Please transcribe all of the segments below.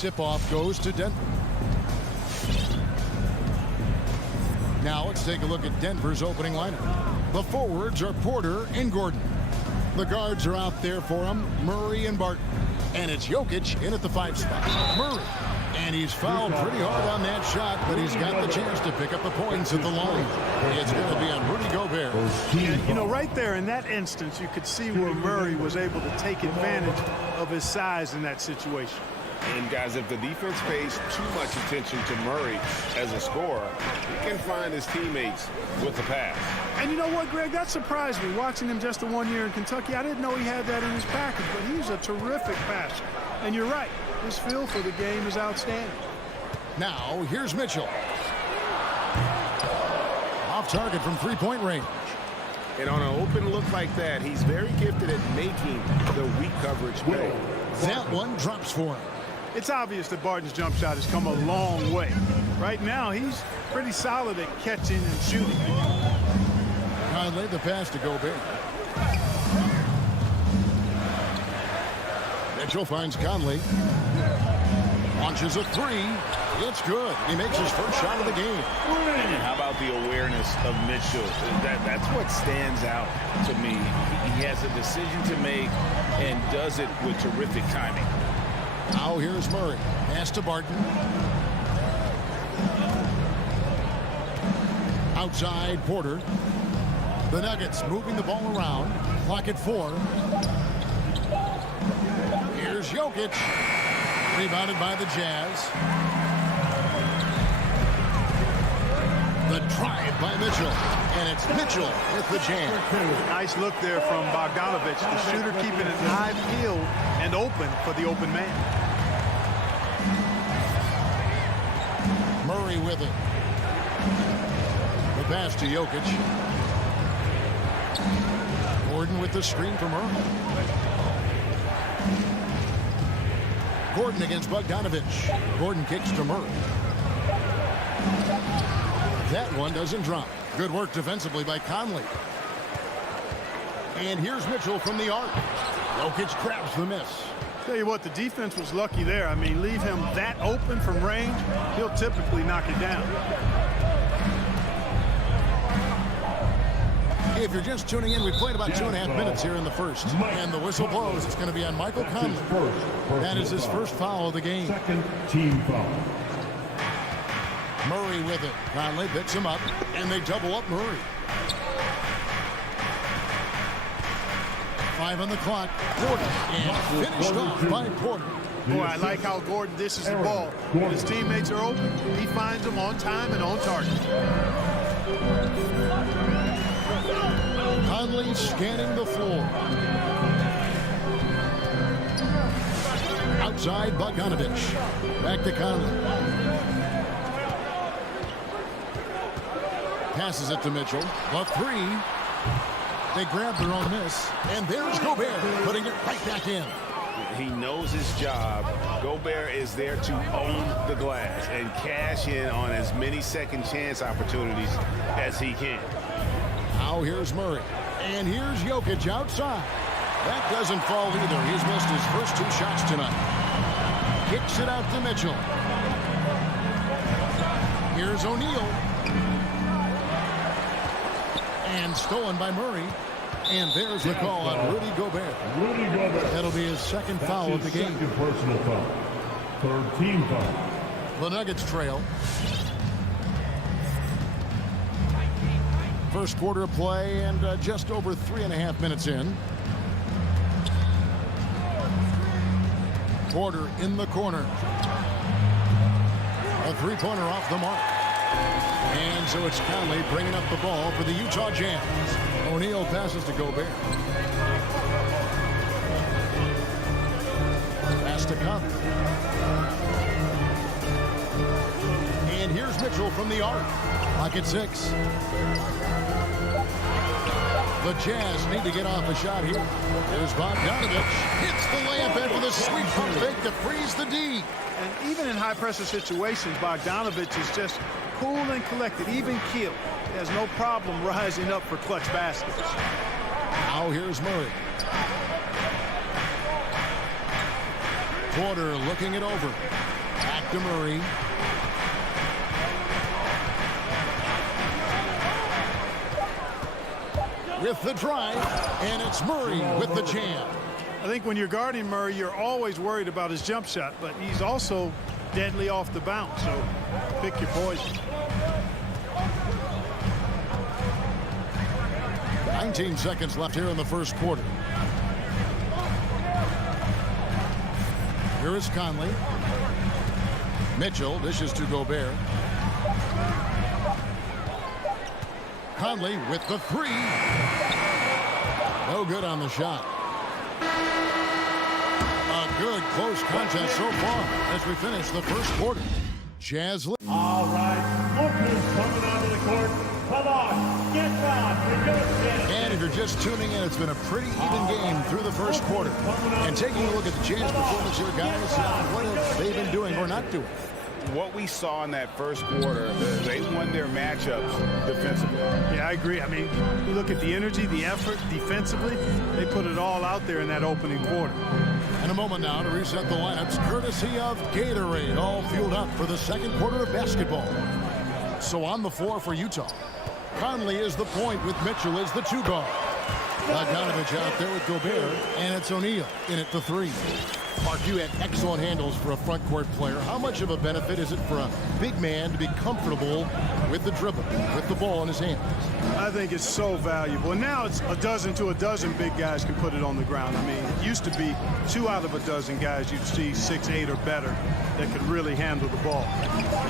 Tip-off goes to Denver. Now let's take a look at Denver's opening lineup. The forwards are Porter and Gordon. The guards are out there for him, Murray and Barton. And it's Jokic in at the 5 spot. Murray. And he's fouled pretty hard on that shot, but he's got the chance to pick up the points at the line. It's going to be on Rudy Gobert. And, you know, right there in that instance, you could see where Murray was able to take advantage of his size in that situation. And, guys, if the defense pays too much attention to Murray as a scorer, he can find his teammates with the pass. And you know what, Greg? That surprised me. Watching him just the 1 year in Kentucky, I didn't know he had that in his package, but he's a terrific passer. And you're right. His feel for the game is outstanding. Now, here's Mitchell. Off target from three-point range. And on an open look like that, he's very gifted at making the weak coverage pay. That one drops for him. It's obvious that Barton's jump shot has come a long way. Right now, he's pretty solid at catching and shooting. Conley the pass to Gobert. Mitchell finds Conley. Launches a 3. It's good. He makes his first shot of the game. And how about the awareness of Mitchell? That's what stands out to me. He has a decision to make and does it with terrific timing. Now here's Murray. Pass to Barton. Outside Porter. The Nuggets moving the ball around. Clock at 4. Here's Jokic. Rebounded by the Jazz. The drive by Mitchell. And it's Mitchell with the jam. Nice look there from Bogdanovic. The shooter keeping an eye peeled and open for the open man. Murray with it. The pass to Jokic. Gordon with the screen for Murray. Gordon against Bogdanovic. Gordon kicks to Murray. That one doesn't drop. Good work defensively by Conley. And here's Mitchell from the arc. Jokic grabs the miss. Tell you what, the defense was lucky there. I mean, leave him that open from range, he'll typically knock it down. If you're just tuning in, we played about 2.5 minutes here in the first. And the whistle blows. It's going to be on Michael Conley. That is his first foul of the game. Second team foul. Murray with it. Conley picks him up, and they double up Murray. 5 on the clock. Gordon, and finished off by Porter. Boy, I like how Gordon dishes the ball. When his teammates are open, he finds them on time and on target. Conley scanning the floor. Outside Bogdanovic. Back to Conley. Passes it to Mitchell. The 3. They grab their own miss. And there's Gobert putting it right back in. He knows his job. Gobert is there to own the glass and cash in on as many second chance opportunities as he can. Now here's Murray. And here's Jokic outside. That doesn't fall either. He's missed his first 2 shots tonight. Kicks it out to Mitchell. Here's O'Neal. And stolen by Murray. And there's the call on Rudy Gobert. Rudy Gobert. That'll be his second foul of the game. Second personal foul. Third team foul. The Nuggets trail. First quarter of play and just over 3.5 minutes in. Porter in the corner. A 3-pointer off the mark. And so it's Conley bringing up the ball for the Utah Jazz. O'Neal passes to Gobert. Pass to Conley. And here's Mitchell from the arc. Clock at 6. The Jazz need to get off a shot here. There's Bogdanovic. Hits the layup after the sweep pump fake to freeze the D. And even in high-pressure situations, Bogdanovic is just cool and collected, even keel. He has no problem rising up for clutch baskets. Now here's Murray. Porter looking it over. Back to Murray. With the drive, and it's Murray with the jam. I think when you're guarding Murray, you're always worried about his jump shot, but he's also deadly off the bounce, so pick your poison. 19 seconds left here in the first quarter. Here is Conley. Mitchell dishes to Gobert. Conley with the three. No good on the shot. A good close contest so far as we finish the first quarter. Jazz. All right, look who's coming onto the court. Come on, get down. You're good. And if you're just tuning in, it's been a pretty even game through the first quarter. And taking a look at the Jazz performance here, guys, what have they been doing or not doing? What we saw in that first quarter, they won their matchups defensively. Yeah, I agree. I mean, you look at the energy, the effort defensively, they put it all out there in that opening quarter. In a moment now to reset the lineups, courtesy of Gatorade, all fueled up for the second quarter of basketball. So on the floor for Utah, Conley is the point with Mitchell as the two guard. Bogdanovich out there with Gobert, and it's O'Neal in at the three. Mark, you had excellent handles for a front court player. How much of a benefit is it for a big man to be comfortable with the dribble, with the ball in his hands? I think it's so valuable. And now it's a dozen to a dozen big guys can put it on the ground. I mean, it used to be 2 out of a dozen guys you'd see 6, 8 or better that could really handle the ball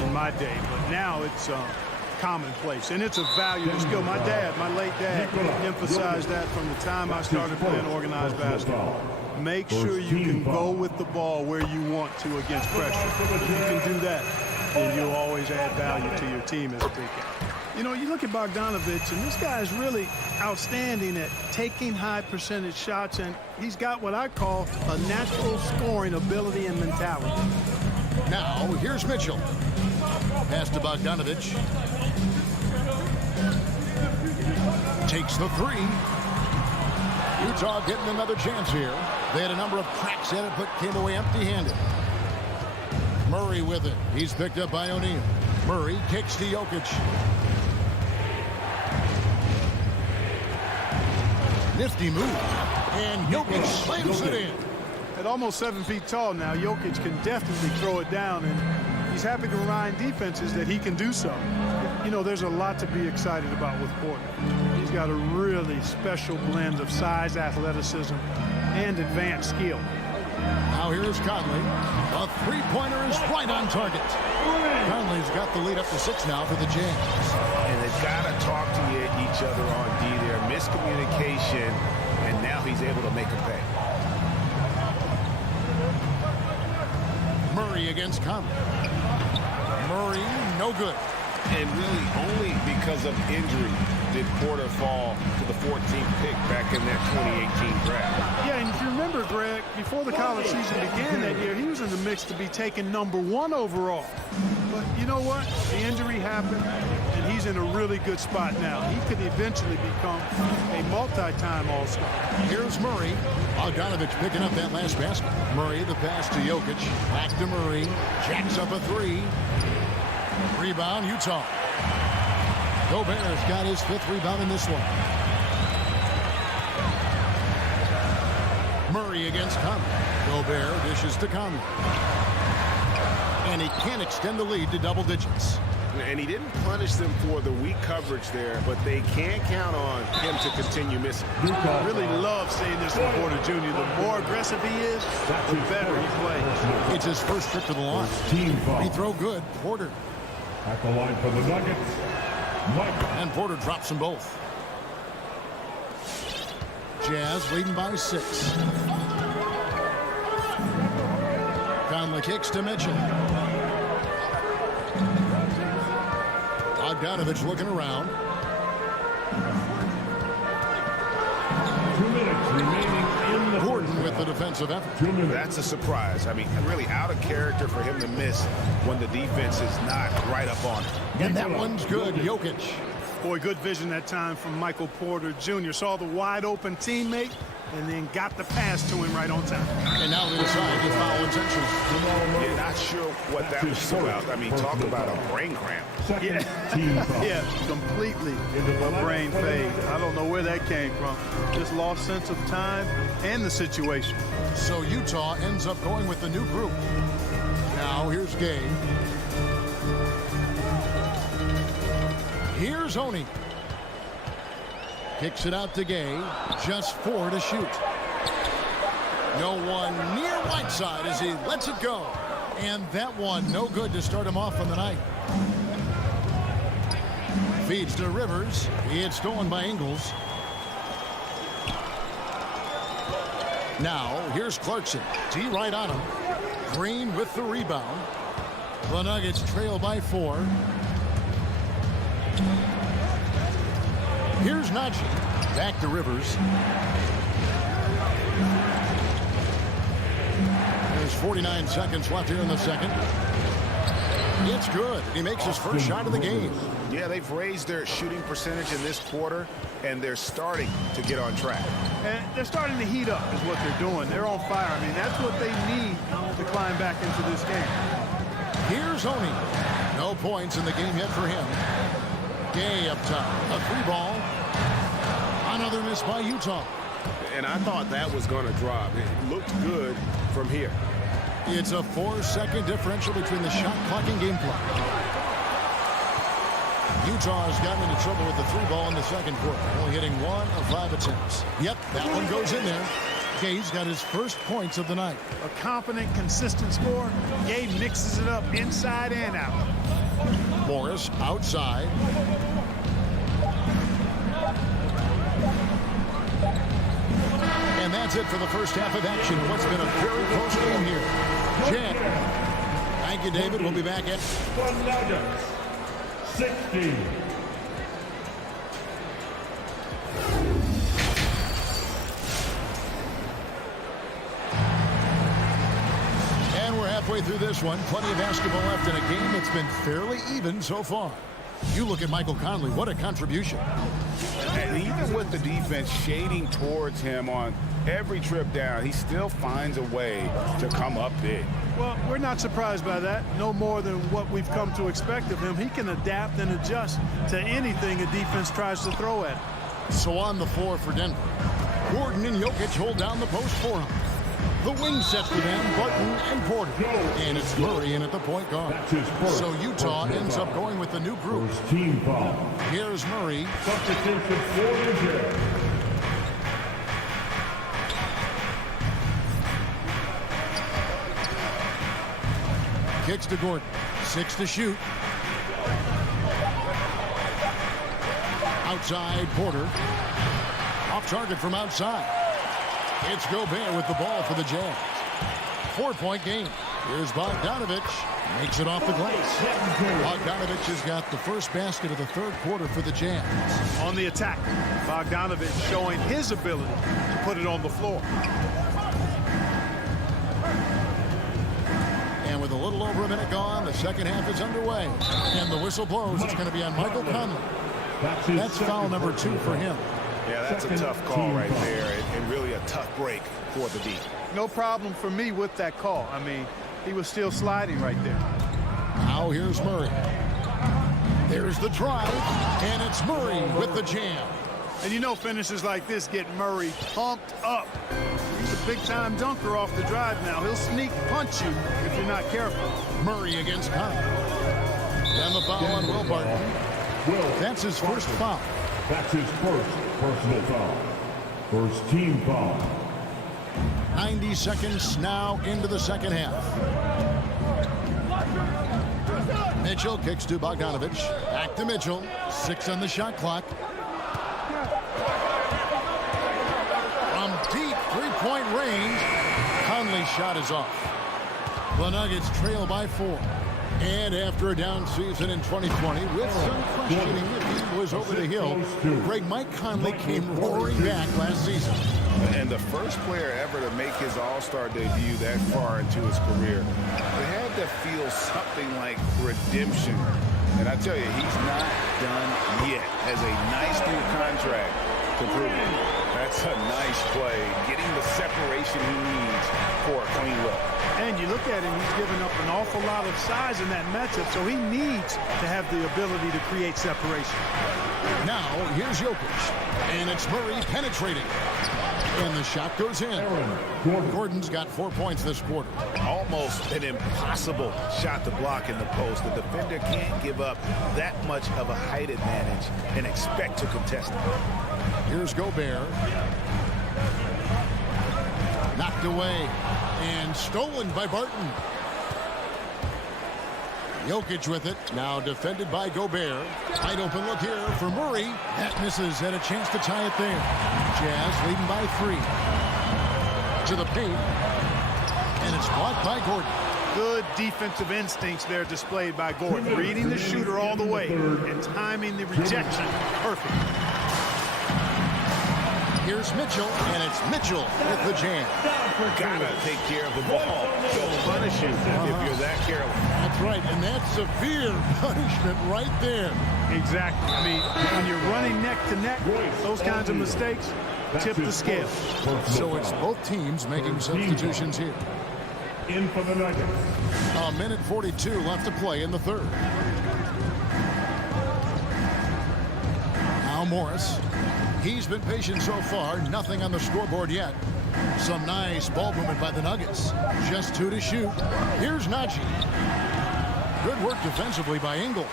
in my day. But now it's commonplace, and it's a valuable skill. My late dad, emphasized that from the time I started playing organized basketball. Make sure you can go with the ball where you want to against pressure. If you can do that, then you'll always add value to your team as a big guy. You know, you look at Bogdanovich, and this guy is really outstanding at taking high percentage shots, and he's got what I call a natural scoring ability and mentality. Now, here's Mitchell. Pass to Bogdanovich. Takes the three. Utah getting another chance here. They had a number of cracks at it, but came away empty-handed. Murray with it. He's picked up by O'Neal. Murray kicks to Jokic. Nifty move. And Jokic slams it in. At almost 7 feet tall now, Jokic can definitely throw it down, and he's happy to remind defenses that he can do so. You know, there's a lot to be excited about with Porter. He's got a really special blend of size, athleticism, and advanced skill. Now here's Conley. A three-pointer is right on target. Conley's got the lead up to 6 now for the Jazz. And they've got to talk to each other on D there. Miscommunication, and now he's able to make a pay. Murray against Conley. Murray, no good. And really only because of injury did Porter fall to the 14th pick back in that 2018 draft. Yeah, and if you remember, Greg, before the college season began that year, he was in the mix to be taken #1 overall. But you know what? The injury happened, and he's in a really good spot now. He could eventually become a multi-time All-Star. Here's Murray. Bogdanovich picking up that last basket. Murray, the pass to Jokic. Back to Murray. Jacks up a three. Rebound, Utah. Gobert's got his 5th rebound in this one. Murray against Conley. Gobert dishes to Conley. And he can't extend the lead to double digits. And he didn't punish them for the weak coverage there, but they can't count on him to continue missing. I really love seeing this from Porter Jr. The more aggressive he is, the better he plays. It's his first trip to the line. Team foul. He throw good. Porter. At the line for the Nuggets, Mike. And Porter drops them both. Jazz leading by 6. Conley kicks to Mitchell. Bogdanovich looking around. 2 minutes remaining in the Gordon with the defensive effort. 2 minutes. That's a surprise. I mean, really out of character for him to miss when the defense is not right up on him. And that one's good. Jokic. Boy, good vision that time from Michael Porter Jr. Saw the wide open teammate, and then got the pass to him right on time. And now they decide to foul intentional. Yeah, not sure what that was about. I mean, talk about a brain cramp. Yeah, completely a brain fade. I don't know where that came from. Just lost sense of time and the situation. So Utah ends up going with the new group. Now here's Gay. Here's Oney. Kicks it out to Gay. Just 4 to shoot. No one near Whiteside as he lets it go. And that one no good to start him off on the night. Feeds to Rivers. He had stolen by Ingles. Now here's Clarkson. T right on him. Green with the rebound. The Nuggets trail by 4. Here's Najee. Back to Rivers. There's 49 seconds left here in the second. It's good. He makes his first shot of the game. Yeah, they've raised their shooting percentage in this quarter, and they're starting to get on track. And they're starting to heat up is what they're doing. They're on fire. I mean, that's what they need to climb back into this game. Here's Oney. No points in the game yet for him. Gay up top. A 3-ball. Another miss by Utah. And I thought that was going to drop. It looked good from here. It's a 4-second differential between the shot clock and game clock. Utah has gotten into trouble with the 3-ball in the second quarter, only hitting 1 of 5 attempts. Yep, that one goes in there. Gay's got his first points of the night. A confident, consistent score. Gay mixes it up inside and out. Morris outside. And that's it for the first half of action. What's been a very close game here. Jan. Thank you, David. We'll be back at The Nuggets, 60. And we're halfway through this one. Plenty of basketball left in a game that's been fairly even so far. You look at Michael Conley. What a contribution. And even with the defense shading towards him on every trip down, he still finds a way to come up big. Well, we're not surprised by that. No more than what we've come to expect of him. He can adapt and adjust to anything a defense tries to throw at him. So on the floor for Denver, Gordon and Jokic hold down the post for him. The wing set for them, Barton and Porter. And it's Murray in at the point guard. So Utah ends up going with the new group. First team foul. Here's Murray. Substitution for the Jazz. Kicks to Gordon. 6 to shoot. Outside Porter. Off target from outside. It's Gobert with the ball for the Jazz. 4-point game. Here's Bogdanovich. Makes it off the glass. Bogdanovich has got the first basket of the third quarter for the Jazz. On the attack, Bogdanovich showing his ability to put it on the floor. And with a little over a minute gone, the second half is underway. And the whistle blows. It's going to be on Michael Conley. That's foul number 2 for him. Yeah, that's a tough call right there, and really a tough break for the D. No problem for me with that call. I mean, he was still sliding right there. Now here's Murray. There's the drive, and it's Murray with the jam. And you know finishes like this get Murray pumped up. He's a big-time dunker off the drive now. He'll sneak punch you if you're not careful. Murray against Conley. And the foul on Will Barton. That's his first foul. That's his first personal foul. First team foul. 90 seconds now into the second half. Mitchell kicks to Bogdanovich. Back to Mitchell. 6 on the shot clock. From deep three-point range, Conley's shot is off. The Nuggets trail by 4. And after a down season in 2020, with some questioning if he was over the hill, great Mike Conley came roaring back last season. And the first player ever to make his All-Star debut that far into his career. It had to feel something like redemption. And I tell you, he's not done yet. Has a nice new contract can prove it. That's a nice play, getting the separation he needs for a clean look. And you look at him, he's given up an awful lot of size in that matchup, so he needs to have the ability to create separation. Now, here's Jokic. And it's Murray penetrating. And the shot goes in. Gordon's got 4 points this quarter. Almost an impossible shot to block in the post. The defender can't give up that much of a height advantage and expect to contest it. Here's Gobert. Knocked away. And stolen by Barton. Jokic with it. Now defended by Gobert. Wide open look here for Murray. That misses. Had a chance to tie it there. Jazz leading by 3. To the paint. And it's blocked by Gordon. Good defensive instincts there displayed by Gordon. Reading the shooter all the way and timing the rejection perfect. Here's Mitchell, and it's Mitchell with the jam. Gotta take care of the ball. Don't punish him if you're that careless. That's right, and that's severe punishment right there. Exactly. I mean, when you're running neck to neck, those kinds of mistakes tip the scale. So it's both teams making substitutions here. In for the Nuggets. A minute 42 left to play in the third. Now Morris. He's been patient so far. Nothing on the scoreboard yet. Some nice ball movement by the Nuggets. Just 2 to shoot. Here's Najee. Good work defensively by Ingle.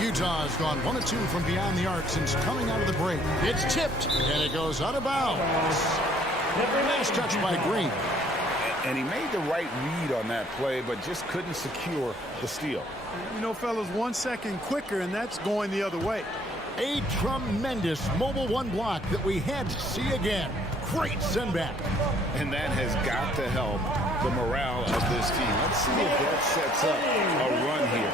Utah's gone 1 of 2 from beyond the arc since coming out of the break. It's tipped, and it goes out of bounds. Nice touch by Green. And he made the right read on that play, but just couldn't secure the steal. You know, fellas, 1 second quicker, and that's going the other way. A tremendous mobile 1 block that we had to see again. Great send back. And that has got to help the morale of this team. Let's see if that sets up a run here.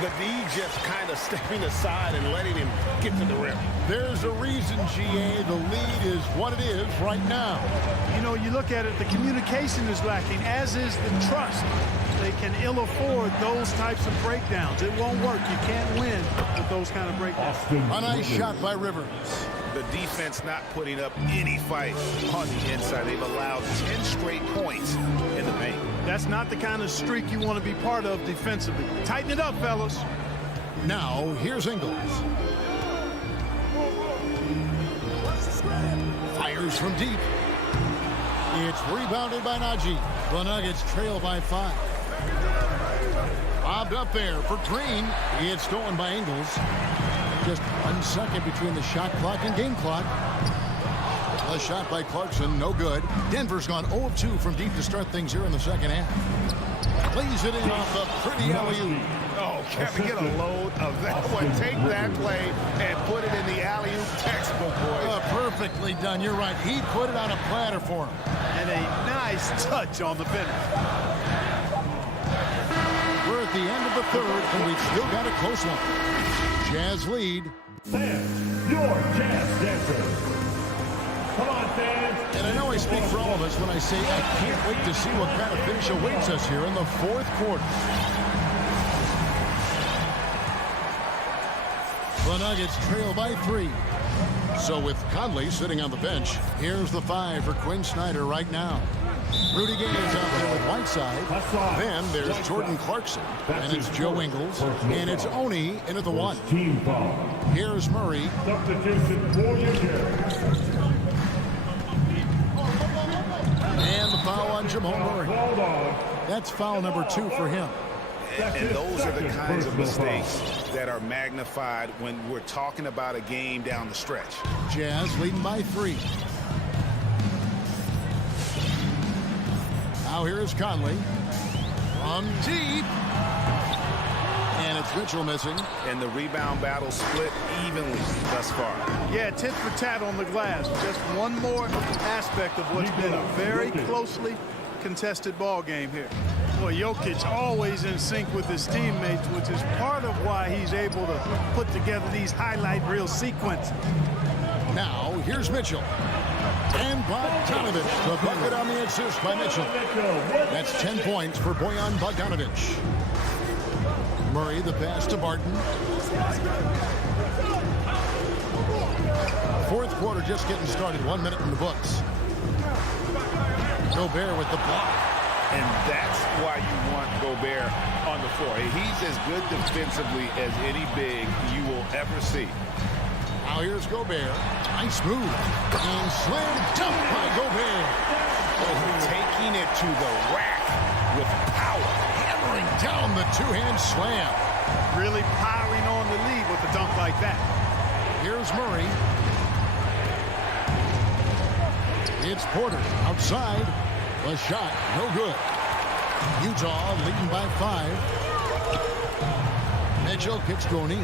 The D just kind of stepping aside and letting him get to the rim. There's a reason, GA, the lead is what it is right now. You know, you look at it, the communication is lacking, as is the trust. They can ill afford those types of breakdowns. It won't work. You can't win with those kind of breakdowns. A nice shot by Rivers. The defense not putting up any fight on the inside. They've allowed 10 straight points in the paint. That's not the kind of streak you want to be part of defensively. Tighten it up, fellas. Now, here's Ingles. Fires from deep. It's rebounded by Najee. The Nuggets trail by 5. Bobbed up there for Green. It's stolen by Ingles. Just 1 second between the shot clock and game clock. A shot by Clarkson, no good. Denver's gone 0 of 2 from deep to start things here in the second half. Plays it in off the pretty alley-oop. Oh, Kevin, get a load of that one. Take that play and put it in the alley-oop textbook, boys. Perfectly done. You're right. He put it on a platter for him. And a nice touch on the finish. We're at the end of the third, and we've still got a close one. Jazz lead. Fans, your Jazz dancers. Come on, fans. And I know I speak for all of us when I say I can't wait to see what kind of finish awaits us here in the fourth quarter. The Nuggets trail by 3. So with Conley sitting on the bench, here's the 5 for Quinn Snyder right now. Rudy Gay is out there with Whiteside. Then there's Jordan Clarkson. And it's Joe Ingles. And it's Oni in at the 1. Team foul. Here's Murray. Substitution for your Jazz. And the foul on Jamal Murray. That's foul number 2 for him. And those are the kinds of mistakes that are magnified when we're talking about a game down the stretch. Jazz leading by 3. Now here's Conley. From deep. And it's Mitchell missing. And the rebound battle split evenly thus far. Yeah, tit for tat on the glass. Just one more aspect of what's been a very closely contested ball game here. Well, Jokic always in sync with his teammates, which is part of why he's able to put together these highlight reel sequences. Now, here's Mitchell. And Bogdanovich, the bucket on the assist by Mitchell. That's 10 points for Bojan Bogdanovich. Murray, the pass to Barton. Fourth quarter just getting started. 1 minute in the books. Gobert with the block. And that's why you want Gobert on the floor. He's as good defensively as any big you will ever see. Now here's Gobert. Nice move. And slam dunk by Gobert. Taking it to the rack with power. Hammering down the two-hand slam. Really piling on the lead with a dunk like that. Here's Murray. It's Porter outside. The shot, no good. Utah leading by 5. Mitchell kicks Goni.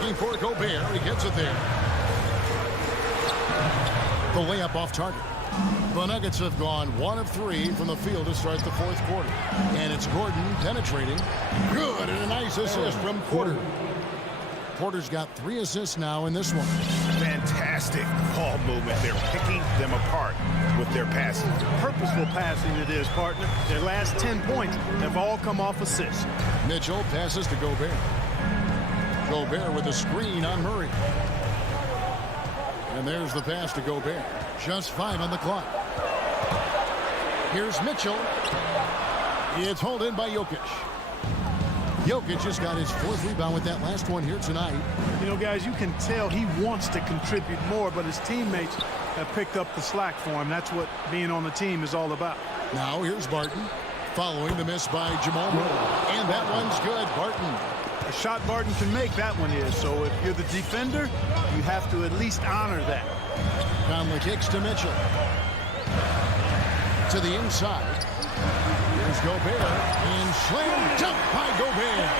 Looking for Gobert. He gets it there. The layup off target. The Nuggets have gone 1 of 3 from the field to start the fourth quarter. And it's Gordon penetrating. Good, and a nice assist from Porter. Porter's got 3 assists now in this one. Fantastic ball movement. They're picking them apart with their passing. Purposeful passing it is, partner. Their last 10 points have all come off assists. Mitchell passes to Gobert. Gobert with a screen on Murray. And there's the pass to Gobert. Just 5 on the clock. Here's Mitchell. It's hauled in by Jokic. Jokic just got his 4th rebound with that last one here tonight. You know, guys, you can tell he wants to contribute more, but his teammates have picked up the slack for him. That's what being on the team is all about. Now here's Barton. Following the miss by Jamal Murray. And that one's good. Barton. A shot Barton can make, that one is. So if you're the defender, you have to at least honor that. Conley kicks to Mitchell. To the inside. Here's Gobert. And slam dunk by Gobert.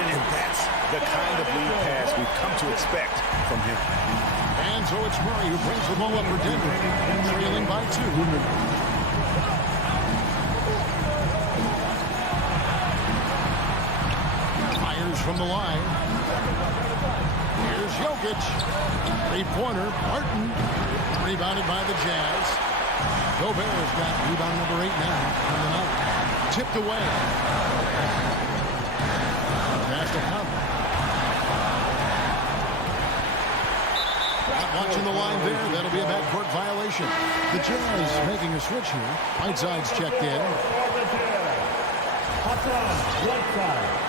And that's the kind of lead pass we've come to expect from him. And so it's Murray who brings the ball up for Denver. Trailing by 2. From the line. Here's Jokic. 3-pointer. Barton. Rebounded by the Jazz. Gobert's got rebound number 8 now on the night. Tipped away. Pass to Conley. Not watching the line there. That'll be a backcourt violation. The Jazz making a switch here. Whiteside's checked in. Whiteside.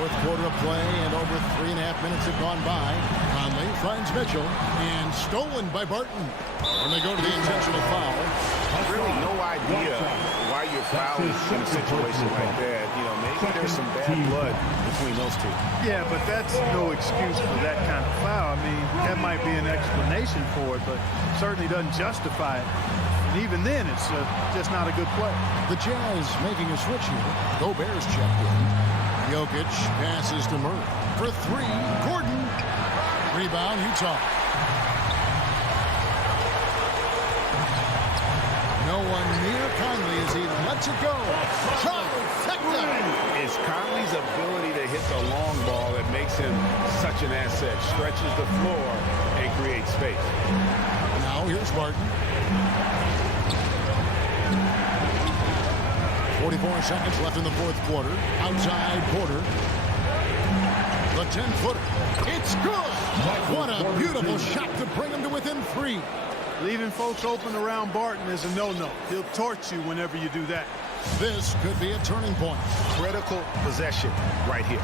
Fourth quarter of play, and over 3.5 minutes have gone by. Conley finds Mitchell, and stolen by Barton. And they go to the intentional foul. Really no idea why you're fouling in a situation like that. You know, maybe there's some bad blood between those two. Yeah, but that's no excuse for that kind of foul. I mean, that might be an explanation for it, but certainly doesn't justify it. And even then, it's just not a good play. The Jazz making a switch here. Gobert's checked in. Jokic passes to Murray. For 3, Gordon. Rebound, Utah. No one near Conley as he lets it go. Trifecta. It's Conley's ability to hit the long ball that makes him such an asset. Stretches the floor and creates space. Now here's Barton. 44 seconds left in the fourth quarter. Outside Porter. The 10-footer. It's good. What a beautiful shot to bring him to within 3. Leaving folks open around Barton is a no-no. He'll torch you whenever you do that. This could be a turning point. Critical possession right here.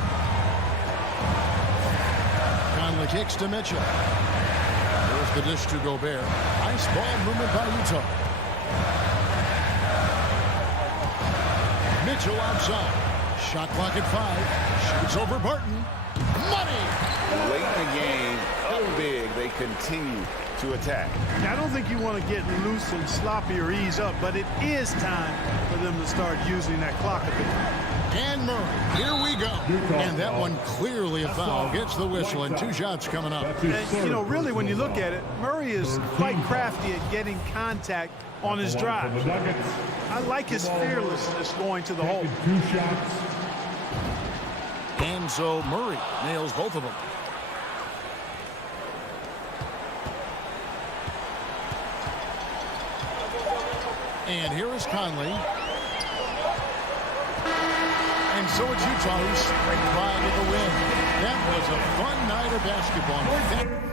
Conley kicks to Mitchell. There's the dish to Gobert. Nice ball movement by Utah. Mitchell outside. Shot clock at 5. Shoots over Barton. Money! Late in the game, up big, they continue to attack. I don't think you want to get loose and sloppy or ease up, but it is time for them to start using that clock a bit. And Murray, here we go. And that one clearly a foul. Gets the whistle, and 2 shots coming up. And, you know, really, when you look at it, Murray is quite crafty at getting contact on his drive. I like his fearlessness going to the hole. 2 shots. And so Murray nails both of them. And here is Conley. And so it's Utah who scraped by with a win. That was a fun night of basketball.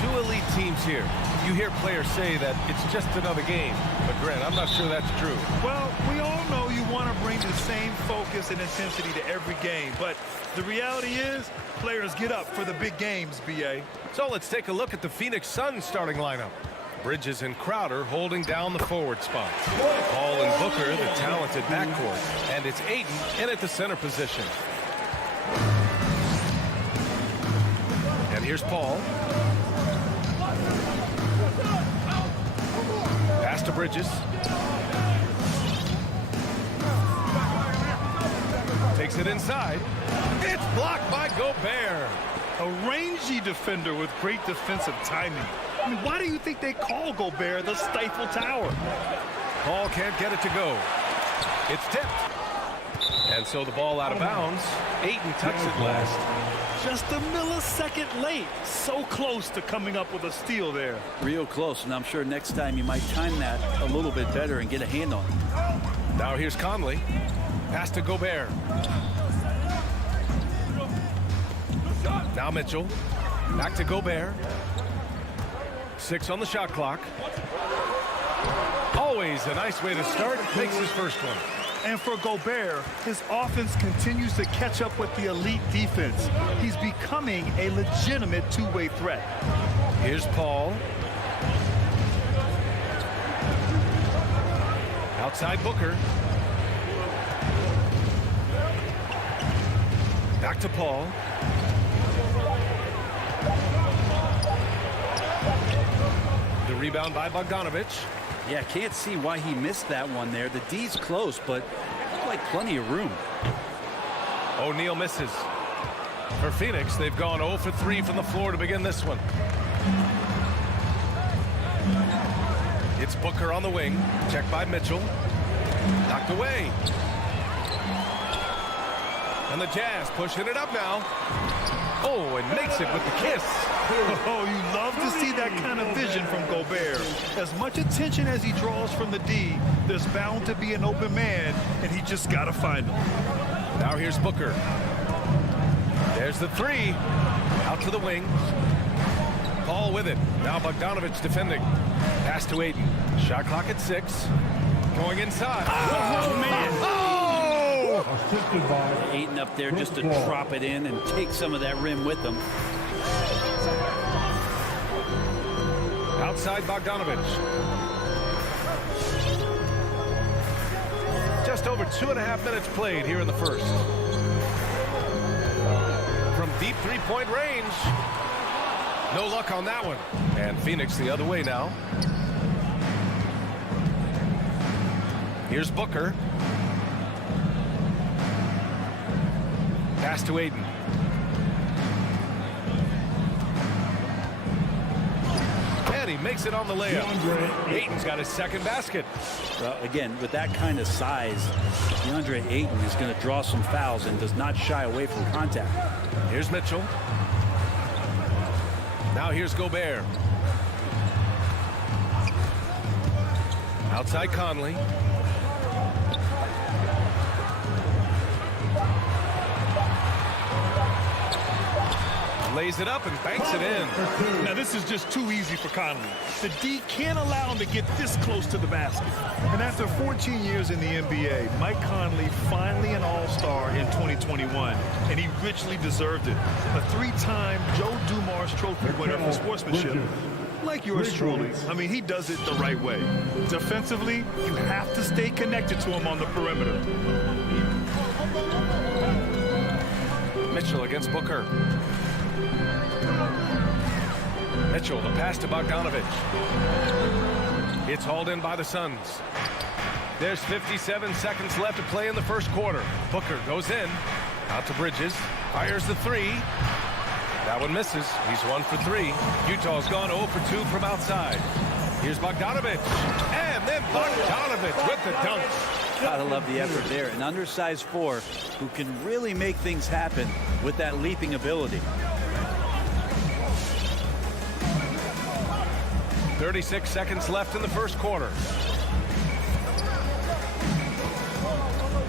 two elite teams here. You hear players say that it's just another game. But, Grant, I'm not sure that's true. Well, we all know you want to bring the same focus and intensity to every game. But the reality is, players get up for the big games, B.A. So let's take a look at the Phoenix Suns starting lineup. Bridges and Crowder holding down the forward spots. Paul and Booker, the talented backcourt. And it's Ayton in at the center position. And here's Paul. Pass to Bridges. Takes it inside. It's blocked by Gobert. A rangy defender with great defensive timing. I mean, why do you think they call Gobert the Stifle Tower? Paul can't get it to go. It's tipped. And so the ball out of bounds. Ayton tucks it last. Just a millisecond late. So close to coming up with a steal there. Real close, and I'm sure next time you might time that a little bit better and get a hand on it. Now here's Conley. Pass to Gobert. Now Mitchell. Back to Gobert. 6 on the shot clock. Always a nice way to start. Makes his first one. And for Gobert, his offense continues to catch up with the elite defense. He's becoming a legitimate two-way threat. Here's Paul. Outside Booker. Back to Paul. The rebound by Bogdanovich. Yeah, can't see why he missed that one there. The D's close, but like plenty of room. O'Neal misses. For Phoenix, they've gone 0 for 3 from the floor to begin this one. It's Booker on the wing. Checked by Mitchell. Knocked away. And the Jazz pushing it up now. Oh, and makes it with the kiss. Oh, you love to see that kind of vision from Gobert. As much attention as he draws from the D, there's bound to be an open man, and he just got to find him. Now here's Booker. There's the three. Out to the wing. Paul with it. Now Bogdanovich defending. Pass to Ayton. Shot clock at 6. Going inside. Oh, man. Oh! Assisted by Ayton up there just to drop it in and take some of that rim with him. Outside Bogdanovich. Just over 2.5 minutes played here in the first. From deep three-point range. No luck on that one. And Phoenix the other way now. Here's Booker. Pass to Ayton. And he makes it on the layup. Ayton's got his second basket. Well, again, with that kind of size, DeAndre Ayton is going to draw some fouls and does not shy away from contact. Here's Mitchell. Now here's Gobert. Outside Conley. Lays it up and banks it in. Now, this is just too easy for Conley. The D can't allow him to get this close to the basket. And after 14 years in the NBA, Mike Conley finally an all-star in 2021, and he richly deserved it. A 3-time Joe Dumars Trophy winner for sportsmanship, like yours truly. I mean, he does it the right way. Defensively, you have to stay connected to him on the perimeter. Mitchell against Booker. Mitchell, the pass to Bogdanovich. It's hauled in by the Suns. There's 57 seconds left to play in the first quarter. Booker goes in. Out to Bridges. Fires the three. That one misses. He's 1 for 3. Utah's gone 0 for 2 from outside. Here's Bogdanovich. And then Bogdanovich with the dunk. Gotta love the effort there. An undersized 4 who can really make things happen with that leaping ability. 36 seconds left in the first quarter.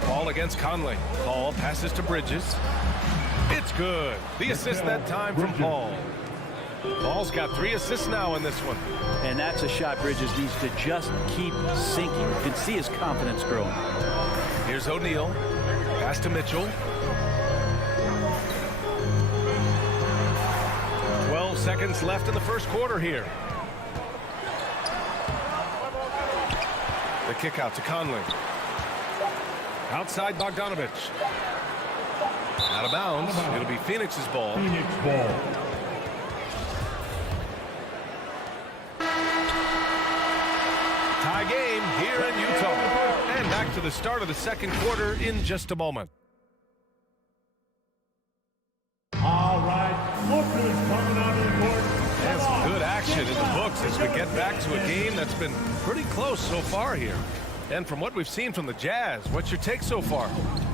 Paul against Conley. Paul passes to Bridges. It's good. The assist that time from Paul. Paul's got 3 assists now in this one. And that's a shot Bridges needs to just keep sinking. You can see his confidence growing. Here's O'Neal. Pass to Mitchell. 12 seconds left in the first quarter here. The kick out to Conley. Outside Bogdanovich. Out of bounds. It'll be Phoenix's ball. Phoenix ball. Tie game here in Utah. And back to the start of the second quarter in just a moment. All right, Booker's coming out of the court. There's good action in the books as we get back to a game that's been pretty close so far here. And from what we've seen from the Jazz, what's your take so far?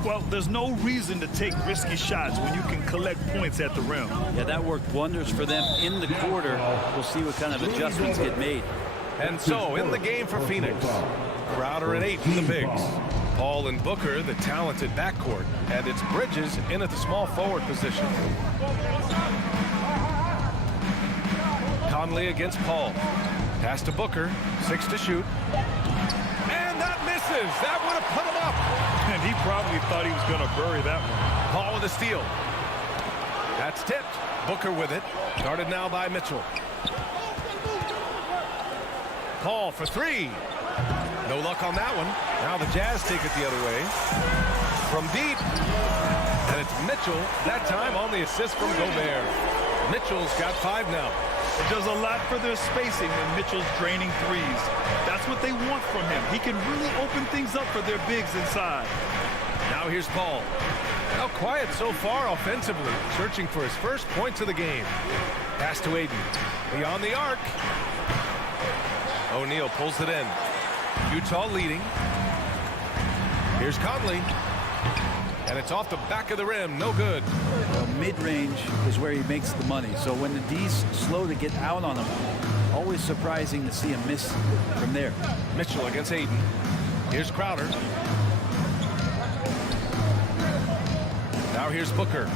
Well, there's no reason to take risky shots when you can collect points at the rim. Yeah, that worked wonders for them in the quarter. We'll see what kind of adjustments get made. And so, in the game for Phoenix, Crowder and Ayton, the bigs. Paul and Booker, the talented backcourt. And it's Bridges in at the small forward position. Conley against Paul. Pass to Booker, 6 to shoot. And that misses. That would have put him up. And he probably thought he was going to bury that one. Paul with a steal. That's tipped. Booker with it. Guarded now by Mitchell. Paul for 3. No luck on that one. Now the Jazz take it the other way. From deep. And it's Mitchell, that time on the assist from Gobert. Mitchell's got 5 now. It does a lot for their spacing when Mitchell's draining threes. That's what they want from him. He can really open things up for their bigs inside. Now here's Paul. Now quiet so far offensively, searching for his first points of the game. Pass to Ayton. Beyond the arc. O'Neal pulls it in. Utah leading. Here's Conley. And it's off the back of the rim. No good. Well, mid-range is where he makes the money. So when the D's slow to get out on him, always surprising to see him miss from there. Mitchell against Ayton. Here's Crowder. Now here's Booker.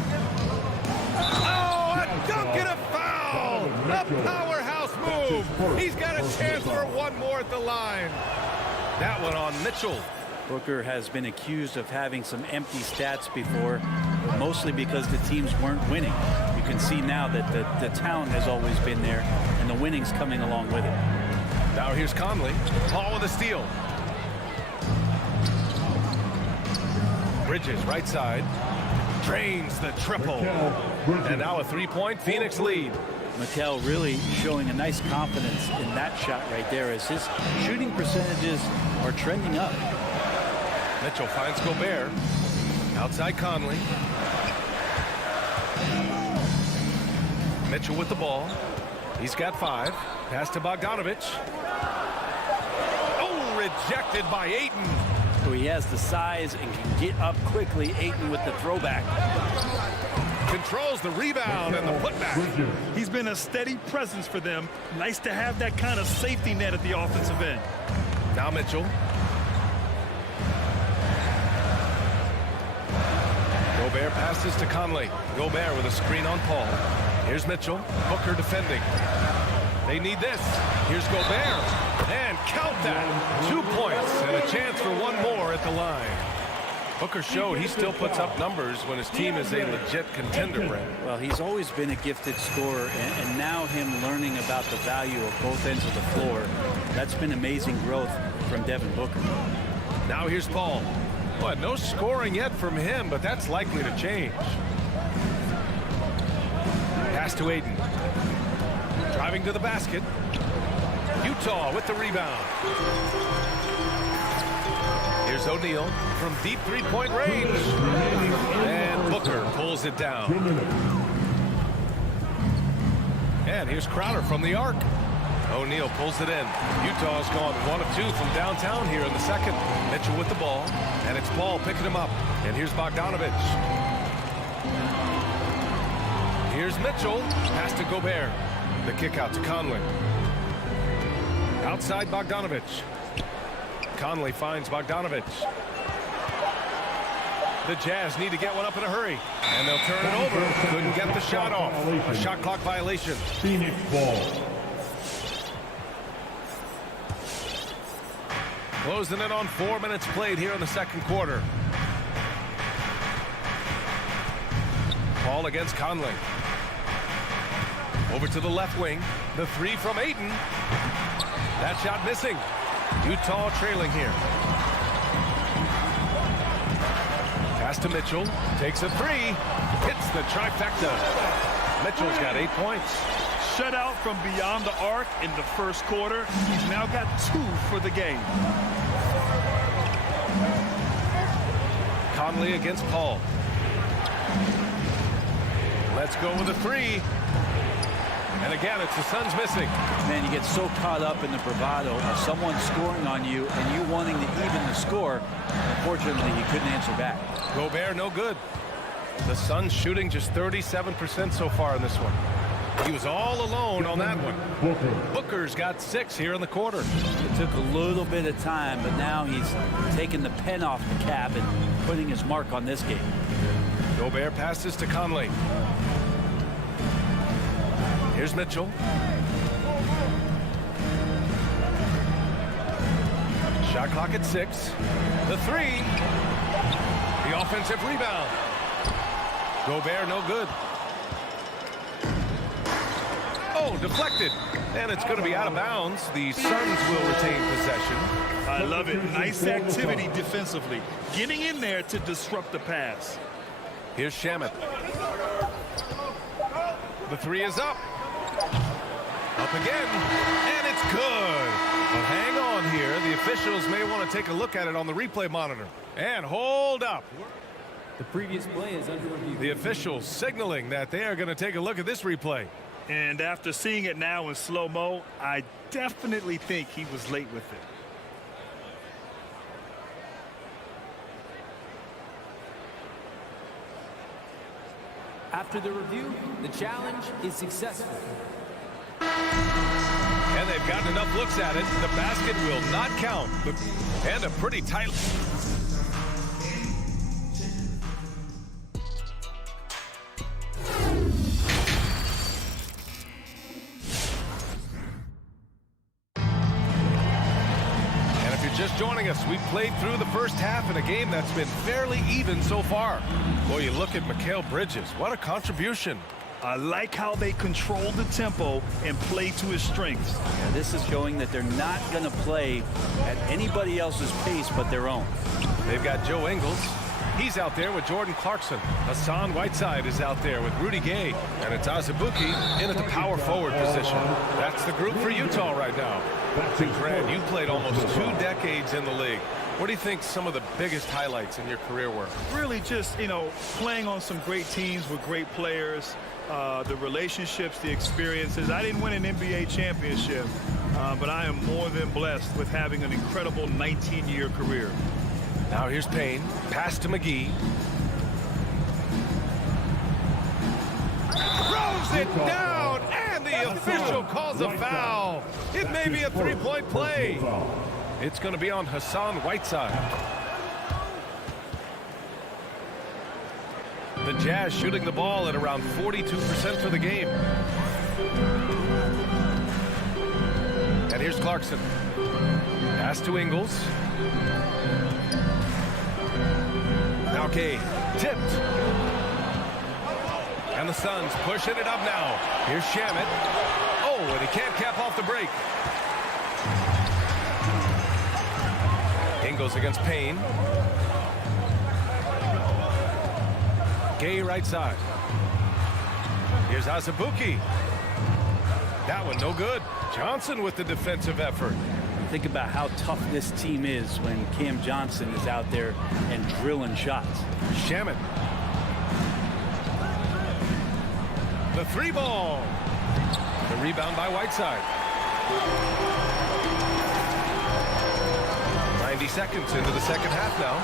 Oh, a dunk and a foul! A powerhouse move! He's got a chance for one more at the line. That one on Mitchell. Booker has been accused of having some empty stats before, but mostly because the teams weren't winning. You can see now that the talent has always been there, and the winning's coming along with it. Now here's Conley. Paul with a steal. Bridges, right side. Drains the triple. And now a 3-point Phoenix lead. Mikal really showing a nice confidence in that shot right there as his shooting percentages are trending up. Mitchell finds Gobert. Outside Conley. Mitchell with the ball. He's got 5. Pass to Bogdanovich. Oh, rejected by Ayton. So he has the size and can get up quickly. Ayton with the throwback. Controls the rebound and the putback. He's been a steady presence for them. Nice to have that kind of safety net at the offensive end. Now Mitchell. Gobert passes to Conley. Gobert with a screen on Paul. Here's Mitchell. Booker defending. They need this. Here's Gobert. And count that. 2 points and a chance for one more at the line. Booker showed he still puts up numbers when his team is a legit contender, Brad. Well, he's always been a gifted scorer, and now him learning about the value of both ends of the floor, that's been amazing growth from Devin Booker. Now here's Paul. Well, no scoring yet from him, but that's likely to change. Pass to Ayton. Driving to the basket. Utah with the rebound. Here's O'Neal from deep three-point range. And Booker pulls it down. And here's Crowder from the arc. O'Neal pulls it in. Utah's gone 1 of 2 from downtown here in the second. Mitchell with the ball. And it's Paul picking him up. And here's Bogdanovich. Here's Mitchell. Pass to Gobert. The kick out to Conley. Outside Bogdanovich. Conley finds Bogdanovich. The Jazz need to get one up in a hurry. And they'll turn it over. Couldn't get the shot off. A shot clock violation. Phoenix ball. Closing in on 4 minutes played here in the second quarter. Paul against Conley. Over to the left wing. The three from Ayton. That shot missing. Utah trailing here. Pass to Mitchell. Takes a three. Hits the trifecta. Mitchell's got 8 points. Shutout from beyond the arc in the first quarter. He's now got 2 for the game. Conley against Paul. Let's go with a three. And again, it's the Suns missing. Man, you get so caught up in the bravado of someone scoring on you and you wanting to even the score. Unfortunately, he couldn't answer back. Gobert, no good. The Suns shooting just 37% so far in this one. He was all alone on that one. Booker's got 6 here in the quarter. It took a little bit of time, but now he's taking the pen off the cap and putting his mark on this game. Gobert passes to Conley. Here's Mitchell. Shot clock at 6. The three. The offensive rebound. Gobert, no good. Oh, deflected. And it's going to be out of bounds. The Suns will retain possession. I love it. Nice activity defensively. Getting in there to disrupt the pass. Here's Shamet. The three is up. Up again. And it's good. But hang on here. The officials may want to take a look at it on the replay monitor. And hold up. The previous play is under review. The officials signaling that they are going to take a look at this replay. And after seeing it now in slow-mo, I definitely think he was late with it. After the review, the challenge is successful. And they've gotten enough looks at it. The basket will not count. And a pretty tight... Just joining us, we played through the first half in a game that's been fairly even so far. Boy, you look at Mikal Bridges. What a contribution. I like how they control the tempo and play to his strengths. Yeah, this is showing that they're not going to play at anybody else's pace but their own. They've got Joe Ingles. He's out there with Jordan Clarkson. Hassan Whiteside is out there with Rudy Gay. And it's Azubuike in at the power forward position. That's the group for Utah right now. Grant, you played almost 2 decades in the league. What do you think some of the biggest highlights in your career were? Really just, playing on some great teams with great players, the relationships, the experiences. I didn't win an NBA championship, but I am more than blessed with having an incredible 19-year career. Now here's Payne. Pass to McGee. Throws it down, and the official calls a foul. It may be a 3-point play. It's going to be on Hassan Whiteside. The Jazz shooting the ball at around 42% for the game. And here's Clarkson. Pass to Ingles. Now Gay, tipped. And the Suns pushing it up now. Here's Shamet. Oh, and he can't cap off the break. Ingles against Payne. Gay right side. Here's Azubuike. That one no good. Johnson with the defensive effort. Think about how tough this team is when Cam Johnson is out there and drilling shots. Shamet. The 3 ball. The rebound by Whiteside. 90 seconds into the second half now.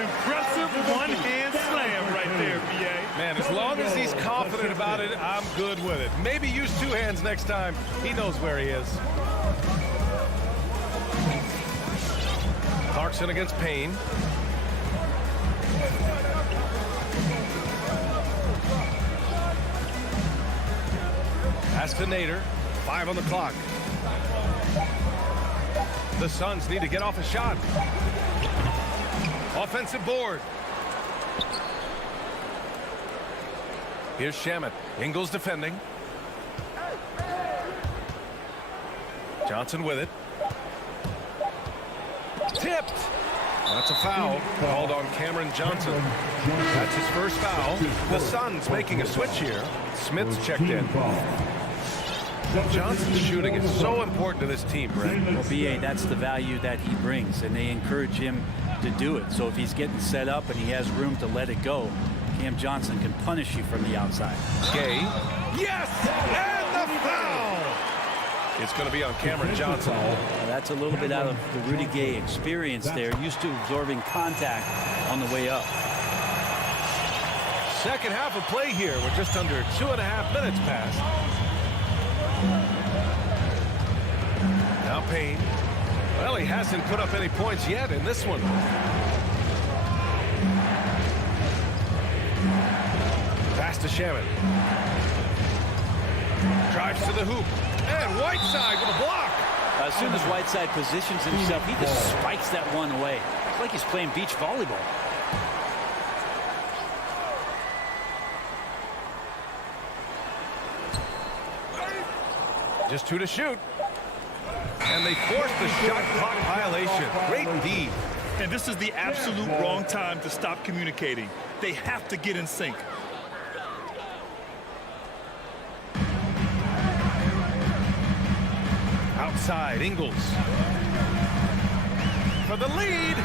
Impressive one-hand slam right there, B.A. Man, as long as he's confident about it, I'm good with it. Maybe use 2 hands next time. He knows where he is. Clarkson against Payne. Pass to Nader. 5 on the clock. The Suns need to get off a shot. Offensive board. Here's Shamet. Ingles defending. Johnson with it. Tipped. That's a foul called on Cameron Johnson. That's his first foul. The Suns making a switch here. Smith's checked in. Johnson's shooting is so important to this team, Brent. Well, B.A., that's the value that he brings, and they encourage him to do it. So if he's getting set up and he has room to let it go, Cam Johnson can punish you from the outside. Gay. Yes! And the foul! It's going to be on Cameron Johnson. That's a little bit out of the Rudy Gay experience there, used to absorbing contact on the way up. Second half of play here. We're just under 2.5 minutes past. Now Payne. Well, he hasn't put up any points yet in this one. Pass to Shamet. Drives to the hoop. And Whiteside with a block. As soon as Whiteside positions himself, he just spikes that one away. It's like he's playing beach volleyball. Just 2 to shoot. And they force the shot clock violation. Great D. And this is the absolute wrong time to stop communicating. They have to get in sync. Outside, Ingles. For the lead.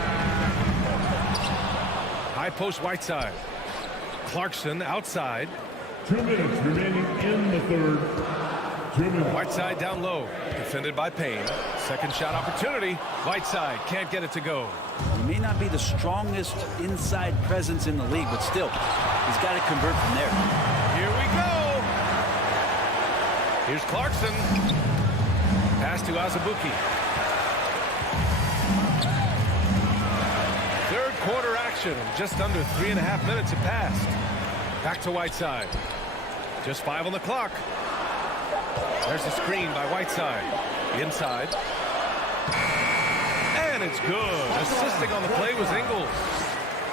High post Whiteside. Clarkson outside. 2 minutes remaining in the third. 2 minutes. Whiteside down low. Defended by Payne. Second shot opportunity. Whiteside can't get it to go. He may not be the strongest inside presence in the league, but still, he's got to convert from there. Here we go. Here's Clarkson. Pass to Azubuike. Third quarter action. Just under 3.5 minutes have passed. Back to Whiteside. Just 5 on the clock. There's the screen by Whiteside. Inside. And it's good. Assisting on the play was Ingles.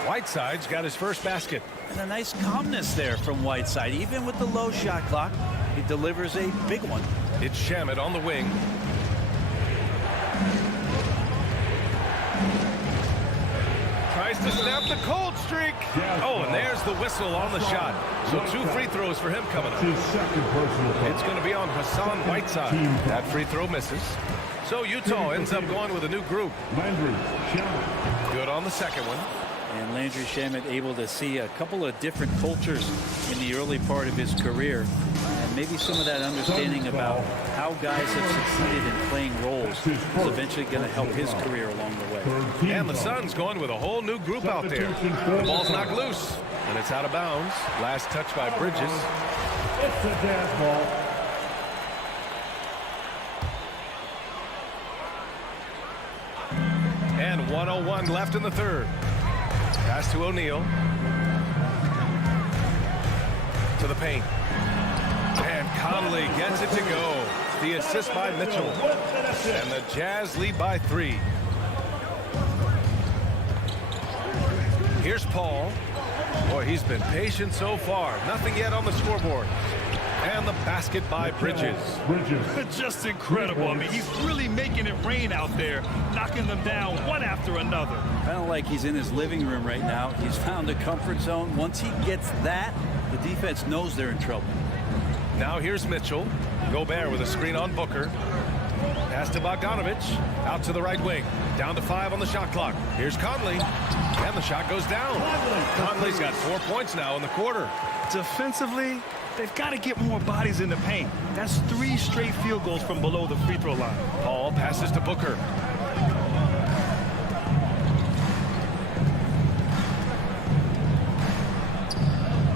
Whiteside's got his first basket. And a nice calmness there from Whiteside. Even with the low shot clock, he delivers a big one. It's Shamet on the wing. Tries to snap the cold streak. Oh, and there's the whistle on the shot. So 2 free throws for him coming up. It's going to be on Hassan Whiteside. That free throw misses. So Utah ends up going with a new group. Good on the second one. And Landry Shamet able to see a couple of different cultures in the early part of his career. And maybe some of that understanding about how guys have succeeded in playing roles is eventually going to help his career along the way. And the Suns going with a whole new group out there. The ball's knocked loose. And it's out of bounds. Last touch by Bridges. It's a Jazz ball. And 1:01 left in the third. Pass to O'Neal. To the paint. And Conley gets it to go. The assist by Mitchell. And the Jazz lead by 3. Here's Paul. Boy, he's been patient so far. Nothing yet on the scoreboard. And the basket by Bridges. Just incredible. I mean, he's really making it rain out there, knocking them down one after another. Kind of like he's in his living room right now. He's found a comfort zone. Once he gets that, the defense knows they're in trouble. Now here's Mitchell. Gobert with a screen on Booker. Pass to Bogdanovich. Out to the right wing. Down to 5 on the shot clock. Here's Conley. And the shot goes down. Conley's got 4 points now in the quarter. Defensively, they've got to get more bodies in the paint. That's 3 straight field goals from below the free throw line. Paul passes to Booker.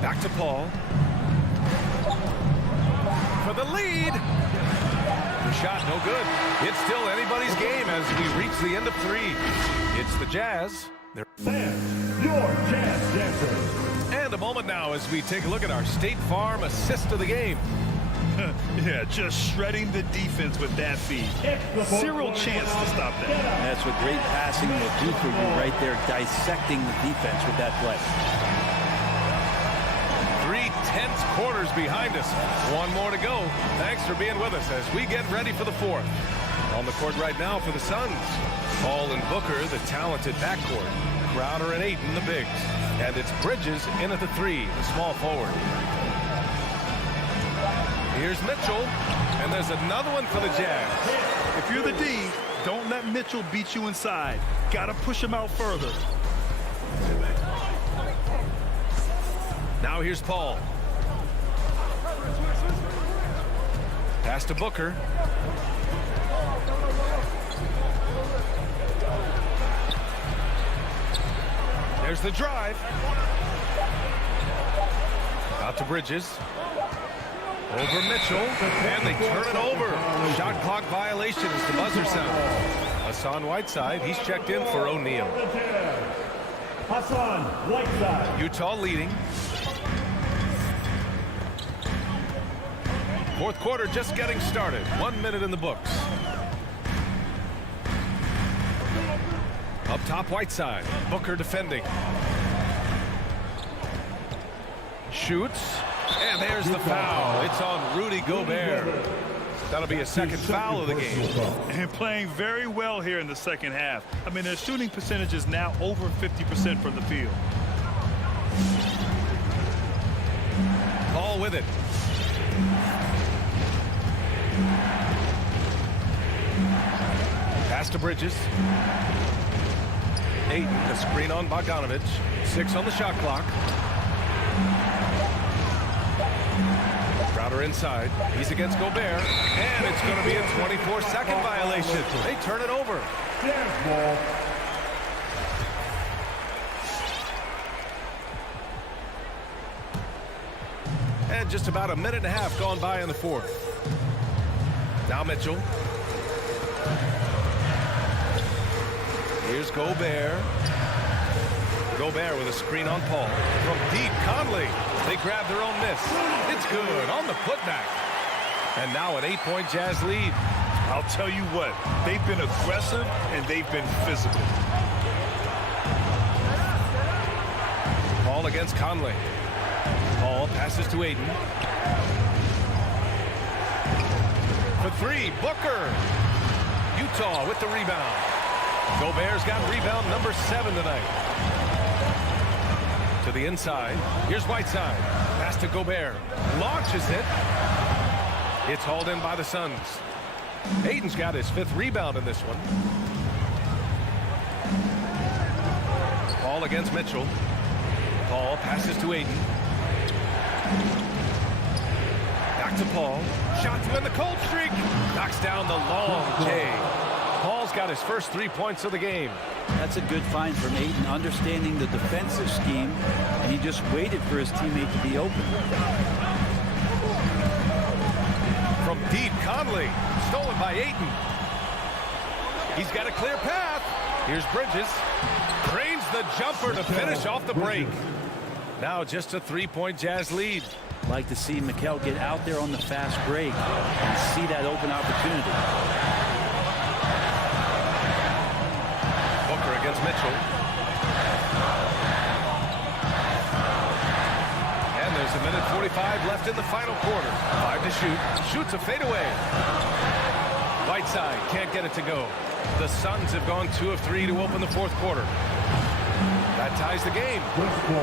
Back to Paul. For the lead. The shot no good. It's still anybody's game as we reach the end of 3. It's the Jazz. Your Jazz Dancer. And a moment now as we take a look at our State Farm assist of the game. Yeah, just shredding the defense with that feed. Zero chance to stop that. And that's what great passing will do for you right there, dissecting the defense with that play. 3 tense quarters behind us. One more to go. Thanks for being with us as we get ready for the fourth. On the court right now for the Suns. Paul and Booker, the talented backcourt. Crowder and Ayton, the bigs. And it's Bridges in at the 3, the small forward. Here's Mitchell, and there's another one for the Jazz. If you're the D, don't let Mitchell beat you inside. Got to push him out further. Now here's Paul. Pass to Booker. There's the drive. Out to Bridges. Over Mitchell, and they turn it over. Shot clock violation as the buzzer sounds. Hassan Whiteside, he's checked in for O'Neal. Hassan Whiteside. Utah leading. Fourth quarter just getting started. 1 minute in the books. Up top, Whiteside. Booker defending. Shoots. And there's the foul. It's on Rudy Gobert. That'll be a second foul of the game. And playing very well here in the second half. I mean, their shooting percentage is now over 50% from the field. Ball with it. Pass to Bridges. Ayton, the screen on Bogdanovich. 6 on the shot clock. Crowder inside. He's against Gobert. And it's going to be a 24-second violation. They turn it over. And just about a minute and a half gone by in the fourth. Now Mitchell. Here's Gobert. Gobert with a screen on Paul. From deep, Conley. They grab their own miss. It's good on the putback. And now an 8-point Jazz lead. I'll tell you what, they've been aggressive and they've been physical. Paul against Conley. Paul passes to Ayton. For 3, Booker. Utah with the rebound. Gobert's got rebound number 7 tonight. To the inside. Here's Whiteside. Pass to Gobert. Launches it. It's hauled in by the Suns. Ayton's got his 5th rebound in this one. Paul against Mitchell. Paul passes to Ayton. Back to Paul. Shot to end the cold streak. Knocks down the long J. Paul's got his first 3 points of the game. That's a good find from Ayton, understanding the defensive scheme, and he just waited for his teammate to be open. From deep, Conley. Stolen by Ayton. He's got a clear path. Here's Bridges. Drains the jumper to finish off the break. Now just a 3-point Jazz lead. Like to see Mikel get out there on the fast break and see that open opportunity. Against Mitchell. And there's a minute 45 left in the final quarter. 5 to shoot. Shoots a fadeaway. Whiteside can't get it to go. The Suns have gone 2 of 3 to open the fourth quarter. That ties the game.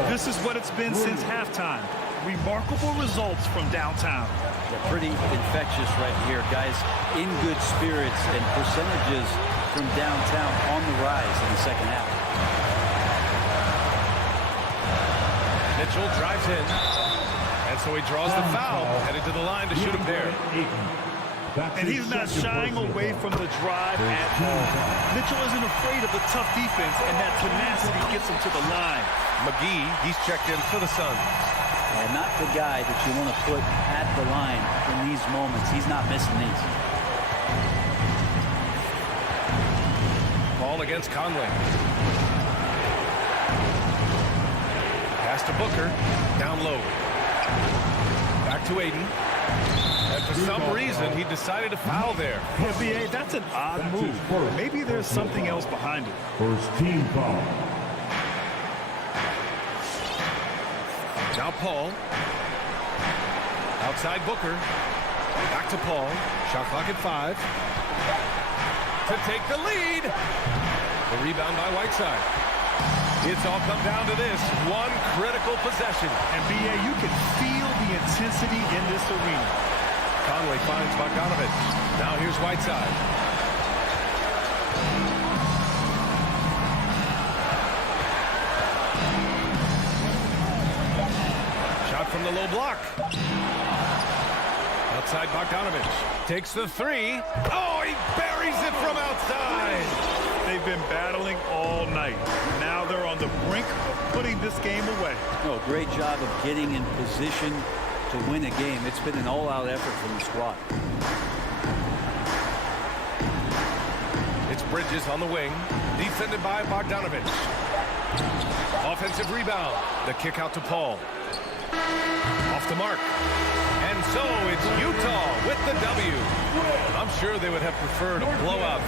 This is what it's been since halftime. Remarkable results from downtown. They're pretty infectious right here, guys. In good spirits and percentages from downtown on the rise in the second half. Mitchell drives in. And so he draws the foul, headed to the line to shoot a pair. And he's not shying away from the drive at all. Mitchell isn't afraid of the tough defense, and that tenacity gets him to the line. McGee, he's checked in for the Suns. And not the guy that you want to put at the line in these moments. He's not missing these. Ball against Conley. Pass to Booker. Down low. Back to Ayton. And For some reason, he decided to foul there. Yeah, B.A., that's an odd move. Maybe there's something else behind it. First team foul. Now Paul. Outside Booker. Back to Paul. Shot clock at 5. To take the lead. The rebound by Whiteside. It's all come down to this one critical possession. And B.A., you can feel the intensity in this arena. Conley finds Bogdanovich. Now here's Whiteside. Shot from the low block. Outside Bogdanovich. Takes the 3. Oh, he buries it from outside. They've been battling all night. Now they're on the brink of putting this game away. No, great job of getting in position to win a game. It's been an all-out effort from the squad. It's Bridges on the wing, defended by Bogdanovich. Offensive rebound. The kick out to Paul. Off the mark. And so it's Utah with the W. I'm sure they would have preferred a blowout.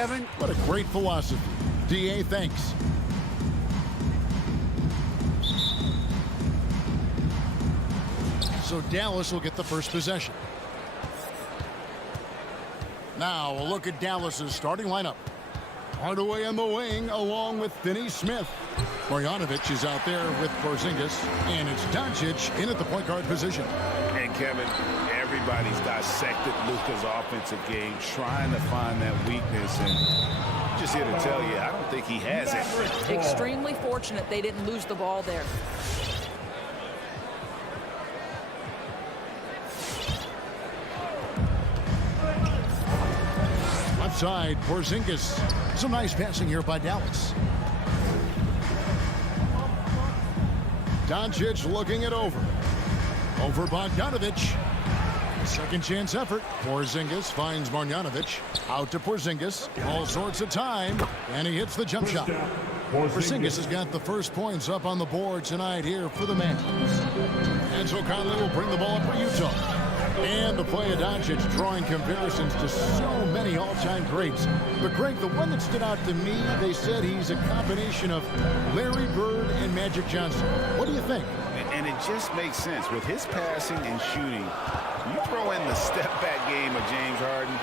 Kevin. What a great philosophy. DA, thanks. So Dallas will get the first possession. Now a look at Dallas's starting lineup. Hardaway on the wing along with Finney Smith. Marjanovic is out there with Porzingis, and it's Doncic in at the point guard position. And Kevin, everybody's dissected Luka's offensive game, trying to find that weakness, and just here to tell you, I don't think he has it. Extremely fortunate they didn't lose the ball there. Outside, Porzingis. Some nice passing here by Dallas. Doncic looking it over. Over Bogdanovic. Second chance effort. Porzingis finds Marjanovic. Out to Porzingis. All sorts of time. And he hits the jump shot. Porzingis has got the first points up on the board tonight here for the Mavs. And so Conley will bring the ball up for Utah. And the play of Doncic drawing comparisons to so many all-time greats. But Greg, the one that stood out to me, they said he's a combination of Larry Bird and Magic Johnson. What do you think? And it just makes sense. With his passing and shooting, you throw in the step-back game of James Harden,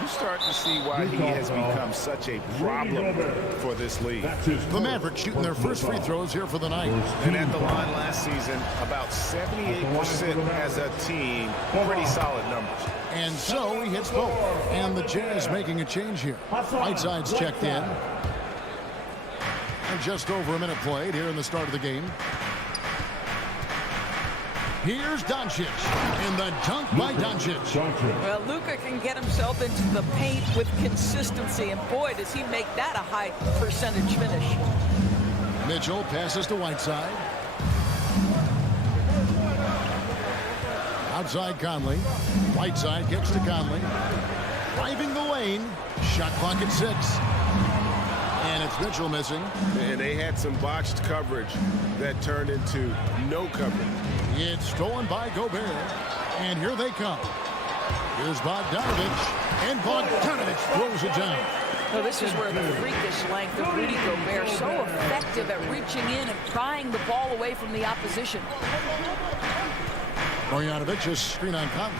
you start to see why he has become such a problem for this league. The Mavericks shooting their first free throws here for the night. And at the line last season, about 78% as a team. Pretty solid numbers. And so he hits both. And the Jazz making a change here. Whiteside's checked in. And just over a minute played here in the start of the game. Here's Doncic, and the dunk by Doncic. Well, Luka can get himself into the paint with consistency, and boy, does he make that a high percentage finish. Mitchell passes to Whiteside. Outside Conley. Whiteside kicks to Conley. Driving the lane. Shot clock at 6. And it's Mitchell missing. And they had some botched coverage that turned into no coverage. It's stolen by Gobert. And here they come. Here's Bogdanovic. And Bogdanovic throws it down. So this is where the freakish length of Rudy Gobert, so effective at reaching in and prying the ball away from the opposition. Marjanovic, a screen on Conley.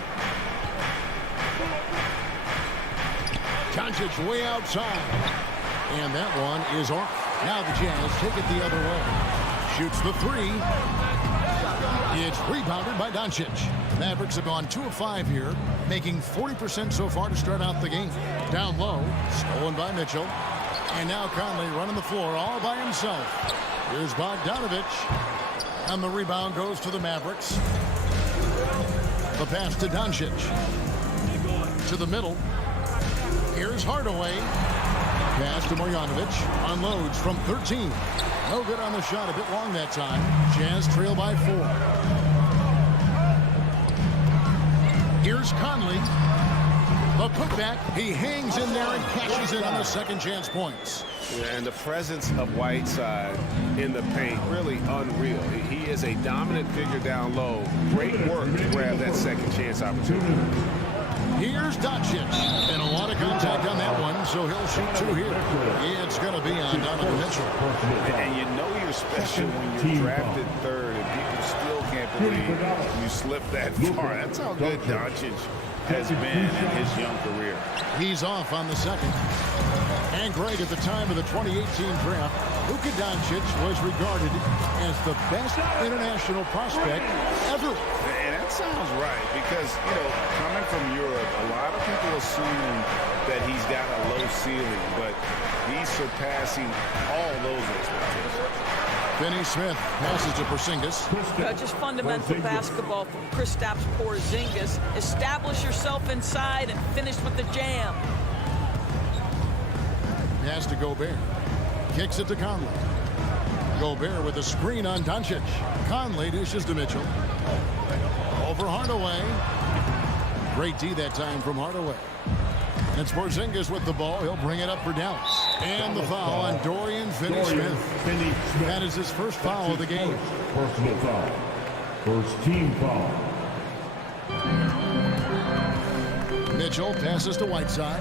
Doncic way outside. And that one is off. Now the Jazz take it the other way. Shoots the three. It's rebounded by Doncic. Mavericks have gone 2 of 5 here, making 40% so far to start out the game. Down low, stolen by Mitchell. And now Conley running the floor all by himself. Here's Bogdanovic. And the rebound goes to the Mavericks. The pass to Doncic. To the middle. Here's Hardaway. Pass to Marjanovic. Unloads from 13. No good on the shot. A bit long that time. Jazz trail by 4. Here's Conley. The putback. He hangs in there and cashes in on the second chance points. And the presence of Whiteside in the paint, really unreal. He is a dominant figure down low. Great work to grab that second chance opportunity. Here's Doncic. And a lot of contact on that one, so he'll shoot 2 here. It's going to be on Donovan Mitchell. And you know you're special when you're drafted 3rd and people still can't believe you slipped that far. That's how good Doncic has been in his young career. He's off on the second. And Greg, at the time of the 2018 draft, Luka Doncic was regarded as the best international prospect ever. And that sounds right because, you know, coming from Europe, a lot of people assume that he's got a low ceiling, but he's surpassing all those expectations. Finney Smith passes to Porzingis. Just fundamental basketball from Kristaps Porzingis. Establish yourself inside and finish with the jam. Pass to Gobert. Kicks it to Conley. Gobert with a screen on Doncic. Conley dishes to Mitchell. Over Hardaway. Great D that time from Hardaway. It's Porzingis with the ball. He'll bring it up for Dallas. And the foul on Dorian Finney-Smith. That is his first foul of the game. Personal foul. First team foul. Mitchell passes to Whiteside.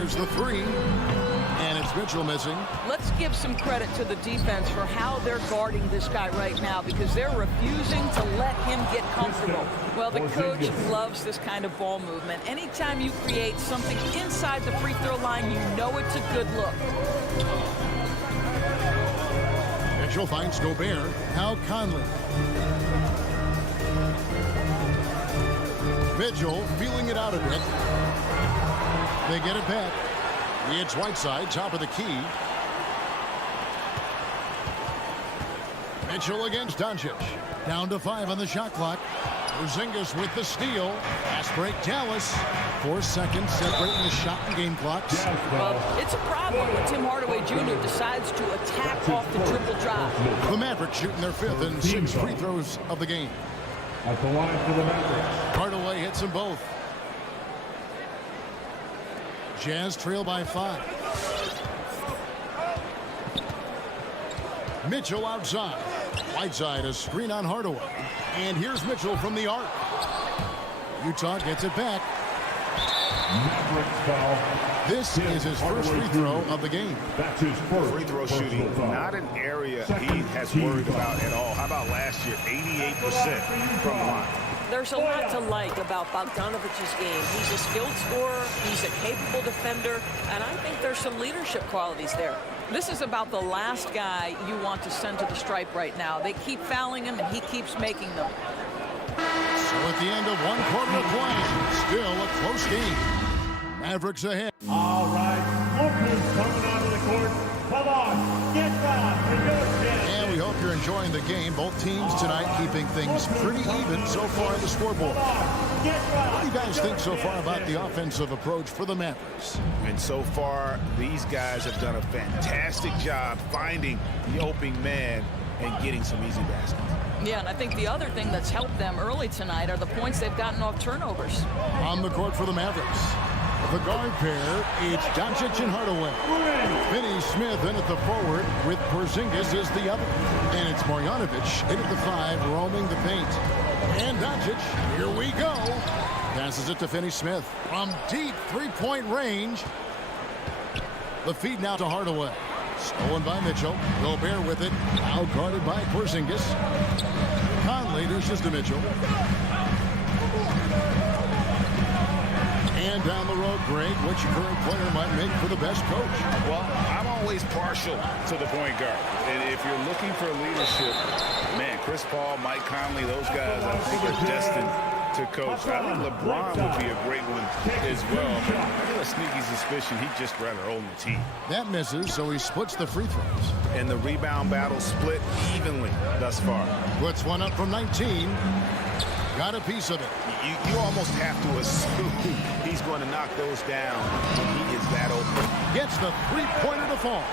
Here's the three. And it's Mitchell missing. Let's give some credit to the defense for how they're guarding this guy right now because they're refusing to let him get comfortable. Well, the coach loves this kind of ball movement. Anytime you create something inside the free throw line, you know it's a good look. Mitchell finds Gobert. Now Conley. Mitchell feeling it out a bit. They get it back. It's Whiteside, top of the key. Mitchell against Doncic. Down to 5 on the shot clock. Porzingis with the steal. Fast break Dallas. 4 seconds separating the shot and game clocks. Well, it's a problem when Tim Hardaway Jr. decides to attack off the triple drive. The Mavericks shooting their 5th and 6th free throws of the game. At the line for the Mavericks. Hardaway hits them both. Jazz trail by 5. Mitchell outside. Whiteside, a screen on Hardaway. And here's Mitchell from the arc. Utah gets it back. This is his first free throw of the game. That's his first free throw shooting. Not an area he has worried about at all. How about last year? 88% from the line. There's a lot to like about Bogdanovic's game. He's a skilled scorer, he's a capable defender, and I think there's some leadership qualities there. This is about the last guy you want to send to the stripe right now. They keep fouling him, and he keeps making them. So at the end of 1 quarter of play, still a close game. Mavericks ahead. All right, Lucas coming onto the court. Come on, get back to your chance. And we hope you're enjoying the game. Both teams tonight keeping things pretty even so far on the scoreboard. What do you guys think so far about the offensive approach for the Mavericks? And so far, these guys have done a fantastic job finding the opening man and getting some easy baskets. Yeah, and I think the other thing that's helped them early tonight are the points they've gotten off turnovers. On the court for the Mavericks, the guard pair, it's Doncic and Hardaway. Finney Smith in at the forward with Porzingis as the other. And it's Marjanovic in at the 5, roaming the paint. And Doncic, here we go. Passes it to Finney Smith from deep three-point range. The feed now to Hardaway. Stolen by Mitchell. Gobert with it. Now guarded by Porzingis. Conley dishes to Mitchell. And down the road, Greg, which current player might make for the best coach? Well, I'm always partial to the point guard. And if you're looking for leadership, man, Chris Paul, Mike Conley, those guys, I think are destined to coach. I think LeBron would be a great one as well. I get a sneaky suspicion he'd just rather own the team. That misses, so he splits the free throws. And the rebound battle split evenly thus far. Puts one up from 19. Got a piece of it. You almost have to assume he's going to knock those down when he is that open. Gets the three-pointer to fall.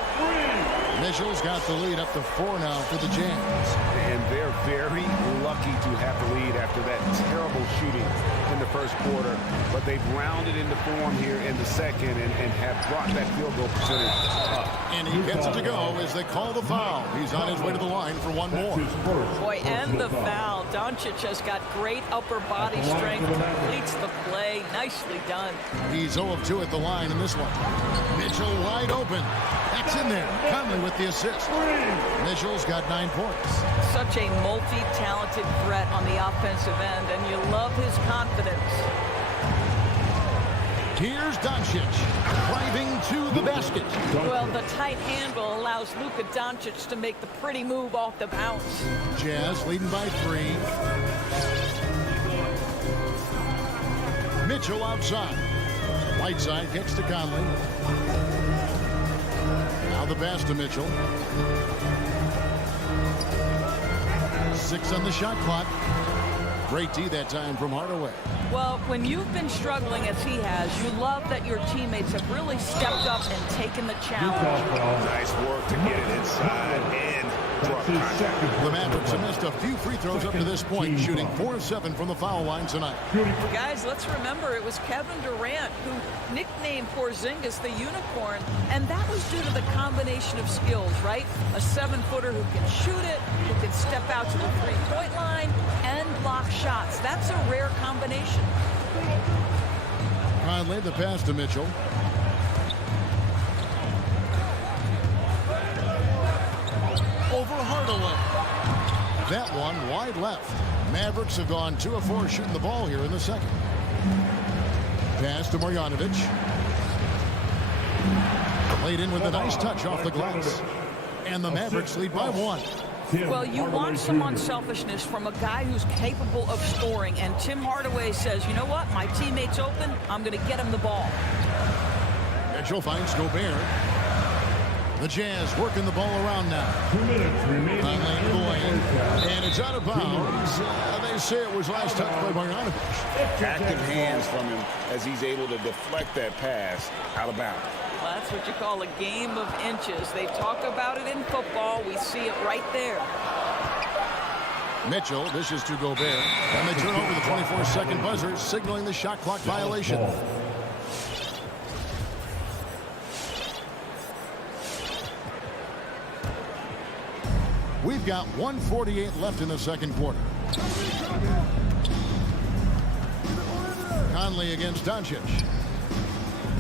Mitchell's got the lead up to 4 now for the Jazz. And they're very lucky to have the lead after that terrible shooting in the first quarter. But they've rounded into form here in the second and have brought that field goal percentage up. And he gets it to go as they call the foul. He's on his way to the line for one more. Boy, and the foul. Doncic has got great upper body strength. Completes the play. Nicely done. He's 0 of 2 at the line in this one. Mitchell wide open. That's in there. Conley with the assist. Mitchell's got 9 points. Such a multi-talented threat on the offensive end, and you love his confidence. Here's Doncic driving to the basket. Well, the tight handle allows Luka Doncic to make the pretty move off the bounce. Jazz leading by 3. Mitchell outside. Whiteside gets to Conley. Now the pass to Mitchell. 6 on the shot clock. Great D that time from Hardaway. Well, when you've been struggling as he has, you love that your teammates have really stepped up and taken the challenge. Nice work to get it inside and draw contact. The Mavericks have missed a few free throws up to this point, shooting 4 of 7 from the foul line tonight. Guys, let's remember it was Kevin Durant who nicknamed Porzingis the unicorn, and that was due to the combination of skills, right? A 7-footer who can shoot it, who can step out to the three-point line, and block shots. That's a rare combination. Conley, the pass to Mitchell. That one wide left. Mavericks have gone 2 of 4 shooting the ball here in the second. Pass to Marjanovic. Played in with a nice touch off the glass. And the Mavericks lead by 1. Well, you want some unselfishness from a guy who's capable of scoring. And Tim Hardaway says, you know what? My teammate's open. I'm going to get him the ball. Mitchell finds Gobert. The Jazz working the ball around now. 2 minutes remaining. And it's out of bounds. They say it was last touch by Marjanovic. Active hands from him as he's able to deflect that pass out of bounds. Well, that's what you call a game of inches. They talk about it in football. We see it right there. Mitchell dishes to Gobert. And they turn over the 24-second buzzer, signaling the shot clock violation. We've got 1:48 left in the second quarter. Conley against Doncic.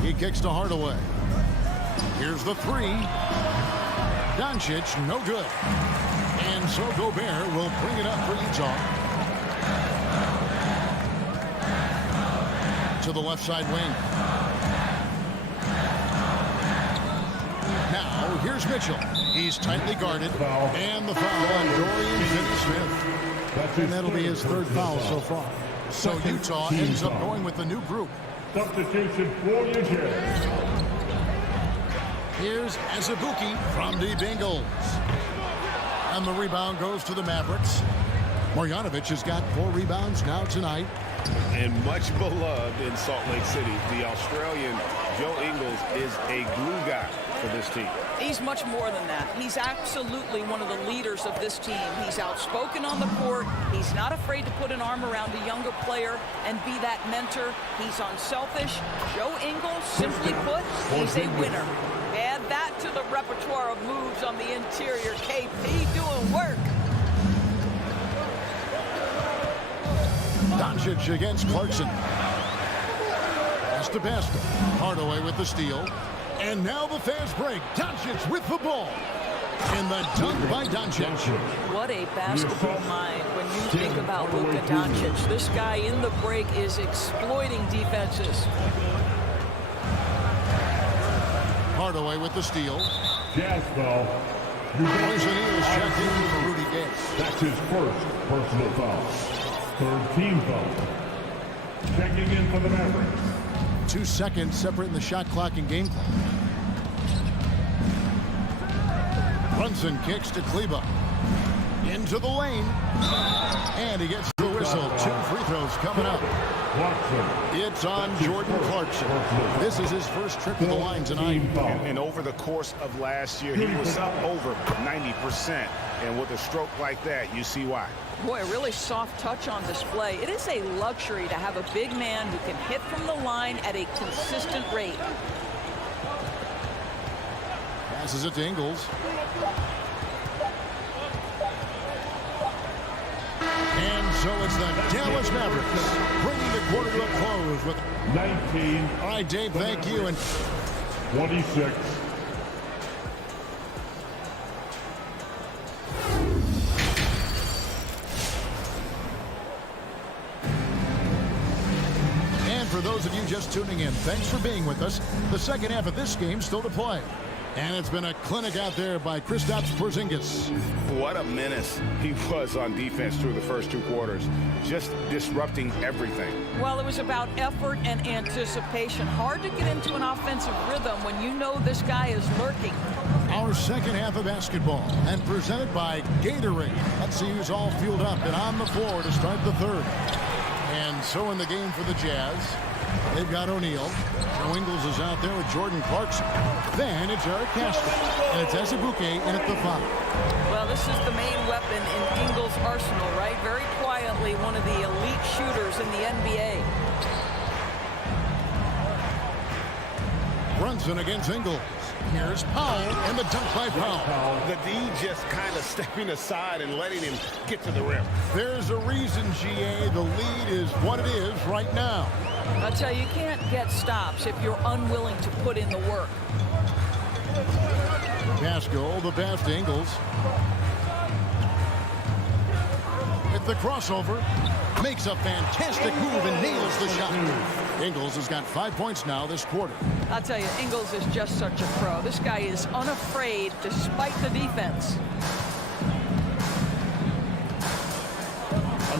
He kicks to Hardaway. Here's the 3. Doncic, no good. And so Gobert will bring it up for Utah. To the left side wing. Now, here's Mitchell. He's tightly guarded. And the foul on Dorian Finney-Smith. And that'll be his 3rd foul so far. So Utah ends up going with the new group. Substitution for your Jazz. Here's Azubuike from the Bengals. And the rebound goes to the Mavericks. Marjanovic has got 4 rebounds now tonight. And much beloved in Salt Lake City, the Australian Joe Ingles is a glue guy for this team. He's much more than that. He's absolutely one of the leaders of this team. He's outspoken on the court. He's not afraid to put an arm around a younger player and be that mentor. He's unselfish. Joe Ingles, simply put, he's a winner. Add that to the repertoire of moves on the interior. KP doing work. Doncic against Clarkson. Pass to Basket. Hardaway with the steal. And now the fast break. Doncic with the ball. And the dunk by Doncic. What a basketball mind when you think about Luka Doncic. This guy in the break is exploiting defenses. Hardaway with the steal. Jazz foul. Poison is checked in for Rudy Gay. That's his 1st personal foul. 3rd team foul. Checking in for the Mavericks. 2 seconds separating the shot clock and game clock. Brunson kicks to Kleba. Into the lane. And he gets the whistle. 2 free throws coming up. It's on Jordan Clarkson. This is his first trip to the line tonight. And over the course of last year, he was up over 90%. And with a stroke like that, you see why. Boy, a really soft touch on display. It is a luxury to have a big man who can hit from the line at a consistent rate. Passes it to Ingles. And so it's the Dallas Mavericks bringing the quarter to a close with 19. All right, Dave, thank you. And 26. for those of you just tuning in, thanks for being with us. The second half of this game still to play. And it's been a clinic out there by Kristaps Porzingis. What a menace he was on defense through the first 2 quarters, just disrupting everything. Well, it was about effort and anticipation. Hard to get into an offensive rhythm when you know this guy is lurking. Our second half of basketball, and presented by Gatorade. Let's see who's all fueled up and on the floor to start the third. And so in the game for the Jazz, they've got O'Neal. Joe Ingles is out there with Jordan Clarkson. Then it's Eric Castro. And it's Azubuike in at the 5. Well, this is the main weapon in Ingles' arsenal, right? Very quietly, one of the elite shooters in the NBA. Brunson against Ingles. Here's Powell, and the dunk by Powell. The D just kind of stepping aside and letting him get to the rim. There's a reason, GA, the lead is what it is right now. I'll tell you, you can't get stops if you're unwilling to put in the work. Pascal, the pass to Ingles. the crossover. Makes a fantastic move and nails the shot. Ingles has got 5 points now this quarter. I'll tell you, Ingles is just such a pro. This guy is unafraid despite the defense.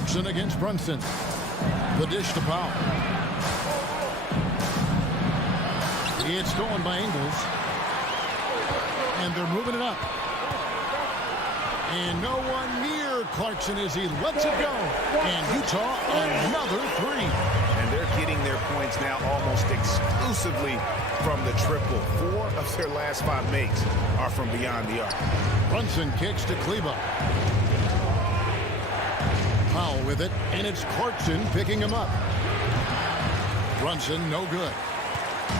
Thompson against Brunson. The dish to Powell. It's stolen by Ingles. And they're moving it up. And no one near Clarkson as he lets it go. And Utah another three. And they're getting their points now almost exclusively from the triple. 4 of their last 5 makes are from beyond the arc. Brunson kicks to Kleba. Powell with it, and it's Clarkson picking him up. Brunson, no good.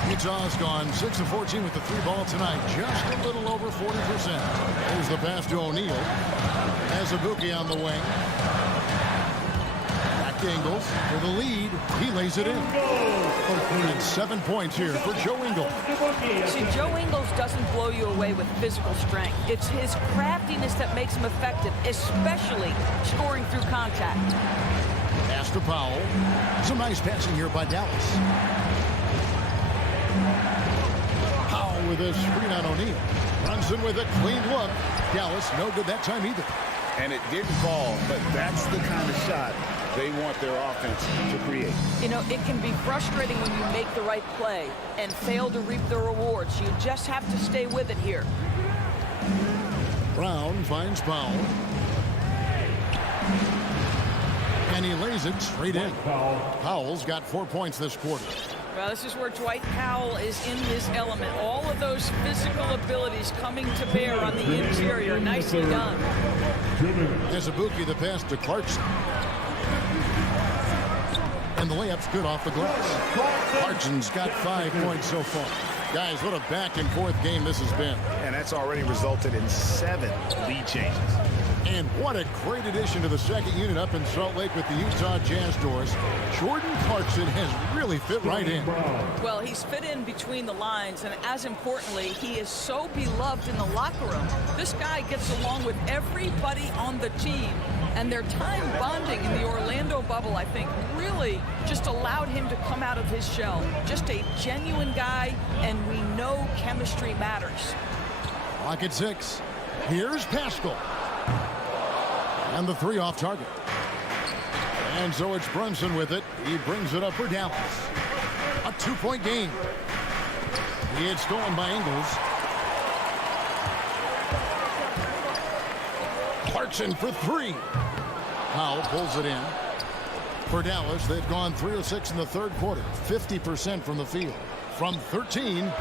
Utah's gone 6 of 14 with the 3-ball tonight, just a little over 40%. There's the pass to O'Neal. Azubuike on the wing. Back to Ingles for the lead. He lays it in. And 7 points here for Joe Ingles. See, Joe Ingles doesn't blow you away with physical strength. It's his craftiness that makes him effective, especially scoring through contact. Pass to Powell. Some nice passing here by Dallas. Powell with a screen on O'Neal. Brunson with a clean look. Dallas no good that time either. And it didn't fall, but that's the kind of shot they want their offense to create. You know, it can be frustrating when you make the right play and fail to reap the rewards. You just have to stay with it here. Brown finds Powell. And he lays it straight in. Powell's got 4 points this quarter. Well, this is where Dwight Powell is in his element. All of those physical abilities coming to bear on the interior. Nicely done. Azubuike the pass to Clarkson. And the layup's good off the glass. Clarkson's got 5 points so far. Guys, what a back-and-forth game this has been. And that's already resulted in 7 lead changes. And what a great addition to the second unit up in Salt Lake with the Utah Jazz doors. Jordan Clarkson has really fit right in. Well, he's fit in between the lines, and as importantly, he is so beloved in the locker room. This guy gets along with everybody on the team, and their time bonding in the Orlando bubble, I think, really just allowed him to come out of his shell. Just a genuine guy, and we know chemistry matters. Clock at 6. Here's Pascal. And the 3 off target. And so it's Brunson with it. He brings it up for Dallas. A 2-point game. It's stolen by Ingles. Clarkson for 3. Powell pulls it in. For Dallas, they've gone 3 of 6 in the third quarter. 50% from the field. From 13,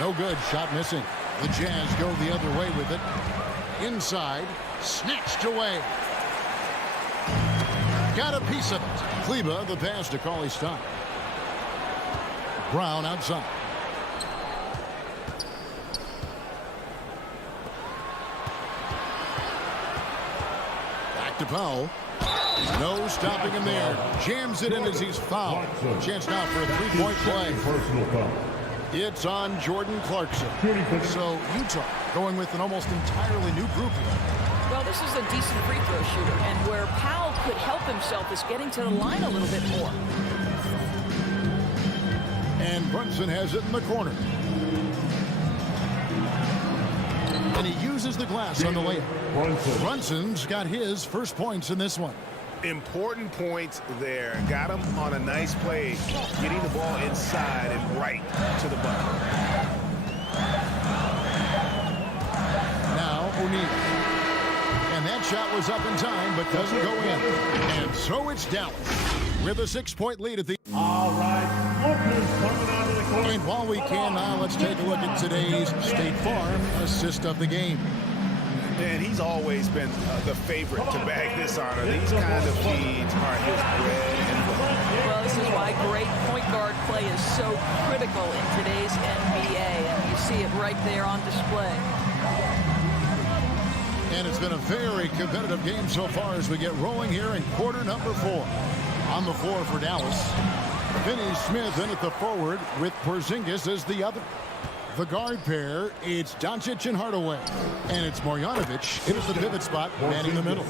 no good. Shot missing. The Jazz go the other way with it. Inside, snatched away. Got a piece of it. Kleba, the pass to Cauley Stein. Brown outside. Back to Powell. No stopping him there. Jams it in as he's fouled. Chance now for a 3-point play. Personal foul. It's on Jordan Clarkson. So Utah going with an almost entirely new group here. Well, this is a decent free throw shooter, and where Powell could help himself is getting to the line a little bit more. And Brunson has it in the corner. And he uses the glass on the layup. Brunson's got his first points in this one. Important points there. Got him on a nice play, getting the ball inside and right to the bucket. Now O'Neal. And that shot was up in time, but doesn't go in. And so it's Dallas with a 6-point lead at the... All right, Lucas coming out of the court. And while we can now, let's take a look at today's State Farm assist of the game. And he's always been the favorite to bag this honor. These kind of feeds are his bread and butter. Well, this is why great point guard play is so critical in today's NBA, and you see it right there on display. And it's been a very competitive game so far as we get rolling here in quarter number 4. On the floor for Dallas, Finney Smith in at the forward with Porzingis as the other. The guard pair, it's Doncic and Hardaway. And it's Marjanovic in at the pivot spot, manning the middle.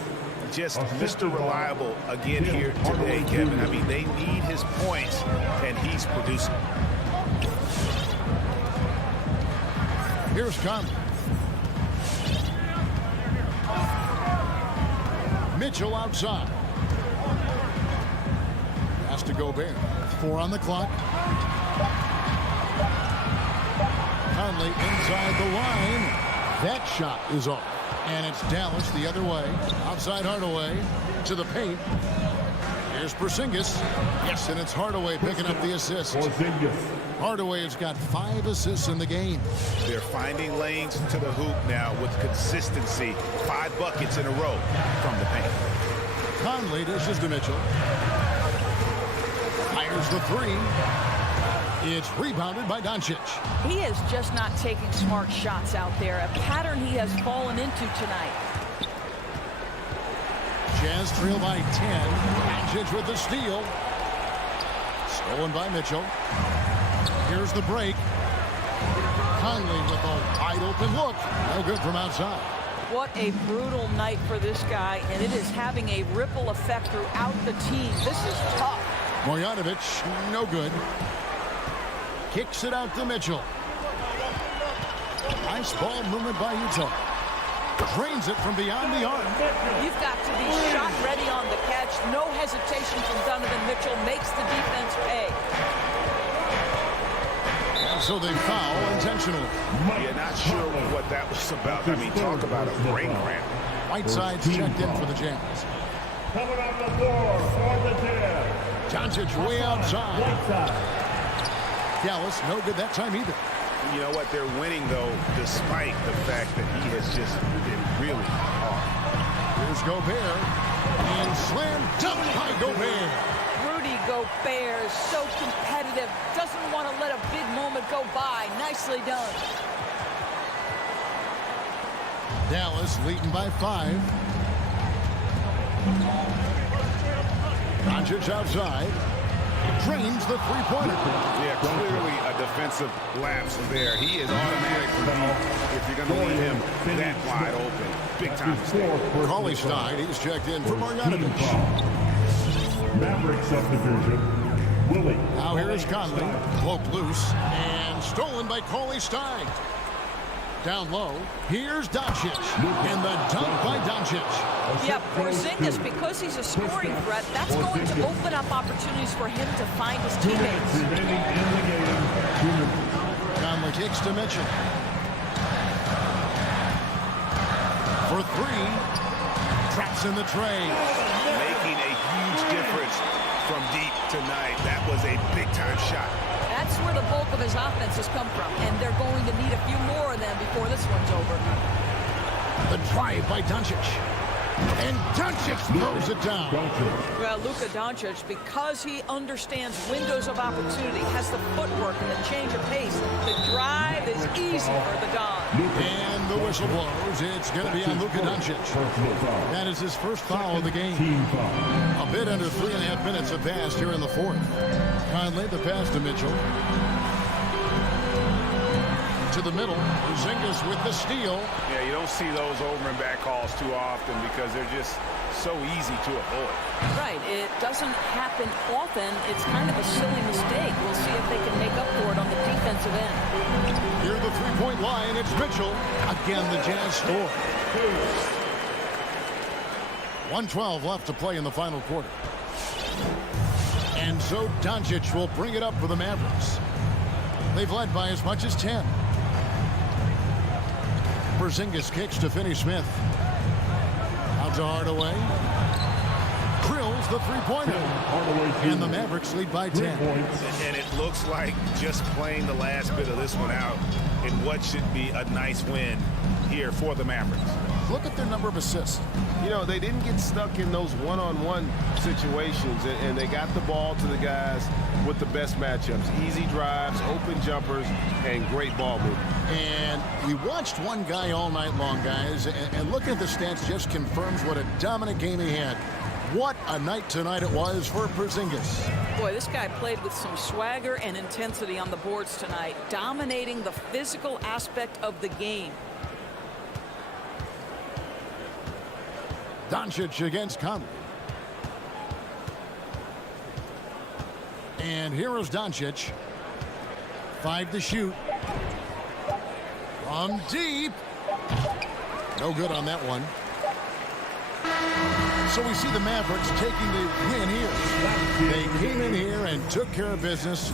just Mr. Reliable again here today, Kevin. I mean, they need his points, and he's producing. Here's Conley. Mitchell outside. Has to go Gobert. 4 on the clock. Conley inside the line. That shot is off. And it's Dallas the other way. Outside Hardaway to the paint. Here's Porzingis. Yes, and it's Hardaway picking up the assist. Hardaway has got 5 assists in the game. They're finding lanes to the hoop now with consistency. 5 buckets in a row from the paint. Conley dishes to Mitchell. Fires the 3. It's rebounded by Doncic. He is just not taking smart shots out there, a pattern he has fallen into tonight. Jazz trail by 10. Doncic with the steal. Stolen by Mitchell. Here's the break. Conley with a wide open look. No good from outside. What a brutal night for this guy, and it is having a ripple effect throughout the team. This is tough. Marjanovic, no good. Kicks it out to Mitchell. Nice ball movement by Utah. Drains it from beyond the arc. You've got to be shot ready on the catch. No hesitation from Donovan Mitchell. Makes the defense pay. And so they foul intentionally. You're not sure what that was about. I mean, talk about a brain cramp. Whiteside's checked in for the Jazz. Coming on the floor for the Jazz. Doncic way outside. Dallas, no good that time either. You know what? They're winning, though, despite the fact that he has just been really hard. Here's Gobert. And slam dunk by Gobert. Rudy Gobert is so competitive. Doesn't want to let a big moment go by. Nicely done. Dallas leading by 5. Doncic outside. Drains the three-pointer. Yeah, clearly a defensive lapse there. He is automatically, if you're going to leave him that wide open, big-time mistake. Cauley-Stein, he's checked in for Marjanovic. Maverick substitution. Willie. Now here is Conley. Cloak loose and stolen by Cauley-Stein. Down low. Here's Doncic. And the dunk by Doncic. Yeah, Porzingis, because he's a scoring threat, that's going to open up opportunities for him to find his teammates. Conley kicks to Mitchell. For 3. Traps in the tray. Making a huge difference from deep tonight. That was a big-time shot. That's where the bulk of his offense has come from, and they're going to need a few more of them before this one's over. The drive by Doncic. And Doncic throws it down. Well, Luka Doncic, because he understands windows of opportunity, has the footwork and the change of pace. The drive is easy for the Don. And the whistle blows. It's going to be on Luka Doncic. That is his first foul of the game. A bit under 3.5 minutes have passed here in the 4th. Conley, the pass to Mitchell. To the middle. Porzingis with the steal. Yeah, you don't see those over and back calls too often because they're just so easy to avoid. Right. It doesn't happen often. It's kind of a silly mistake. We'll see if they can make up for it on the defensive end. Near the three-point line, it's Mitchell. Again, the Jazz score. 1:12 left to play in the final quarter. And so Doncic will bring it up for the Mavericks. They've led by as much as 10. Porzingis kicks to Finney-Smith. Out to Hardaway. Drills the three-pointer. And the Mavericks lead by 10. And it looks like just playing the last bit of this one out in what should be a nice win here for the Mavericks. Look at their number of assists. You know, they didn't get stuck in those one-on-one situations, and they got the ball to the guys with the best matchups. Easy drives, open jumpers, and great ball movement. And we watched one guy all night long, guys, and looking at the stats just confirms what a dominant game he had. What a night tonight it was for Porzingis. Boy, this guy played with some swagger and intensity on the boards tonight, dominating the physical aspect of the game. Doncic against Conley. And here is Doncic. 5 to shoot. From deep. No good on that one. So we see the Mavericks taking the win here. They came in here and took care of business.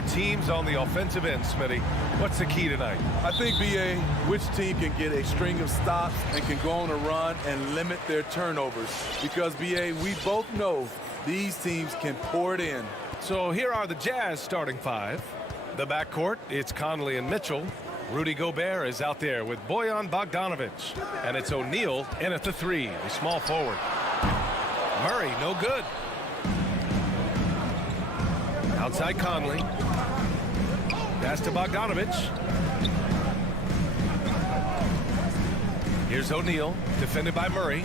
Similar teams on the offensive end, Smitty. What's the key tonight? I think, B.A., which team can get a string of stops and can go on a run and limit their turnovers. Because, B.A., we both know these teams can pour it in. So here are the Jazz starting five. The backcourt, it's Conley and Mitchell. Rudy Gobert is out there with Bojan Bogdanovic. And it's O'Neal in at the three, the small forward. Murray, no good. Outside Conley. Pass to Bogdanovic. Here's O'Neal, defended by Murray.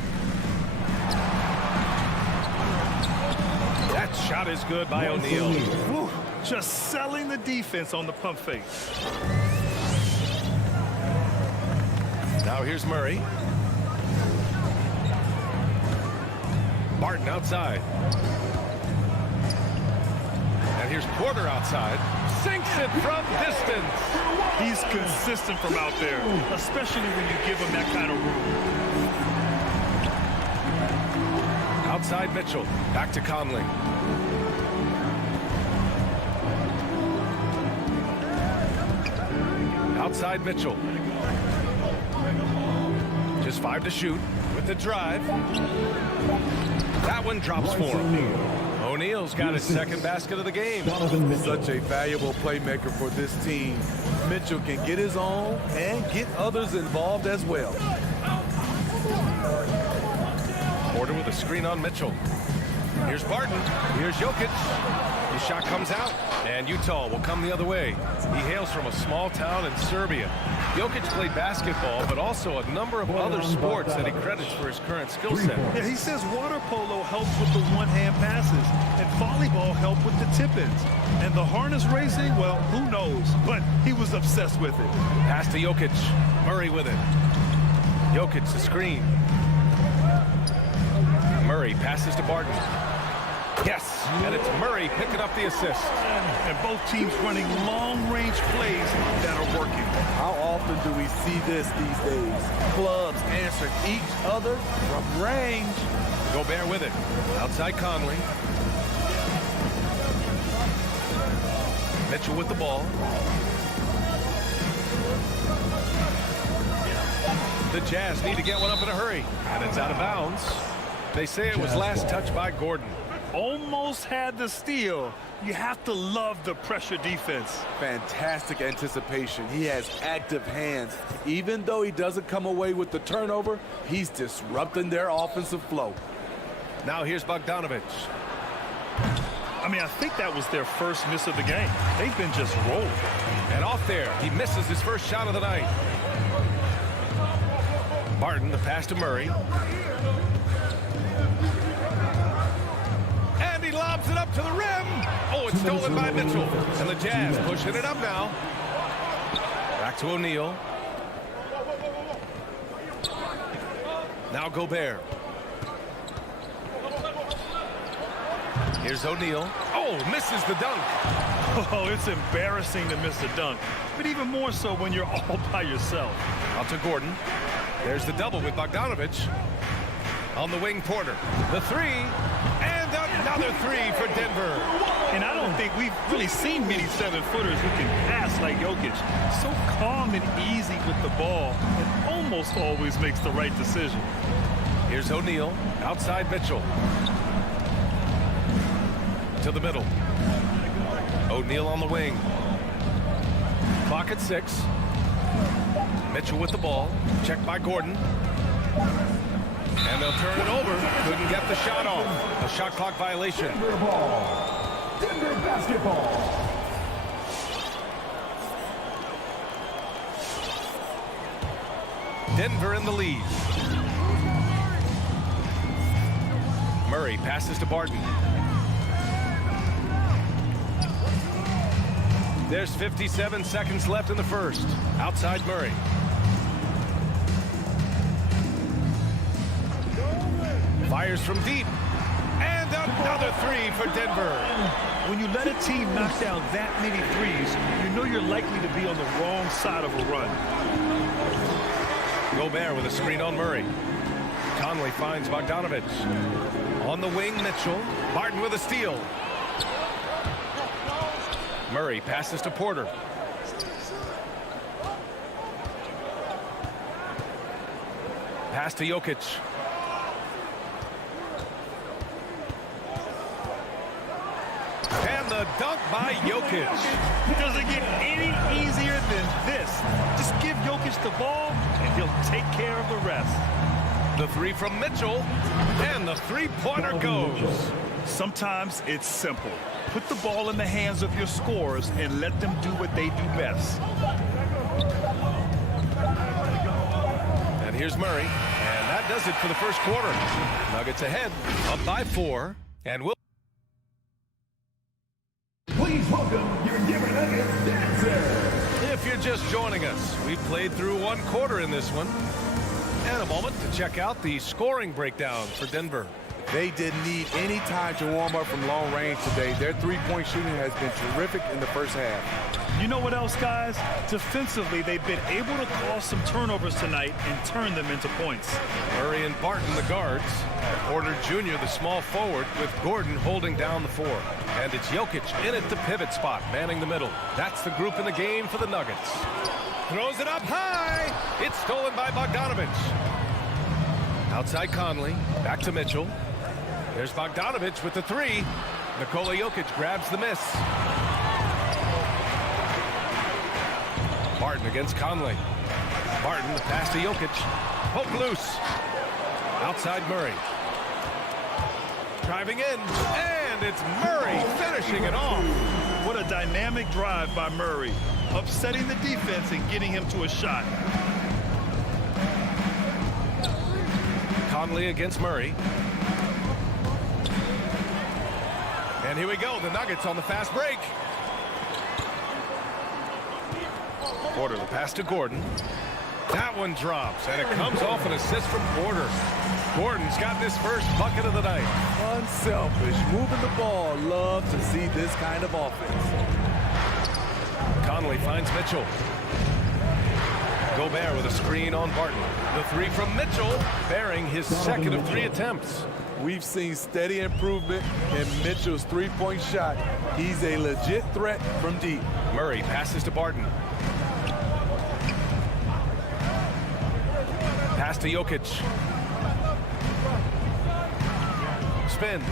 That shot is good by O'Neal. Just selling the defense on the pump fake. Now here's Murray. Barton outside. And here's Porter outside. Sinks it from distance. He's consistent from out there, especially when you give him that kind of room. Outside Mitchell. Back to Conley. Outside Mitchell. Just 5 to shoot with the drive. That one drops for him. O'Neal's got his second basket of the game. Such a valuable playmaker for this team. Mitchell can get his own and get others involved as well. Porter with a screen on Mitchell. Here's Barton. Here's Jokic. His shot comes out, and Utah will come the other way. He hails from a small town in Serbia. Jokic played basketball, but also a number of other sports that he credits for his current skill set. Yeah, he says water polo helps with the one-hand passes, and volleyball helped with the tip-ins. And the harness racing, well, who knows? But he was obsessed with it. Pass to Jokic. Murray with it. Jokic the screen. Murray passes to Barton. Yes, and it's Murray picking up the assist. And both teams running long-range plays that are working. How often do we see this these days? Clubs answering each other from range. Gobert with it. Outside Conley. Mitchell with the ball. The Jazz need to get one up in a hurry. And it's out of bounds. They say it was last touched by Gordon. Almost had the steal. You have to love the pressure defense. Fantastic anticipation. He has active hands. Even though he doesn't come away with the turnover, he's disrupting their offensive flow. Now here's Bogdanovic. I mean, I think that was their first miss of the game. They've been just rolling. And off there, he misses his first shot of the night. Barton, the pass to Murray. Lobs it up to the rim. Oh, it's stolen by Mitchell. And the Jazz pushing it up now. Back to O'Neal. Now Gobert. Here's O'Neal. Oh, misses the dunk. Oh, it's embarrassing to miss the dunk. But even more so when you're all by yourself. Out to Gordon. There's the double with Bogdanovic. On the wing, Porter. The three. And another three for Denver. And I don't think we've really seen many seven-footers who can pass like Jokic. So calm and easy with the ball and almost always makes the right decision. Here's O'Neal. Outside Mitchell. To the middle. O'Neal on the wing. Clock at 6. Mitchell with the ball. Checked by Gordon. And they'll turn it over. Couldn't get the shot off. A shot clock violation. Denver ball. Denver basketball. Denver in the lead. Murray passes to Barton. There's 57 seconds left in the first. Outside Murray. Fires from deep. And another three for Denver. When you let a team knock down that many threes, you know you're likely to be on the wrong side of a run. Gobert with a screen on Murray. Conley finds Bogdanovic. On the wing, Mitchell. Barton with a steal. Murray passes to Porter. Pass to Jokic. And the dunk by Jokic. Doesn't get any easier than this. Just give Jokic the ball, and he'll take care of the rest. The three from Mitchell, and the three-pointer goes. Sometimes it's simple. Put the ball in the hands of your scorers and let them do what they do best. And here's Murray, and that does it for the first quarter. Nuggets ahead, up by 4, and we'll... Please welcome your Denver Nuggets dancer. If you're just joining us, we've played through one quarter in this one. And a moment to check out the scoring breakdown for Denver. They didn't need any time to warm up from long range today. Their three-point shooting has been terrific in the first half. You know what else, guys? Defensively, they've been able to cause some turnovers tonight and turn them into points. Murray and Barton, the guards. Porter Jr., the small forward, with Gordon holding down the 4. And it's Jokic in at the pivot spot, manning the middle. That's the group in the game for the Nuggets. Throws it up high. It's stolen by Bogdanovich. Outside Conley. Back to Mitchell. There's Bogdanovich with the 3. Nikola Jokic grabs the miss. Barton against Conley. Barton, the pass to Jokic. Poke loose. Outside Murray. Driving in. And it's Murray finishing it off. What a dynamic drive by Murray. Upsetting the defense and getting him to a shot. Conley against Murray. And here we go, the Nuggets on the fast break. Porter, the pass to Gordon. That one drops, and it comes off an assist from Porter. Gordon's got this first bucket of the night. Unselfish, moving the ball. Love to see this kind of offense. Conley finds Mitchell. Gobert with a screen on Barton. The 3 from Mitchell, bearing his second of 3 attempts. We've seen steady improvement in Mitchell's three-point shot. He's a legit threat from deep. Murray passes to Barton. Pass to Jokic. Spins.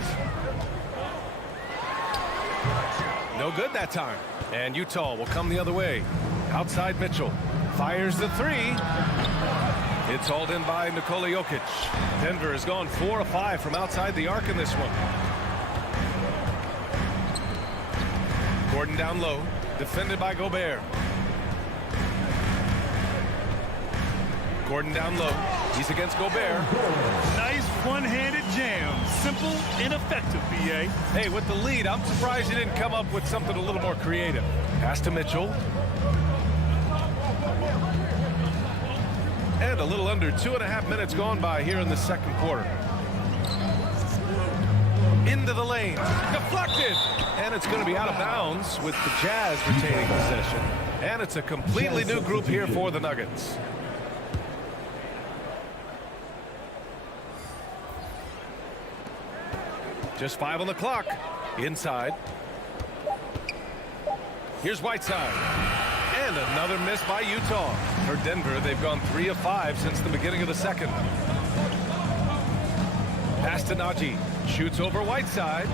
No good that time. And Utah will come the other way. Outside Mitchell. Fires the 3. It's hauled in by Nikola Jokic. Denver has gone 4 of 5 from outside the arc in this one. Gordon down low. Defended by Gobert. Gordon down low. He's against Gobert. Nice one-handed jam. Simple and effective, B.A. Hey, with the lead, I'm surprised he didn't come up with something a little more creative. Pass to Mitchell. And a little under 2.5 minutes gone by here in the second quarter. Into the lane. Deflected. And it's going to be out of bounds with the Jazz retaining possession. And it's a completely new group here for the Nuggets. Just 5 on the clock. Inside. Here's Whiteside. And another miss by Utah. For Denver, they've gone 3 of 5 since the beginning of the second. Pass to Najee. Shoots over Whiteside.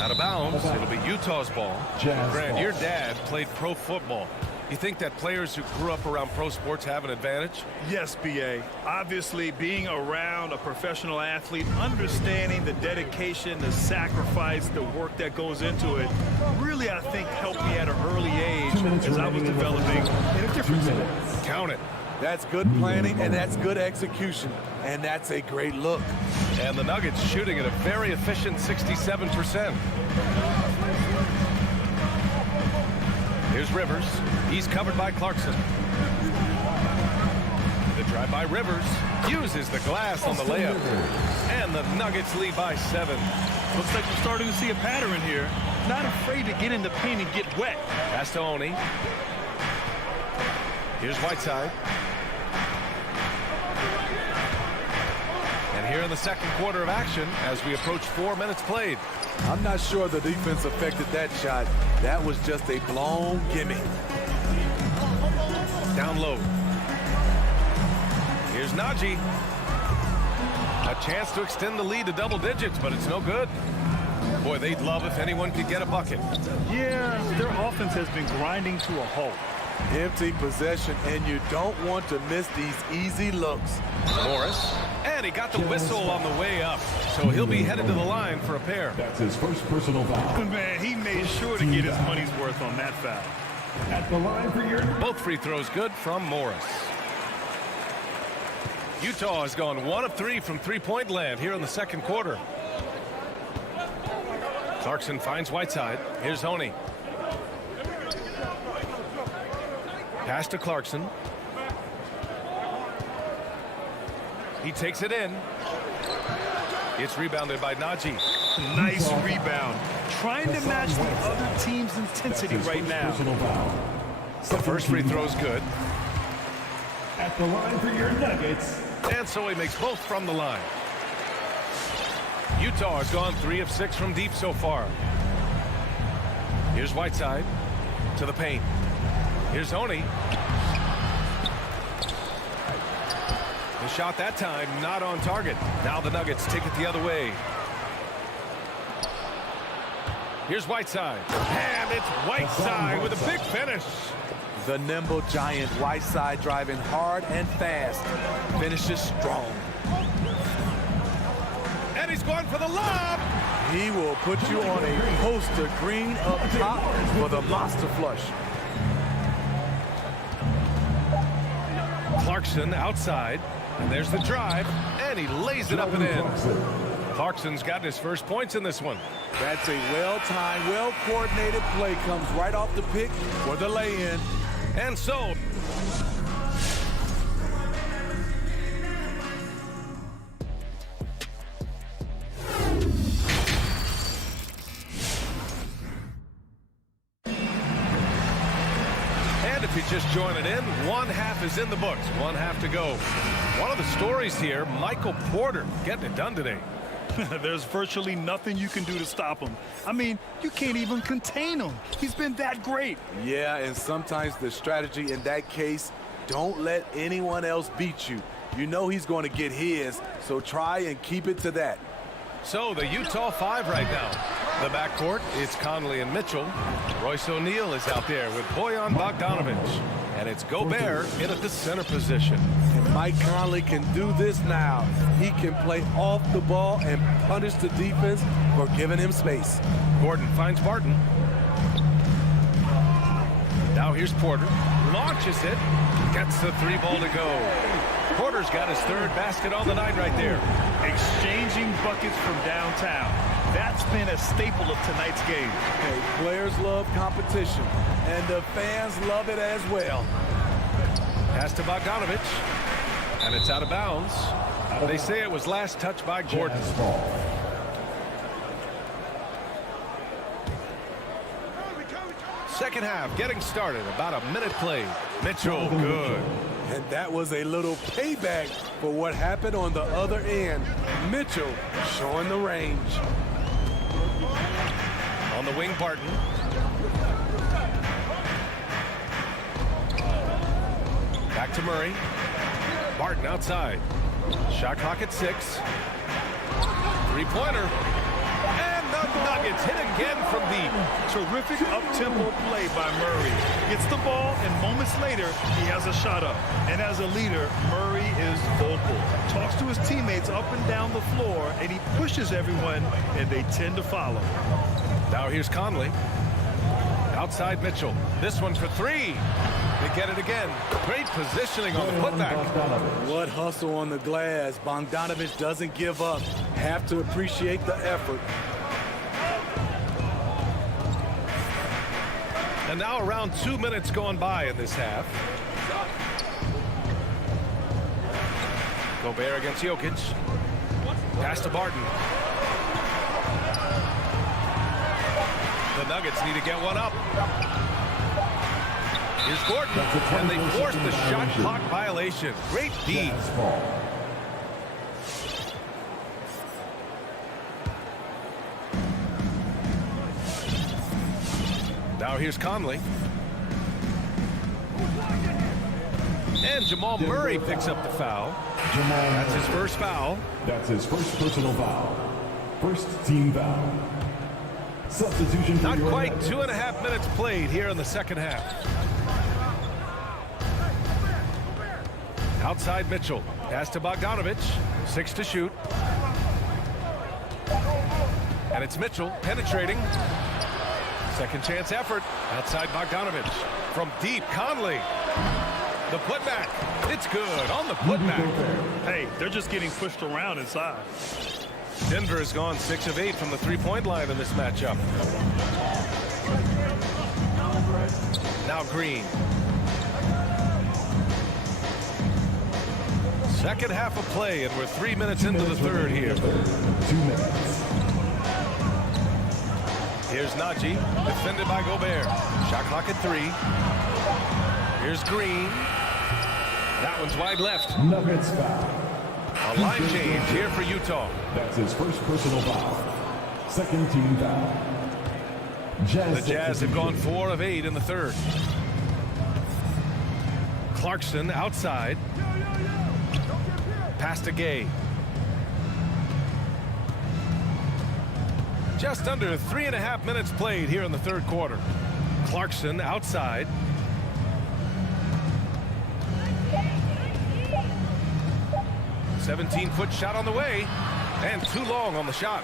Out of bounds. It'll be Utah's ball. Grant, your dad played pro football. You think that players who grew up around pro sports have an advantage? Yes, B.A. Obviously, being around a professional athlete, understanding the dedication, the sacrifice, the work that goes into it, really, I think, helped me at an early age as I was developing in a different sport. Count it. That's good planning, and that's good execution. And that's a great look. And the Nuggets shooting at a very efficient 67%. Here's Rivers. He's covered by Clarkson. The drive by Rivers uses the glass on the layup. And the Nuggets lead by 7. Looks like we're starting to see a pattern here. Not afraid to get in the paint and get wet. Pass to Oni. Here's Whiteside. And here in the second quarter of action as we approach 4 minutes played. I'm not sure the defense affected that shot. That was just a blown gimme. Down low. Here's Najee. A chance to extend the lead to double digits, but it's no good. Boy, they'd love if anyone could get a bucket. Yeah, their offense has been grinding to a halt. Empty possession, and you don't want to miss these easy looks. Morris, and he got the whistle on the way up, so he'll be headed to the line for a pair. That's his first personal foul. Man, he made sure to get his money's worth on that foul. At the line for your... Both free throws good from Morris. Utah has gone 1 of 3 from three-point land here in the second quarter. Clarkson finds Whiteside. Here's Honey. Pass to Clarkson. He takes it in. It's rebounded by Najee. Nice rebound. Trying to match the other team's intensity right now. The first free throw is good. At the line for your Nuggets. And so he makes both from the line. Utah has gone 3 of 6 from deep so far. Here's Whiteside to the paint. Here's Honey. The shot that time not on target. Now the Nuggets take it the other way. Here's Whiteside. And it's Whiteside with a big finish. The nimble giant Whiteside driving hard and fast. Finishes strong. And he's going for the lob. He will put you on a poster green up top for the monster flush. Clarkson outside. And there's the drive. And he lays it up and in. Clarkson's gotten his first points in this one. That's a well-timed, well-coordinated play. Comes right off the pick for the lay-in. And so... And if you just join it in, one half is in the books. One half to go. One of the stories here, Michael Porter getting it done today. There's virtually nothing you can do to stop him. I mean, you can't even contain him. He's been that great. Yeah, and sometimes the strategy in that case, don't let anyone else beat you. You know he's going to get his, so try and keep it to that. So the Utah 5 right now. The backcourt, it's Conley and Mitchell. Royce O'Neal is out there with Bojan Bogdanovic. And it's Gobert in at the center position. And Mike Conley can do this now. He can play off the ball and punish the defense for giving him space. Gordon finds Barton. Now here's Porter. Launches it. Gets the 3-ball to go. Porter's got his 3rd basket on the night right there. Exchanging buckets from downtown. That's been a staple of tonight's game. Hey, players love competition, and the fans love it as well. Pass to Bogdanovic. And it's out of bounds. They say it was last touched by Gordon. Second half getting started. About a minute played. Mitchell, good. And that was a little payback for what happened on the other end. Mitchell showing the range. On the wing, Barton. Back to Murray. Barton outside. Shot clock at 6. 3-pointer. And the Nuggets hit again from deep. Terrific up-tempo play by Murray. Gets the ball, and moments later, he has a shot up. And as a leader, Murray is vocal. Talks to his teammates up and down the floor, and he pushes everyone, and they tend to follow. Now here's Conley. Outside Mitchell. This one for 3. They get it again. Great positioning on the putback. What hustle on the glass. Bogdanovic doesn't give up. Have to appreciate the effort. And now around 2 minutes gone by in this half. Gobert against Jokic. Pass to Barton. The Nuggets need to get one up. Here's Gordon, and they forced the shot clock violation. Great D. Now here's Conley. And Jamal Murray picks up the foul. That's his first foul. That's his first personal foul. First team foul. Substitution for Not your quite Nuggets. 2.5 minutes played here in the second half. Outside Mitchell. Pass to Bogdanovich. 6 to shoot. And it's Mitchell penetrating. Second chance effort. Outside Bogdanovich. From deep, Conley. The putback. It's good on the putback. Hey, they're just getting pushed around inside. Denver has gone 6 of 8 from the three-point line in this matchup. Now Green. Second half of play, and we're 3 minutes into the third here. 2 minutes. Here's Najee, defended by Gobert. Shot clock at 3. Here's Green. That one's wide left. Nuggets foul. A line change here for Utah. That's his first personal foul. Second team foul. The Jazz have gone 4 of 8 in the third. Clarkson outside. Pass to Gay. Just under 3.5 minutes played here in the third quarter. Clarkson outside. A 17-foot shot on the way, and too long on the shot.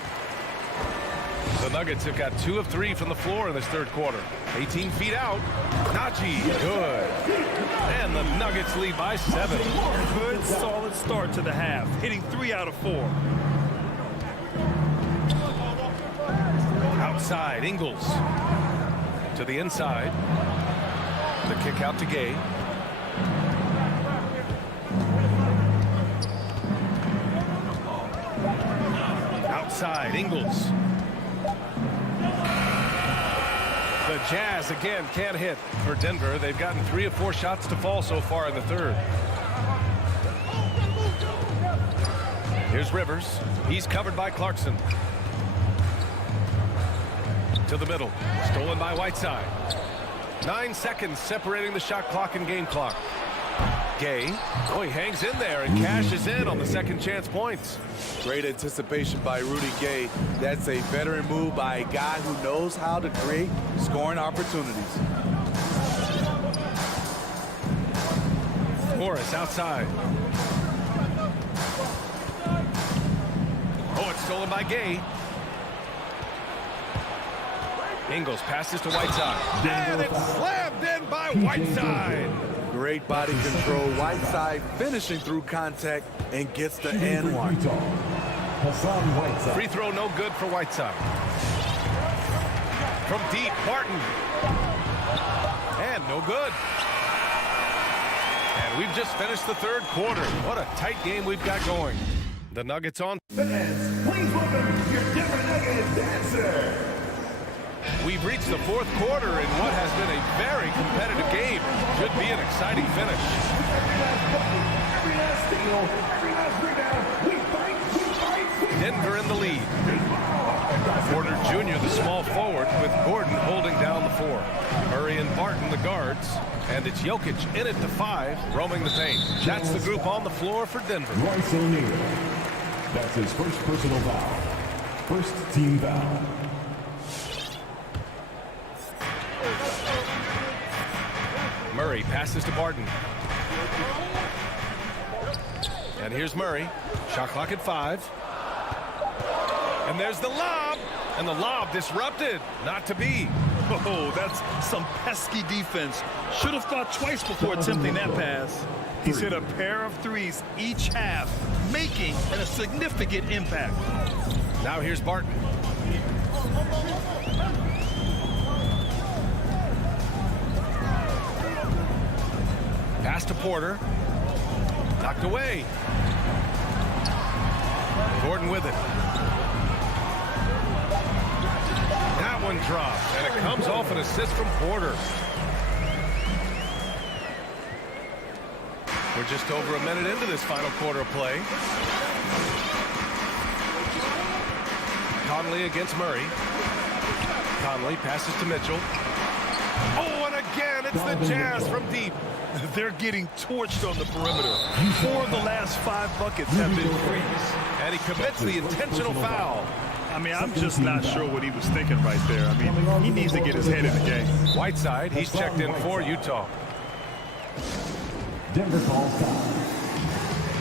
The Nuggets have got 2 of 3 from the floor in this third quarter. 18 feet out. Najee, good. And the Nuggets lead by 7. Good, solid start to the half, hitting 3 out of 4. Outside, Ingles. To the inside. The kick out to Gay. Outside, Ingles. The Jazz again can't hit for Denver. They've gotten 3 of 4 shots to fall so far in the third. Here's Rivers. He's covered by Clarkson. To the middle. Stolen by Whiteside. 9 seconds separating the shot clock and game clock. Gay. Oh, he hangs in there and cashes in on the second chance points. Great anticipation by Rudy Gay. That's a veteran move by a guy who knows how to create scoring opportunities. Morris outside. Oh, it's stolen by Gay. Ingles passes to Whiteside. And it's slammed in by Whiteside. Great body control. Whiteside finishing through contact and gets the and one. Free throw no good for Whiteside. From deep, Barton. And no good. And we've just finished the third quarter. What a tight game we've got going. The Nuggets on. Fans, please welcome your Denver Nuggets dancer. We've reached the fourth quarter in what has been a very competitive game. Should be an exciting finish. Every last steal, every last rebound, we fight. Denver in the lead. Porter Jr., the small forward, with Gordon holding down the 4. Murray and Barton, the guards. And it's Jokic in at the 5, roaming the paint. That's the group on the floor for Denver. Royce O'Neal. That's his first personal foul. First team foul. Murray passes to Barton. And here's Murray. Shot clock at 5. And there's the lob. And the lob disrupted. Not to be. Oh, that's some pesky defense. Should have thought twice before attempting that pass. He's hit a pair of threes each half, making a significant impact. Now here's Barton. Pass to Porter. Knocked away. Gordon with it. That one dropped, and it comes off an assist from Porter. We're just over a minute into this final quarter of play. Conley against Murray. Conley passes to Mitchell. Oh, and again, it's the Jazz from deep. They're getting torched on the perimeter. 4 of the last 5 buckets have been threes. And he commits the intentional foul. I mean, I'm just not sure what he was thinking right there. I mean, he needs to get his head in the game. Whiteside, he's checked in for Utah. Denver calls foul.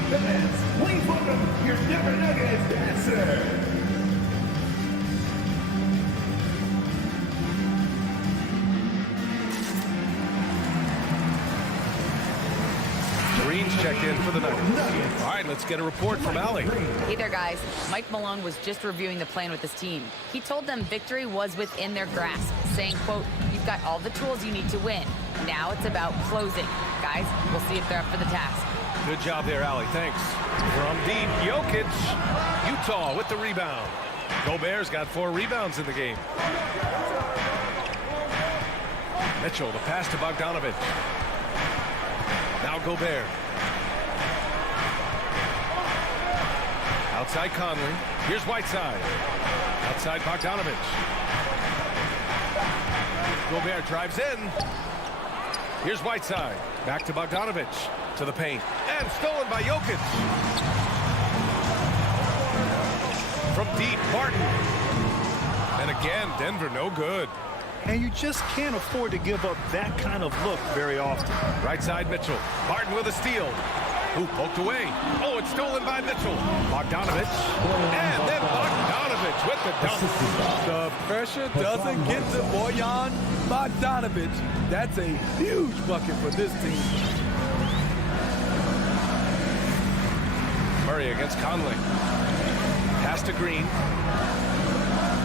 Fans, please welcome your Denver Nuggets dancer. Green's checked in for the Nuggets. All right, let's get a report from Allie. Hey there, guys. Mike Malone was just reviewing the plan with his team. He told them victory was within their grasp, saying, quote, "You've got all the tools you need to win. Now it's about closing. Guys, we'll see if they're up for the task." Good job there, Allie. Thanks. From deep, Jokic. Utah with the rebound. Gobert's got 4 rebounds in the game. Mitchell, the pass to Bogdanovic. Now Gobert. Outside Conley. Here's Whiteside. Outside Bogdanovic. Gobert drives in. Here's Whiteside. Back to Bogdanovic. To the paint. And stolen by Jokic. From deep, Barton. And again, Denver no good. And you just can't afford to give up that kind of look very often. Right side Mitchell. Barton with a steal. Who poked away. Oh, it's stolen by Mitchell. Bogdanovic. And then Bogdanovic with the dunk. The pressure doesn't get to Bojan Bogdanovic. That's a huge bucket for this team. Murray against Conley. Pass to Green.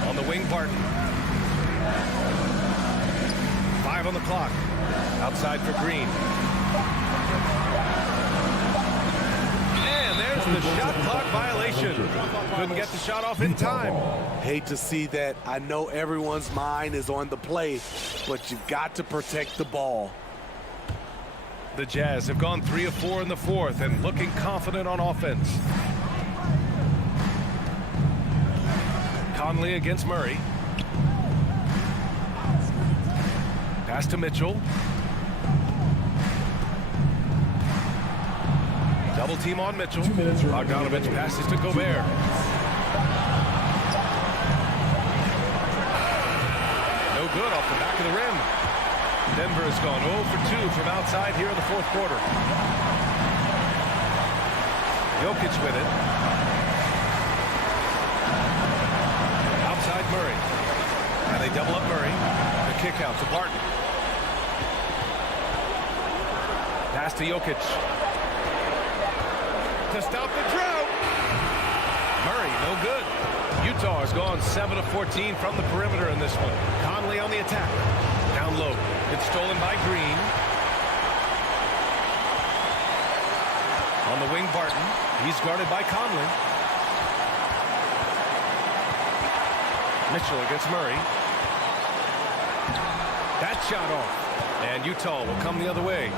On the wing, Barton. 5 on the clock. Outside for Green. And there's the shot clock violation. Couldn't get the shot off in time. Hate to see that. I know everyone's mind is on the play, but you've got to protect the ball. The Jazz have gone 3 of 4 in the 4th and looking confident on offense. Conley against Murray. Pass to Mitchell. Double team on Mitchell. Bogdanovic passes to Gobert. No good off the back of the rim. Denver has gone 0 for 2 from outside here in the 4th quarter. Jokic with it. Outside Murray. And they double up Murray. The kick out to Barton. Pass to Jokic. To stop the drought. Murray, no good. Utah has gone 7 of 14 from the perimeter in this one. Conley on the attack. Down low. It's stolen by Green. On the wing, Barton. He's guarded by Conley. Mitchell against Murray. That shot off. And Utah will come the other way.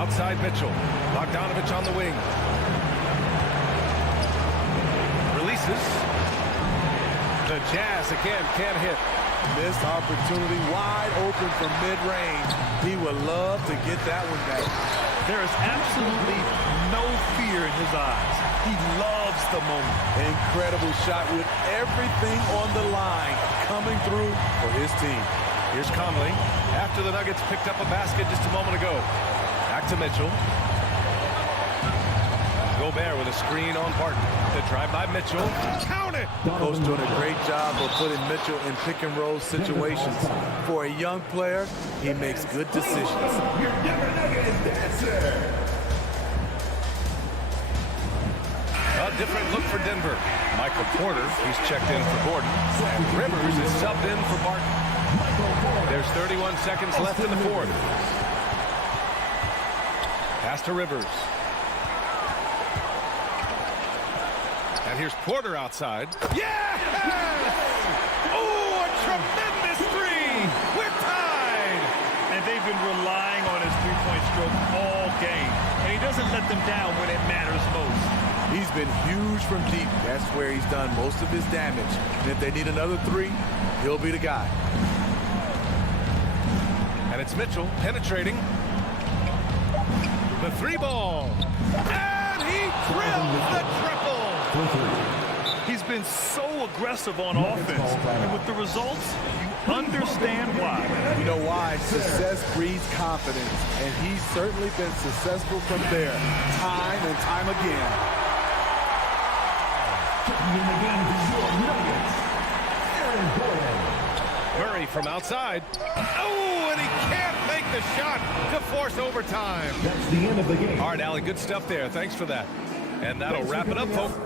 Outside Mitchell. Bogdanovic on the wing. Releases. The Jazz again can't hit. Missed opportunity wide open from mid-range. He would love to get that one back. There is absolutely no fear in his eyes. He loves the moment. Incredible shot with everything on the line coming through for his team. Here's Conley. After the Nuggets picked up a basket just a moment ago. Back to Mitchell. Gobert with a screen on Barton. The drive by Mitchell. Count it! Coach doing a great job of putting Mitchell in pick and roll situations. For a young player, he makes good decisions. A different look for Denver. Michael Porter, he's checked in for Gordon. And Rivers is subbed in for Barton. There's 31 seconds left in the 4th. Pass to Rivers. And here's Porter outside. Yes! Oh, a tremendous 3! We're tied! And they've been relying on his three-point stroke all game. And he doesn't let them down when it matters most. He's been huge from deep. That's where he's done most of his damage. And if they need another 3, he'll be the guy. A different look for Denver. Michael Porter, he's checked in for Gordon. And Rivers is subbed in for Barton. There's 31 seconds left in the 4th. Pass to Rivers. And here's Porter outside. Yes! Oh, a tremendous 3! We're tied! He's been huge from deep. That's where he's done most of his damage. And if they need another 3, he'll be the guy. It's Mitchell penetrating. The 3-ball. And he drills the triple. He's been so aggressive on offense. And with the results, you understand why. You know why? Success breeds confidence. And he's certainly been successful from there, time and time again. Murray from outside. Oh, and he can't make the shot to force overtime. That's the end of the game. All right, Allie, good stuff there. Thanks for that. And that'll wrap it up, folks.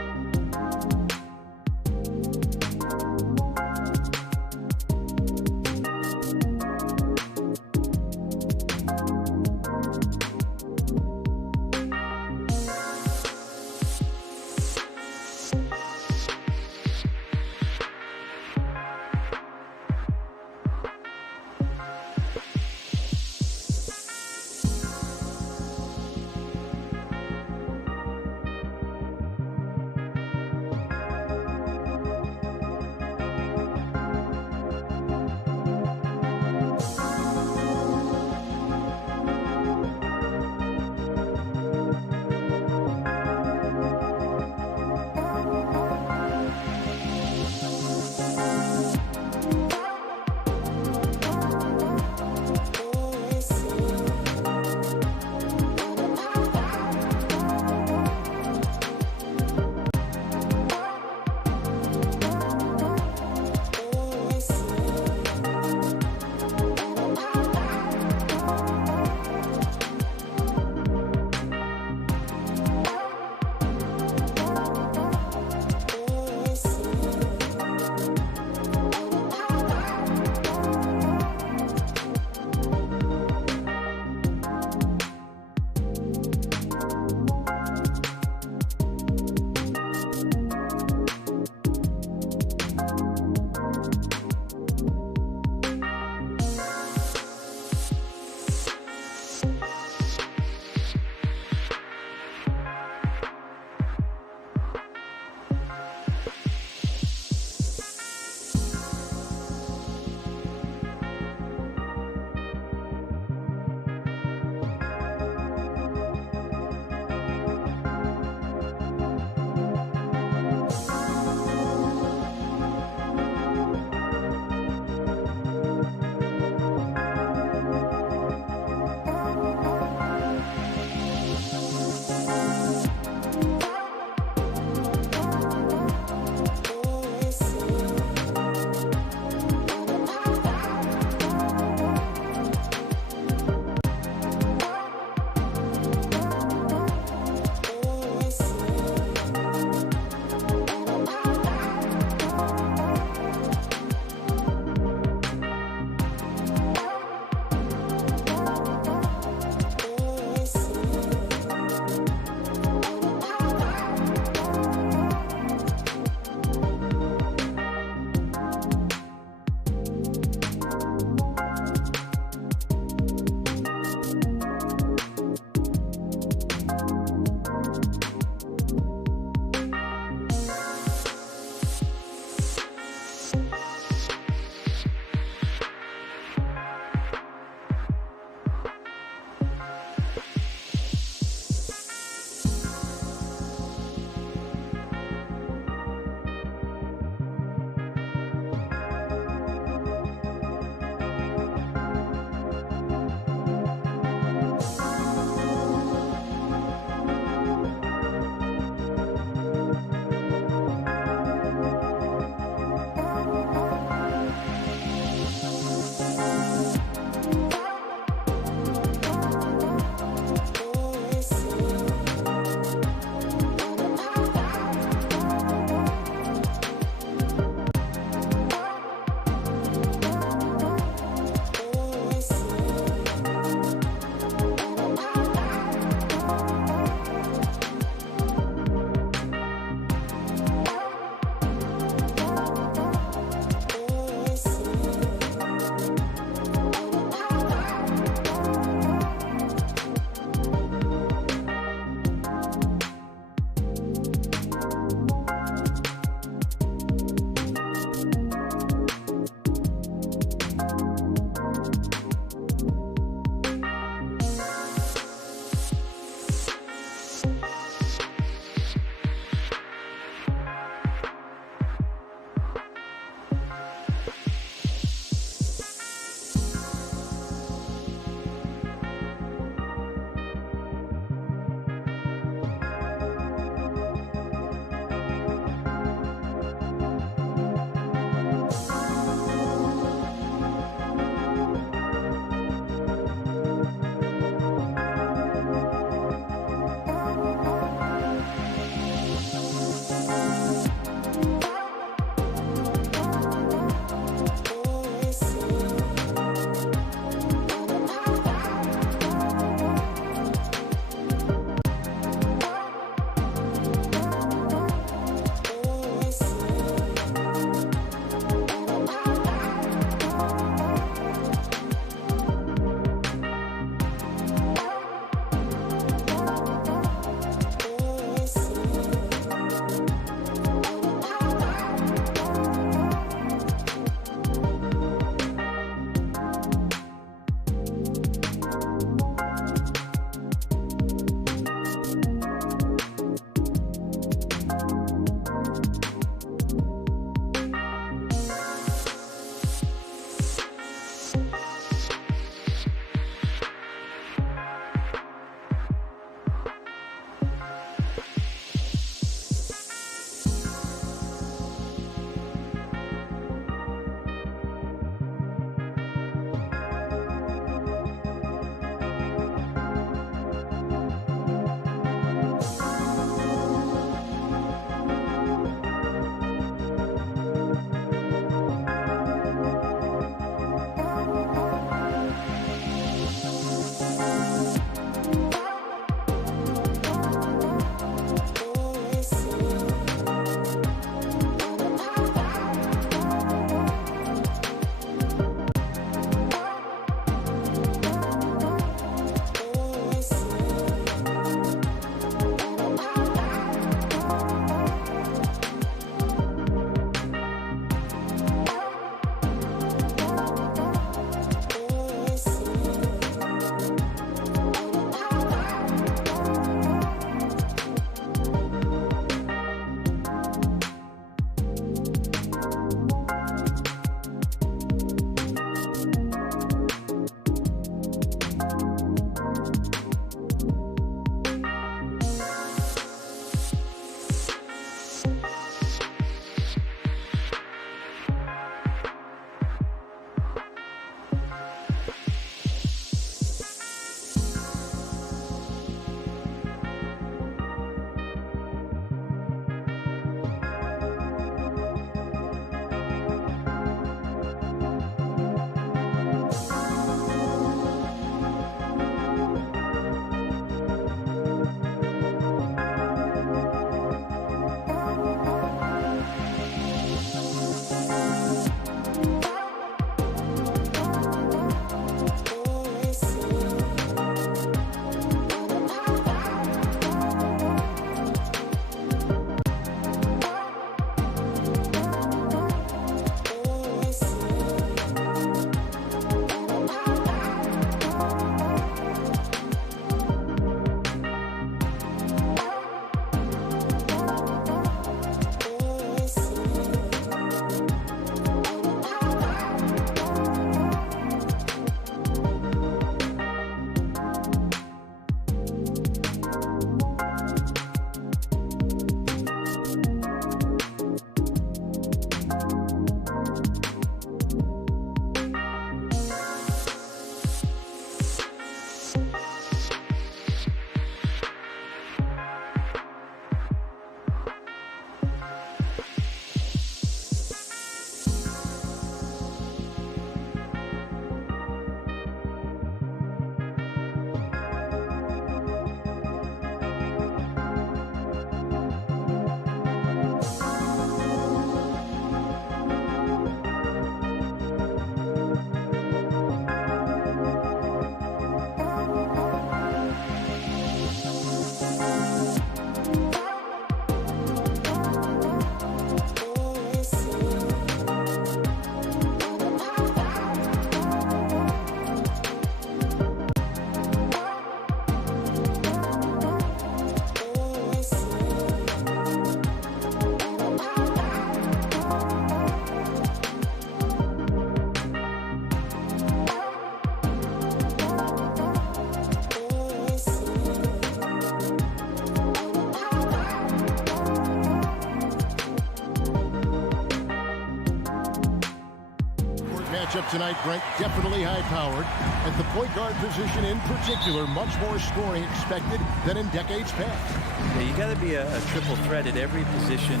tonight, Greg, definitely high-powered. At the point guard position in particular, much more scoring expected than in decades past. Yeah, you got to be a triple threat at every position.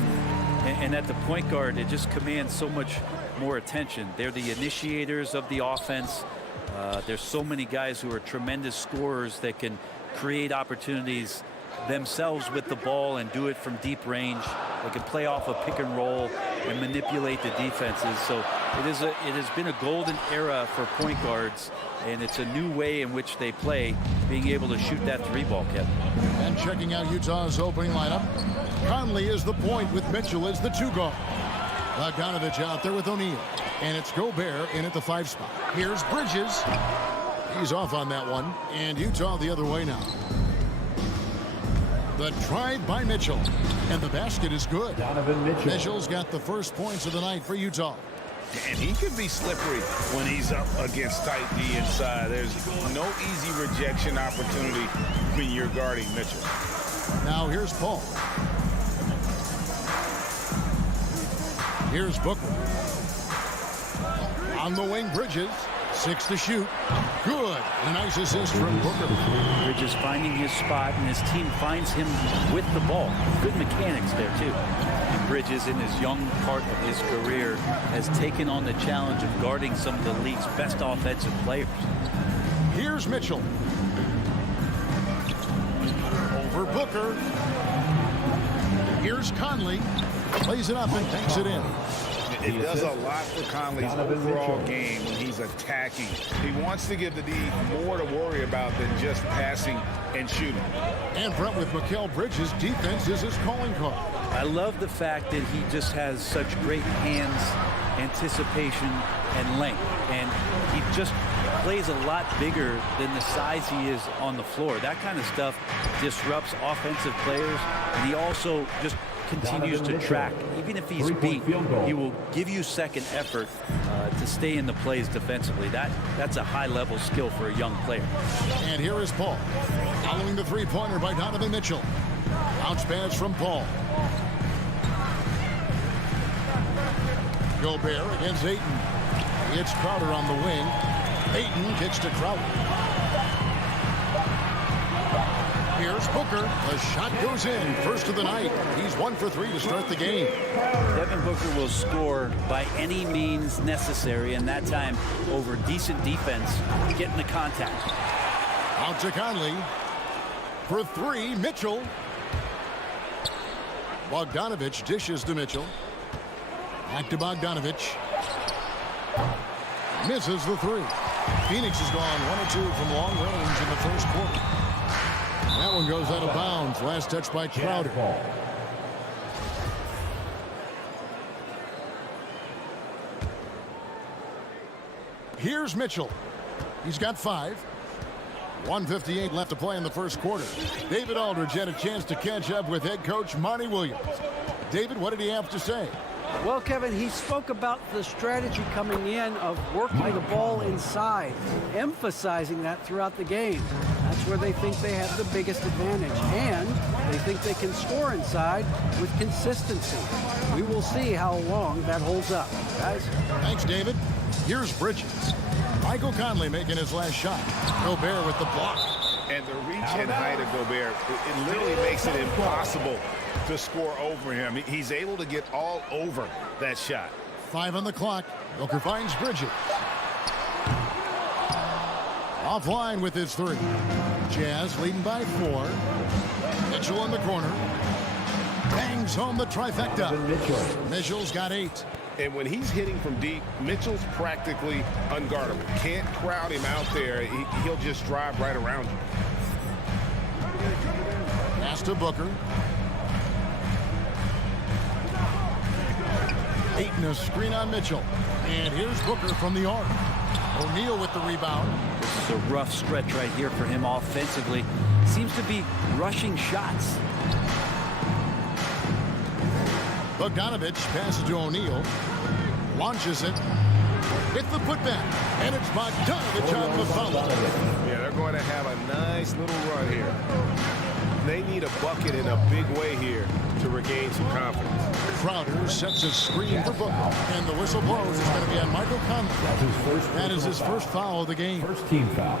And at the point guard, it just commands so much more attention. They're the initiators of the offense. There's so many guys who are tremendous scorers that can create opportunities themselves with the ball and do it from deep range. They can play off a pick and roll and manipulate the defenses. So it has been a golden era for point guards, and it's a new way in which they play, being able to shoot that three ball, Kevin. And checking out Utah's opening lineup, Conley is the point with Mitchell as the 2 guard. Bogdanovich out there with O'Neal, and it's Gobert in at the 5 spot. Here's Bridges. He's off on that one, and Utah the other way now. The drive by Mitchell, and the basket is good. Mitchell's got the first points of the night for Utah. And he can be slippery when he's up against tight D inside. There's no easy rejection opportunity when you're guarding Mitchell. Now here's Paul. Here's Booker. On the wing, Bridges. 6 to shoot. Good. A nice assist from Booker. Bridges finding his spot, and his team finds him with the ball. Good mechanics there, too. And Bridges, in his young part of his career, has taken on the challenge of guarding some of the league's best offensive players. Here's Mitchell. Over Booker. Here's Conley. Plays it up and takes it in. It does a lot for Conley's overall game when he's attacking. He wants to give the D more to worry about than just passing and shooting. And Brett, with Mikal Bridges, defense is his calling card. I love the fact that he just has such great hands, anticipation, and length. And he just plays a lot bigger than the size he is on the floor. That kind of stuff disrupts offensive players, and he also just continues to track. Even if he's beat, he will give you second effort to stay in the plays defensively. That's a high-level skill for a young player. And here is Paul. Following the three-pointer by Donovan Mitchell. Bounce pass from Paul. Gobert against Ayton. It's Crowder on the wing. Ayton kicks to Crowder. Here's Booker. The shot goes in. First of the night. He's 1 for 3 to start the game. Devin Booker will score by any means necessary, and that time over decent defense, getting the contact. Out to Conley. For 3, Mitchell. Bogdanovich dishes to Mitchell. Back to Bogdanovich. Misses the 3. Phoenix has gone 1 or 2 from long range in the first quarter. That one goes out of bounds. Last touch by Crowder. Here's Mitchell. He's got 5. 1:58 left to play in the first quarter. David Aldridge had a chance to catch up with head coach Monty Williams. David, what did he have to say? Well, Kevin, he spoke about the strategy coming in of working the ball inside, emphasizing that throughout the game. That's where they think they have the biggest advantage, and they think they can score inside with consistency. We will see how long that holds up, guys. Thanks, David. Here's Bridges. Michael Conley making his last shot. Gobert with the block. And the reach and height of Gobert, it literally makes it impossible to score over him. He's able to get all over that shot. 5 on the clock. Booker finds Bridges. Offline with his 3. Jazz leading by 4. Mitchell in the corner. Bangs home the trifecta. Mitchell's got 8. And when he's hitting from deep, Mitchell's practically unguardable. Can't crowd him out there. He'll just drive right around you. Pass to Booker. Ayton a screen on Mitchell. And here's Booker from the arc. O'Neal with the rebound. This is a rough stretch right here for him offensively. Seems to be rushing shots. Bogdanovich passes to O'Neal. Launches it. With the putback. And it's Bogdanovich on the foul. Yeah, they're going to have a nice little run here. they need a bucket in a big way here to regain some confidence. Crowder sets a screen for Booker, and the whistle blows. It's going to be on Michael Conley. That is his first foul of the game. First team foul.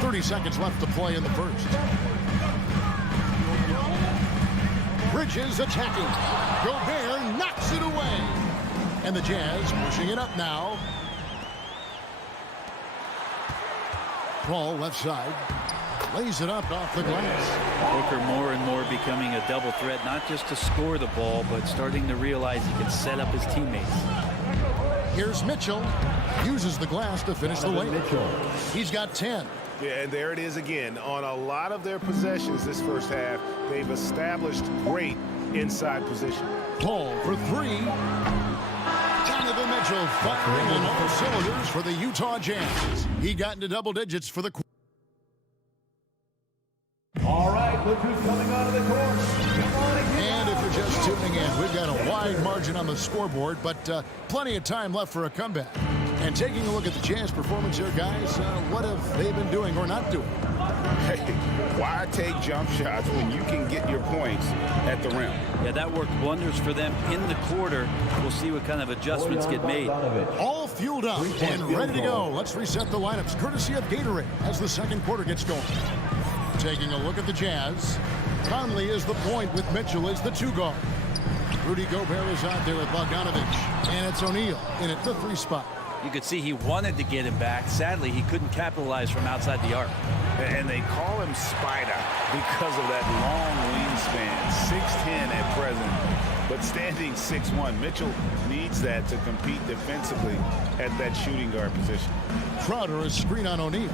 30 seconds left to play in the first. Bridges attacking. Gobert knocks it away. And the Jazz pushing it up now. Ball left side. Lays it up off the glass. Booker more and more becoming a double threat, not just to score the ball, but starting to realize he can set up his teammates. Here's Mitchell. Uses the glass to finish the layup. He's got 10. Yeah, and there it is again. On a lot of their possessions this first half, they've established great inside position. Paul for three. Donovan Mitchell firing on all cylinders for the Utah Jazz. He got into double digits for the... All right, look who's coming onto the court. And if you're just tuning in, we've got a wide margin on the scoreboard, but plenty of time left for a comeback. And taking a look at the Jazz performance here, guys, what have they been doing or not doing? Hey, why take jump shots when you can get your points at the rim? Yeah, that worked wonders for them in the quarter. We'll see what kind of adjustments get made. All fueled up and ready to go. Let's reset the lineups, courtesy of Gatorade, as the second quarter gets going. Taking a look at the Jazz. Conley is the point with Mitchell as the two guard. Rudy Gobert is out there with Bogdanovich. And it's O'Neal in at the three spot. You could see he wanted to get him back. Sadly, he couldn't capitalize from outside the arc. And they call him Spider because of that long wingspan, 6'10" at present, but standing 6'1". Mitchell needs that to compete defensively at that shooting guard position. Crowder is screen on O'Neal.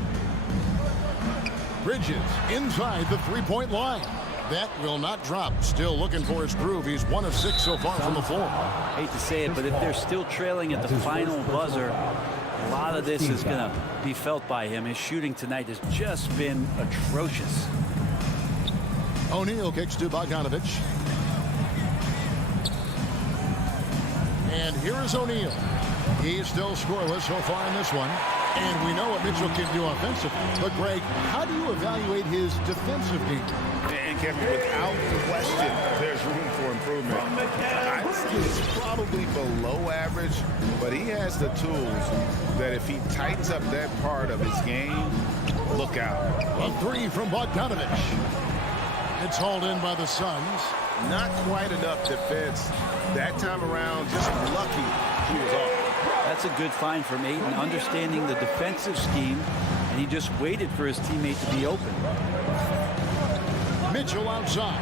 Bridges inside the three-point line. That will not drop. Still looking for his groove. He's 1 of 6 so far from the floor. Hate to say it, but if they're still trailing at the final buzzer, a lot of this is going to be felt by him. His shooting tonight has just been atrocious. O'Neal kicks to Bogdanovich. And here is O'Neal. He's still scoreless so far in this one. And we know what Mitchell can do offensively. But, Greg, how do you evaluate his defensive game? And, Kevin, without question, there's room for improvement. I'd say it's probably below average, but he has the tools that if he tightens up that part of his game, look out. A three from Bogdanovich. It's hauled in by the Suns. Not quite enough defense. That time around, just lucky he was off. That's a good find from Ayton, understanding the defensive scheme, and he just waited for his teammate to be open. Mitchell outside.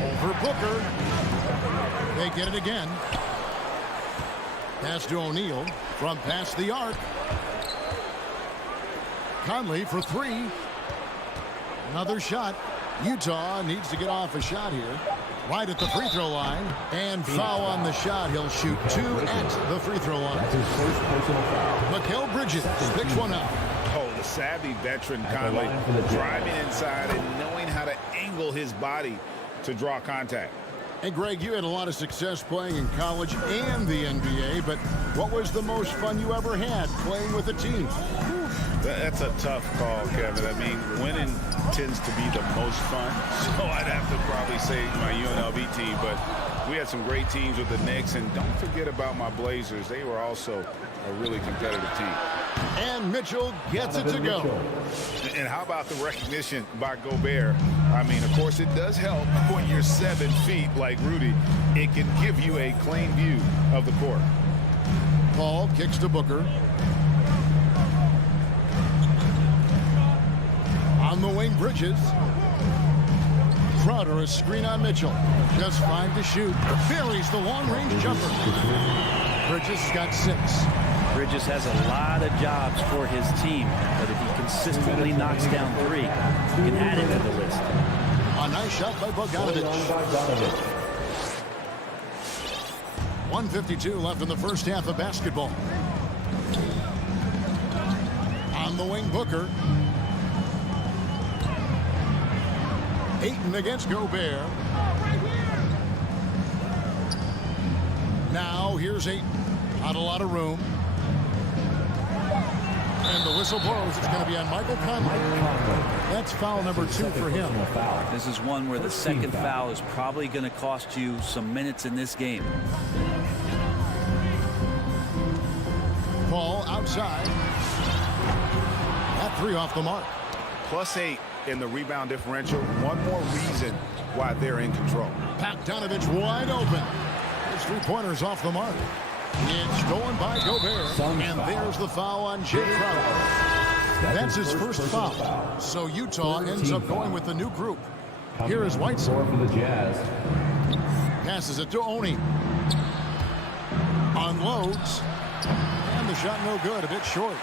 Over Booker. They get it again. Pass to O'Neal from past the arc. Conley for three. Another shot. Utah needs to get off a shot here. Right at the free throw line. And foul on the shot. He'll shoot 2 at the free throw line. Mikal Bridges picks one up. Oh, the savvy veteran Conley driving inside and knowing how to angle his body to draw contact. And Greg, you had a lot of success playing in college and the NBA, but what was the most fun you ever had playing with a team? That's a tough call, Kevin. I mean, winning tends to be the most fun, so I'd have to probably say my UNLV team, but we had some great teams with the Knicks, and don't forget about my Blazers. They were also a really competitive team. And Mitchell gets it to go. And how about the recognition by Gobert? I mean, of course, it does help when you're 7 feet like Rudy. It can give you a clean view of the court. Paul kicks to Booker. On the wing, Bridges. Crowder, a screen on Mitchell. Just 5 to shoot. Buries the long-range jumper. Bridges has got 6. Bridges has a lot of jobs for his team, but if he consistently knocks down 3, he can add it to the list. A nice shot by Bogdanovich. 1:52 left in the first half of basketball. On the wing, Booker. Ayton against Gobert. Now here's Ayton. Not a lot of room. And the whistle blows. It's going to be on Michael Conley. That's foul number 2 for him. This is one where the second foul is probably going to cost you some minutes in this game. Ball outside. That 3 off the mark. +8 in the rebound differential. One more reason why they're in control. Bogdanovich wide open. His 3-pointer's off the mark. It's stolen by Gobert. And there's the foul on Jay Crowder. That's his first foul. So Utah ends up going with the new group. Here is Whiteside. For the Jazz. Passes it to Oni. Unloads. And the shot no good, a bit short.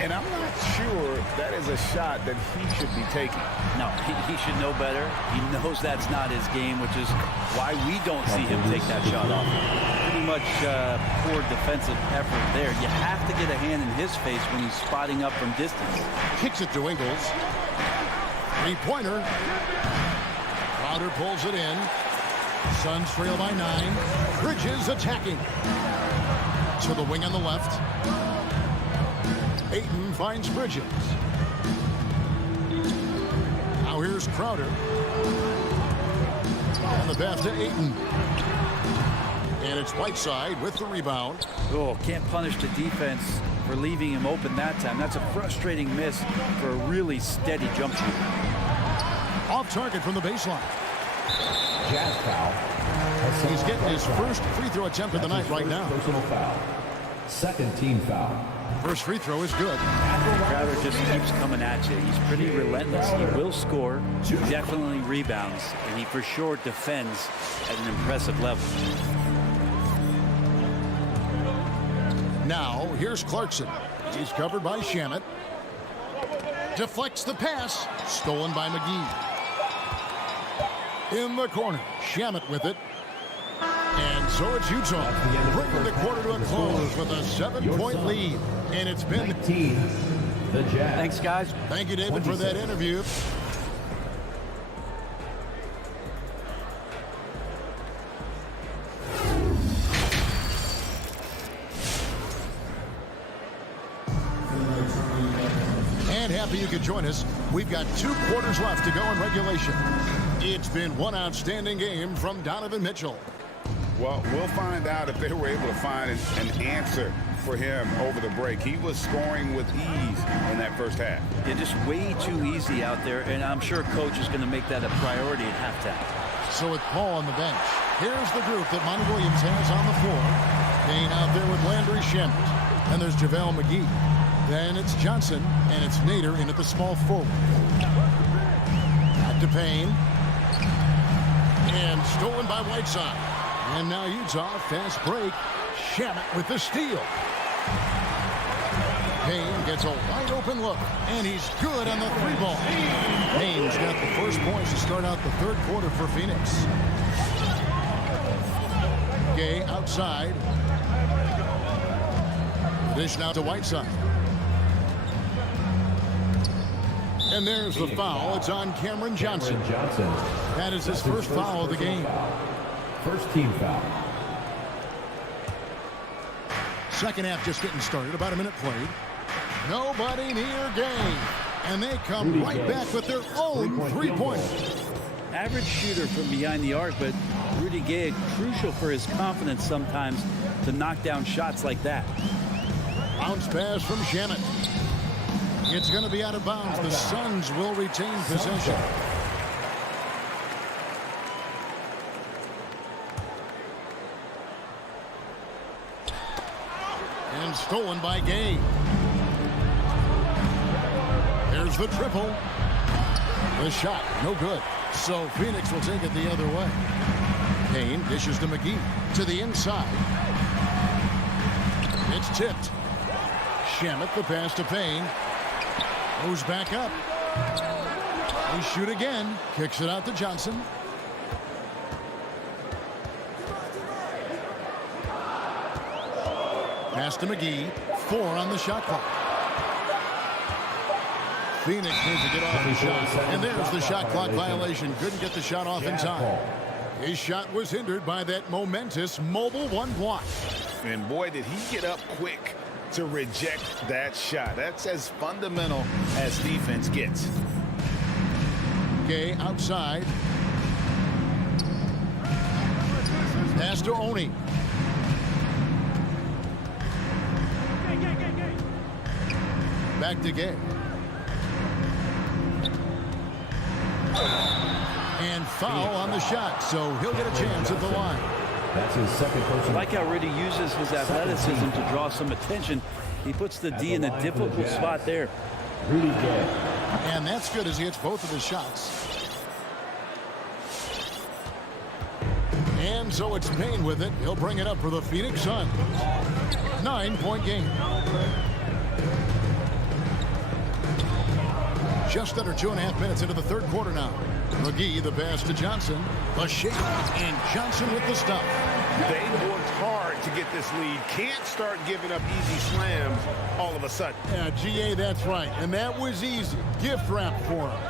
And I'm not sure that is a shot that he should be taking. No, he should know better. He knows that's not his game, which is why we don't see him take that shot off. Pretty much poor defensive effort there. You have to get a hand in his face when he's spotting up from distance. Kicks it to Ingles. 3-pointer. Crowder pulls it in. Suns trail by 9. Bridges attacking. To the wing on the left. Ayton finds Bridges. Now here's Crowder. On the path to Ayton. And it's Whiteside with the rebound. Oh, can't punish the defense for leaving him open that time. That's a frustrating miss for a really steady jump shooter. Off target from the baseline. Jazz foul. He's getting his first free throw attempt of the night right now. Personal foul. Second team foul. First free throw is good. Crowder just keeps coming at you. He's pretty relentless. He will score, definitely rebounds, and he for sure defends at an impressive level. Now, here's Clarkson. He's covered by Shamet. Deflects the pass. Stolen by McGee. In the corner. Shamet with it. And so it's Utah bringing the quarter to a close with a 7-point lead. And it's been the Jazz. Thanks, guys. Thank you, David, for that interview. And happy you could join us. We've got 2 quarters left to go in regulation. It's been one outstanding game from Donovan Mitchell. Well, we'll find out if they were able to find an answer for him over the break. He was scoring with ease in that first half. Yeah, just way too easy out there, and I'm sure coach is going to make that a priority at halftime. So with Paul on the bench, here's the group that Monty Williams has on the floor. Payne out there with Landry Shamet. Then there's JaVale McGee. Then it's Johnson, and it's Nader in at the small forward. Back to Payne. And stolen by Whiteside. And now Utah, fast break. Shamet with the steal. Payne gets a wide open look, and he's good on the 3-ball. Payne's got the first points to start out the third quarter for Phoenix. Gay outside. Dish now to Whiteside. And there's the foul. It's on Cameron Johnson. That is his first foul of the game. First team foul. Second half just getting started. About a minute played. Nobody near Gay. And they come right back with their own 3-pointer. Average shooter from behind the arc, but Rudy Gay crucial for his confidence sometimes to knock down shots like that. Bounce pass from Shamet. It's going to be out of bounds. The Suns will retain possession. And stolen by Gay. There's the triple. The shot, no good. So Phoenix will take it the other way. Payne dishes to McGee. To the inside. It's tipped. Shamet, the pass to Payne. Goes back up. They shoot again. Kicks it out to Johnson. Pass to McGee. 4 on the shot clock. Phoenix needs to get off the shot. And there's the shot clock violation. Couldn't get the shot off in time. His shot was hindered by that momentous mobile 1 block. And boy, did he get up quick to reject that shot. That's as fundamental as defense gets. Gay outside. Pass to Oni. Back to Gay. And foul on the shot, so he'll get a chance at the line. That's his second personal. I like how Rudy uses his athleticism to draw some attention. He puts the D in a difficult spot there. Rudy Gay. And that's good as he hits both of his shots. And so it's Payne with it. He'll bring it up for the Phoenix Suns. 9-point game. Just under 2.5 minutes into the third quarter now. McGee, the pass to Johnson. The shake, and Johnson with the stop. They worked hard to get this lead. Can't start giving up easy slams all of a sudden. Yeah, GA, that's right. And that was easy. Gift wrap for him.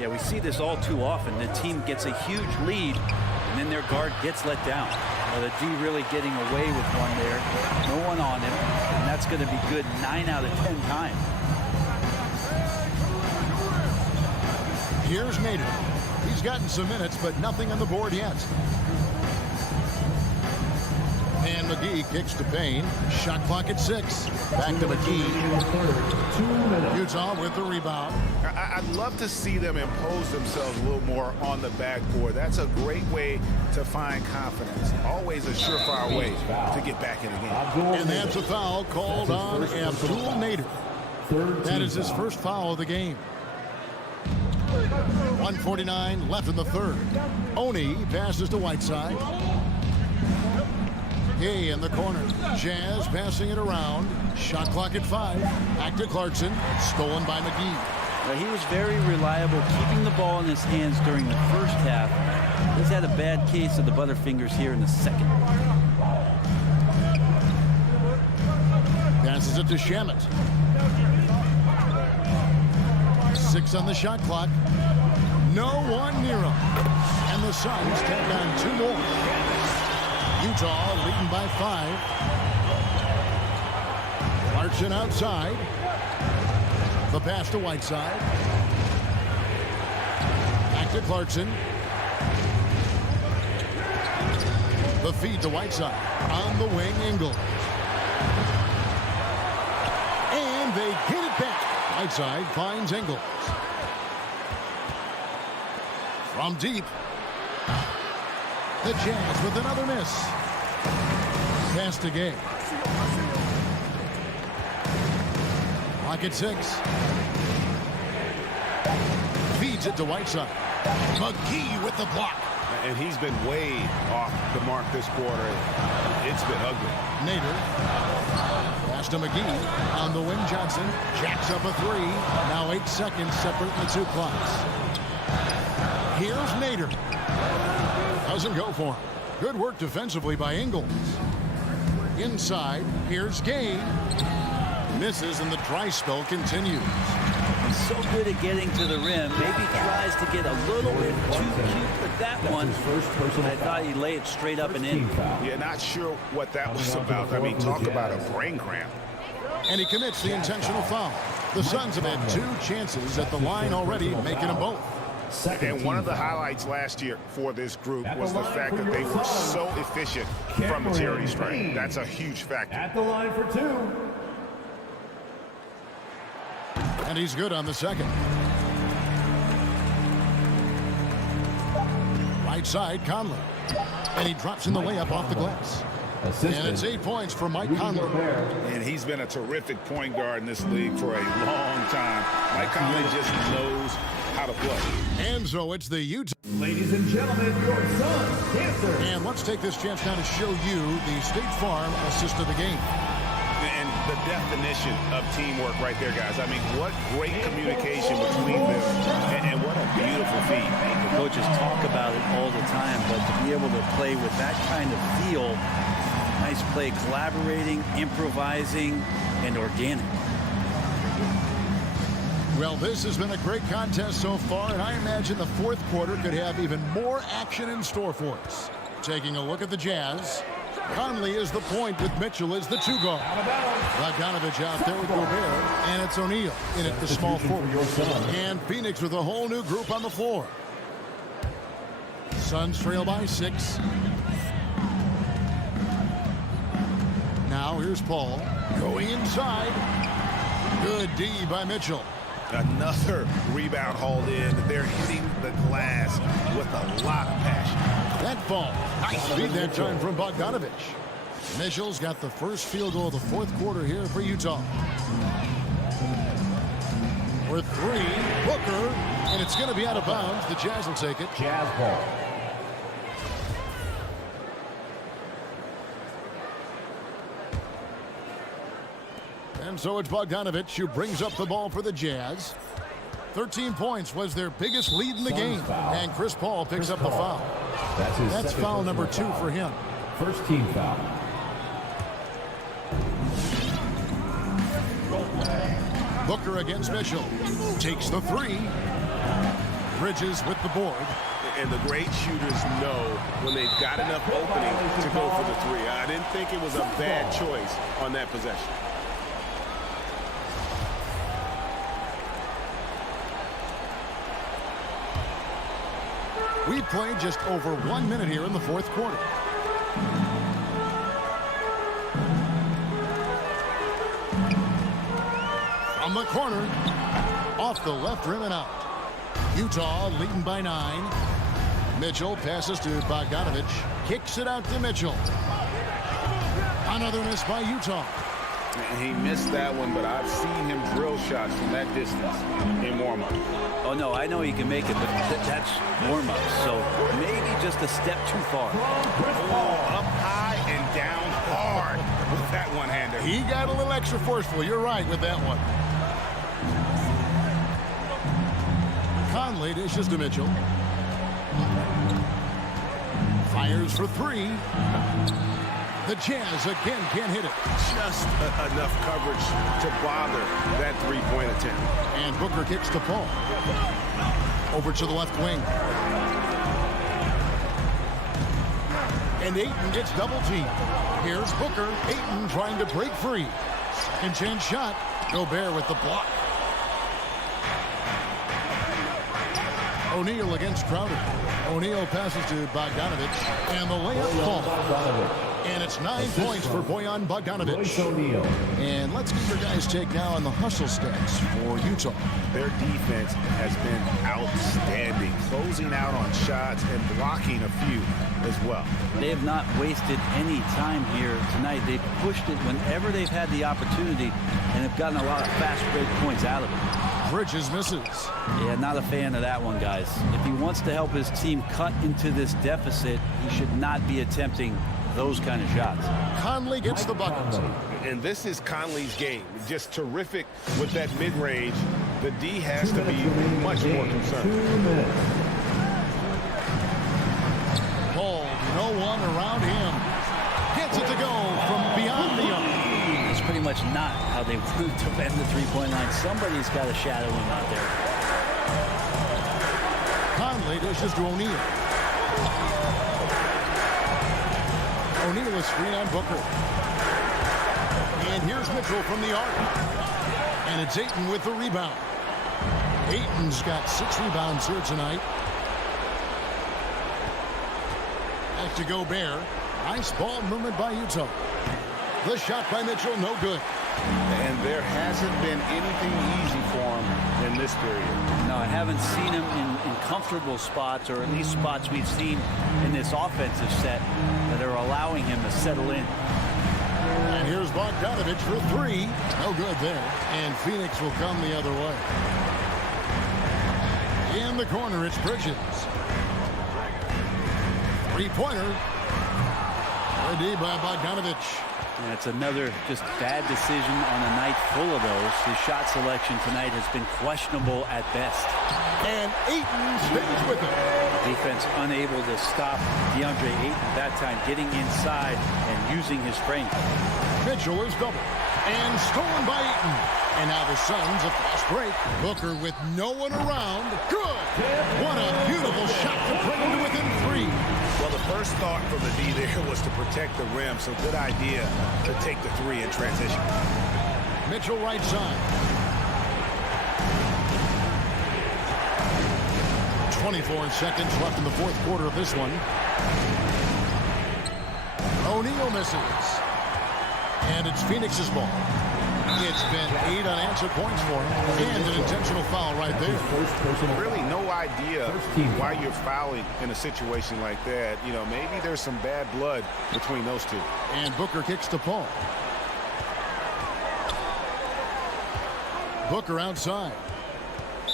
Yeah, we see this all too often. The team gets a huge lead, and then their guard gets let down. The D really getting away with one there. No one on him, and that's going to be good 9 out of 10 times. Here's Nader. He's gotten some minutes, but nothing on the board yet. And McGee kicks to Payne. Shot clock at 6. Back to McGee. Utah with the rebound. I'd love to see them impose themselves a little more on the backboard. That's a great way to find confidence. Always a surefire way to get back in the game. And that's a foul called on Abdul Nader. That is his first foul of the game. 1:49 left in the third. Oni passes to Whiteside. Gay in the corner. Jazz passing it around. Shot clock at 5. Back to Clarkson. Stolen by McGee. Well, he was very reliable, keeping the ball in his hands during the first half. He's had a bad case of the butterfingers here in the second. Passes it to Shamet. 6 on the shot clock. No one near him. And the Suns take on 2 more. Utah leading by 5. Clarkson outside. The pass to Whiteside. Back to Clarkson. The feed to Whiteside. On the wing, Ingles. And they get it back. Whiteside finds Ingles. From deep. The Jazz with another miss. Pass to Gay. Clock at 6. Feeds it to Whiteside. McGee with the block. And he's been way off the mark this quarter. It's been ugly. Nader. Pass to McGee. On the wing, Johnson. Jacks up a 3. Now 8 seconds separating the 2 clocks. Here's Nader. Doesn't go for him. Good work defensively by Ingles. Inside, here's Gay. Misses, and the dry spell continues. He's so good at getting to the rim. Maybe tries to get a little bit too cute with that one. I thought he laid it straight up and in. Yeah, not sure what that was about. I mean, talk about a brain cramp. And he commits the intentional foul. The Suns have had 2 chances at the line already, making them both. And one of the highlights last year for this group was the fact that they were so efficient from the charity stripe. That's a huge factor. At the line for 2. And he's good on the second. Right side, Conley. And he drops in the layup off the glass. And it's 8 points for Mike Conley. And he's been a terrific point guard in this league for a long time. Mike Conley just knows how to play. And so it's the Utah. Ladies and gentlemen, your Suns dancer. And let's take this chance now to show you the State Farm assist of the game. And the definition of teamwork right there, guys. I mean, what great communication between them, and what a beautiful feat. The coaches talk about it all the time, but to be able to play with that kind of feel, nice play, collaborating, improvising, and organic. Well, this has been a great contest so far, and I imagine the fourth quarter could have even more action in store for us. Taking a look at the Jazz. Conley is the point with Mitchell as the 2 guard. Bogdanovich out there with Gobert, and it's O'Neal in at the small forward. And Phoenix with a whole new group on the floor. Suns trail by 6. Now here's Paul going inside. Good D by Mitchell. Another rebound hauled in. They're hitting the glass with a lot of passion. That fall. Nice feed that time from Bogdanovich. Mitchell's got the first field goal of the 4th quarter here for Utah. For 3, Booker, and it's going to be out of bounds. The Jazz will take it. Jazz ball. And so it's Bogdanovich who brings up the ball for the Jazz. 13 points was their biggest lead in the game. And Chris Paul picks up the foul. That's foul number 2 for him. First team foul. Booker against Mitchell. Takes the 3. Bridges with the board. And the great shooters know when they've got enough opening to go for the 3. I didn't think it was a bad choice on that possession. We've played just over 1 minute here in the 4th quarter. From the corner, off the left rim and out. Utah leading by 9. Mitchell passes to Bogdanovich. Kicks it out to Mitchell. Another miss by Utah. He missed that one, but I've seen him drill shots from that distance in warm-up. Oh, no, I know he can make it, but that's warm-up. So maybe just a step too far. Oh, up high and down hard with that one-hander. He got a little extra forceful. You're right with that one. Conley dishes to Mitchell. Fires for 3. The Jazz again can't hit it. Just enough coverage to bother that 3-point attempt. And Booker kicks to Paul. Over to the left wing. And Ayton gets double teamed. Here's Booker. Ayton trying to break free. And chance shot. Gobert with the block. O'Neal against Crowder. O'Neal passes to Bogdanovich. And the layup falls. And it's 9 points for Bojan Bogdanovich. And let's get your guys' take now on the hustle stats for Utah. Their defense has been outstanding, closing out on shots and blocking a few as well. They have not wasted any time here tonight. They've pushed it whenever they've had the opportunity and have gotten a lot of fast break points out of it. Bridges misses. Yeah, not a fan of that one, guys. If he wants to help his team cut into this deficit, he should not be attempting those kind of shots. Conley gets the bucket. And this is Conley's game. Just terrific with that mid-range. The D has to be much more concerned. Paul, no one around him. Gets it to go from beyond the arc. It's pretty much not how they want to defend the 3-point line. Somebody's got to shadow him out there. Conley dishes to O'Neal. O'Neal is screen on Booker. And here's Mitchell from the arc. And it's Ayton with the rebound. Ayton's got 6 rebounds here tonight. Back to Gobert. Nice ball movement by Utah. The shot by Mitchell, no good. And there hasn't been anything easy for him in this period. No, I haven't seen him in comfortable spots, or at least spots we've seen in this offensive set that are allowing him to settle in. And here's Bogdanovich for 3. No good there. And Phoenix will come the other way. In the corner, it's Bridges. 3-pointer. Good D by Bogdanovich. And it's another just bad decision on a night full of those. His shot selection tonight has been questionable at best. And Ayton stays with him. Defense unable to stop DeAndre Ayton that time, getting inside and using his strength. Mitchell is double. And stolen by Ayton. And now the Suns, a fast break. Booker with no one around. Good. What a beautiful shot to bring him to within 3. Well, the first thought from the D there was to protect the rim, so good idea to take the three in transition. Mitchell right side. 24 seconds left in the fourth quarter of this one. O'Neal misses. And it's Phoenix's ball. It's been 8 unanswered points for him. And an intentional foul right there. Really no idea why you're fouling in a situation like that. You know, maybe there's some bad blood between those two. And Booker kicks to Paul. Booker outside.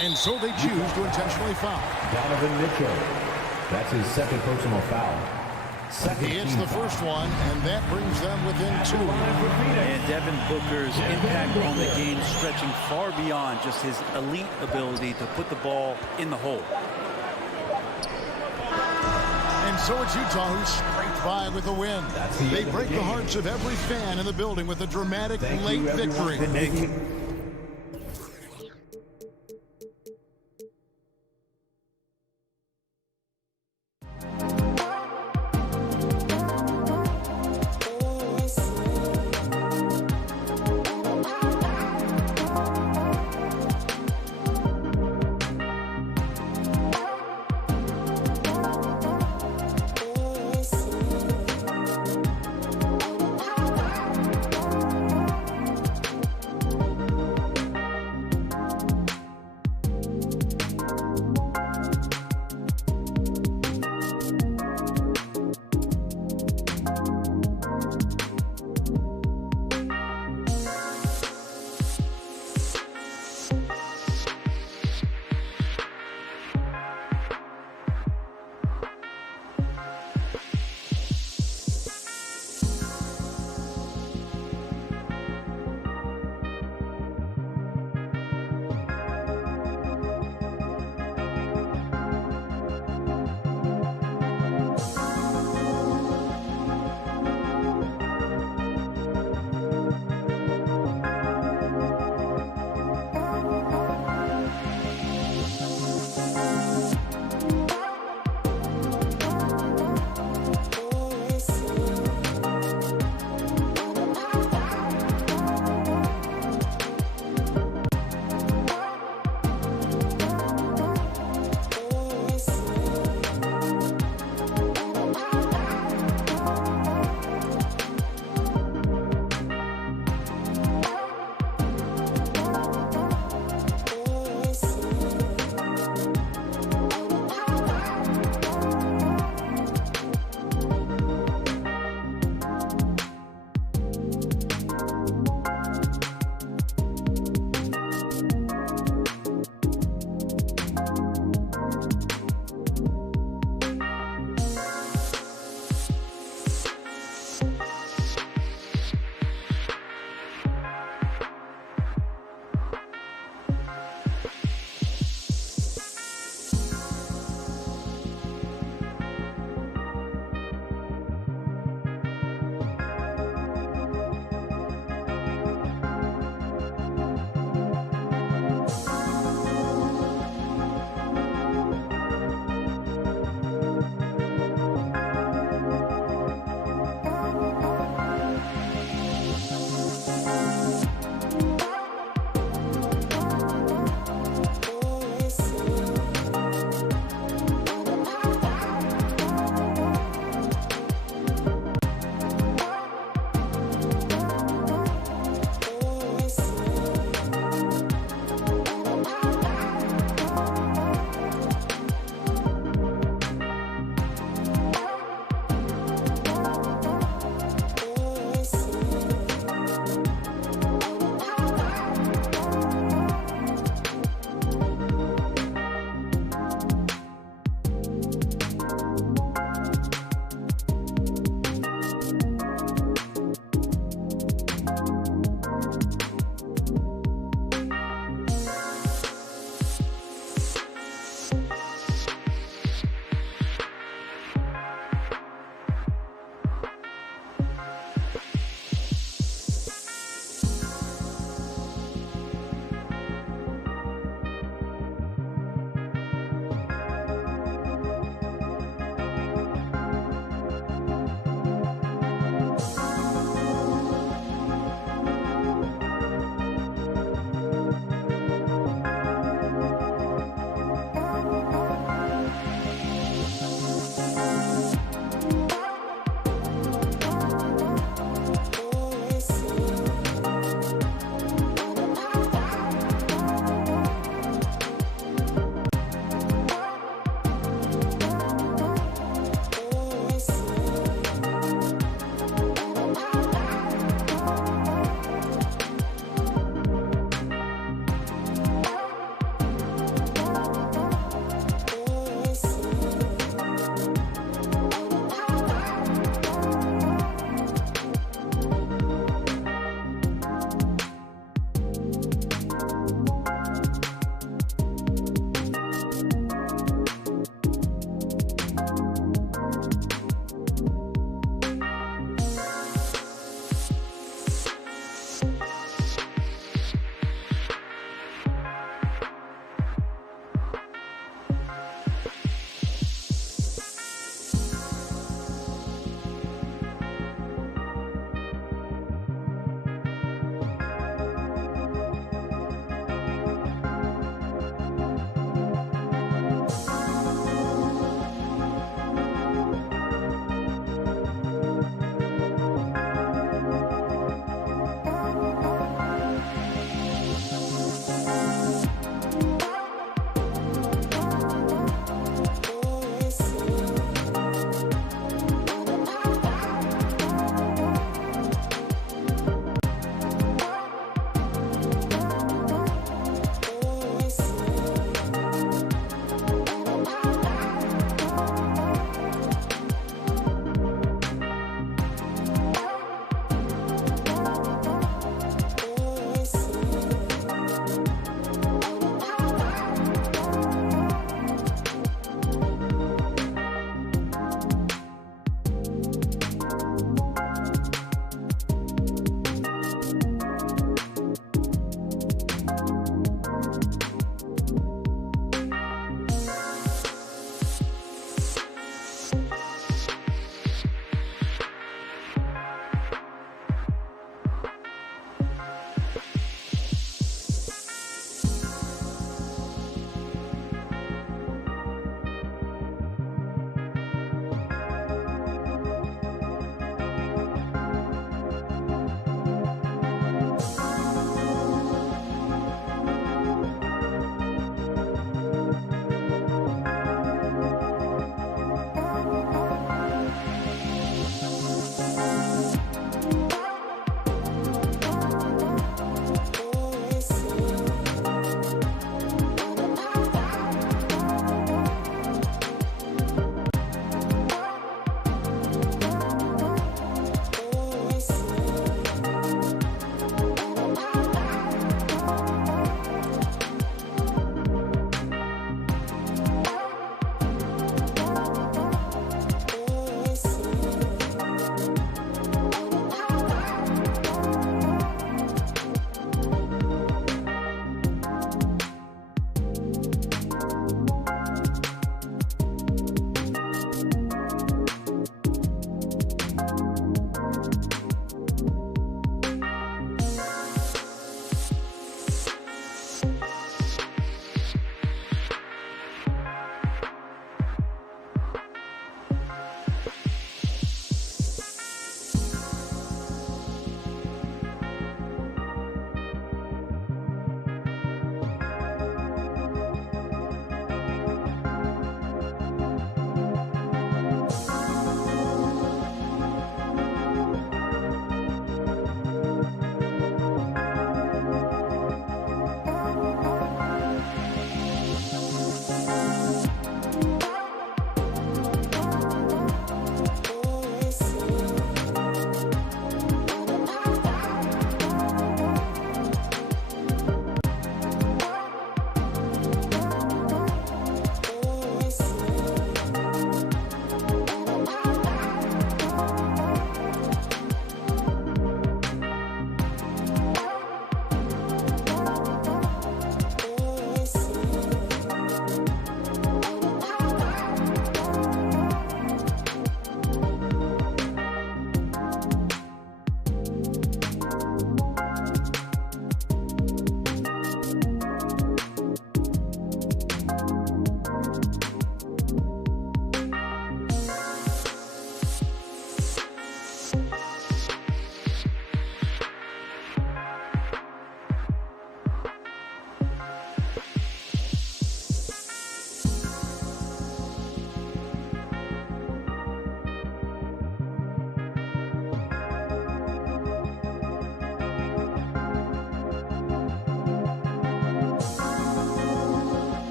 And so they choose to intentionally foul. Donovan Mitchell. That's his second personal foul. It's the first one, and that brings them within 2. And Devin Booker's impact on the game stretching far beyond just his elite ability to put the ball in the hole. And so it's Utah who scraped by with a win. They break the hearts of every fan in the building with a dramatic late victory.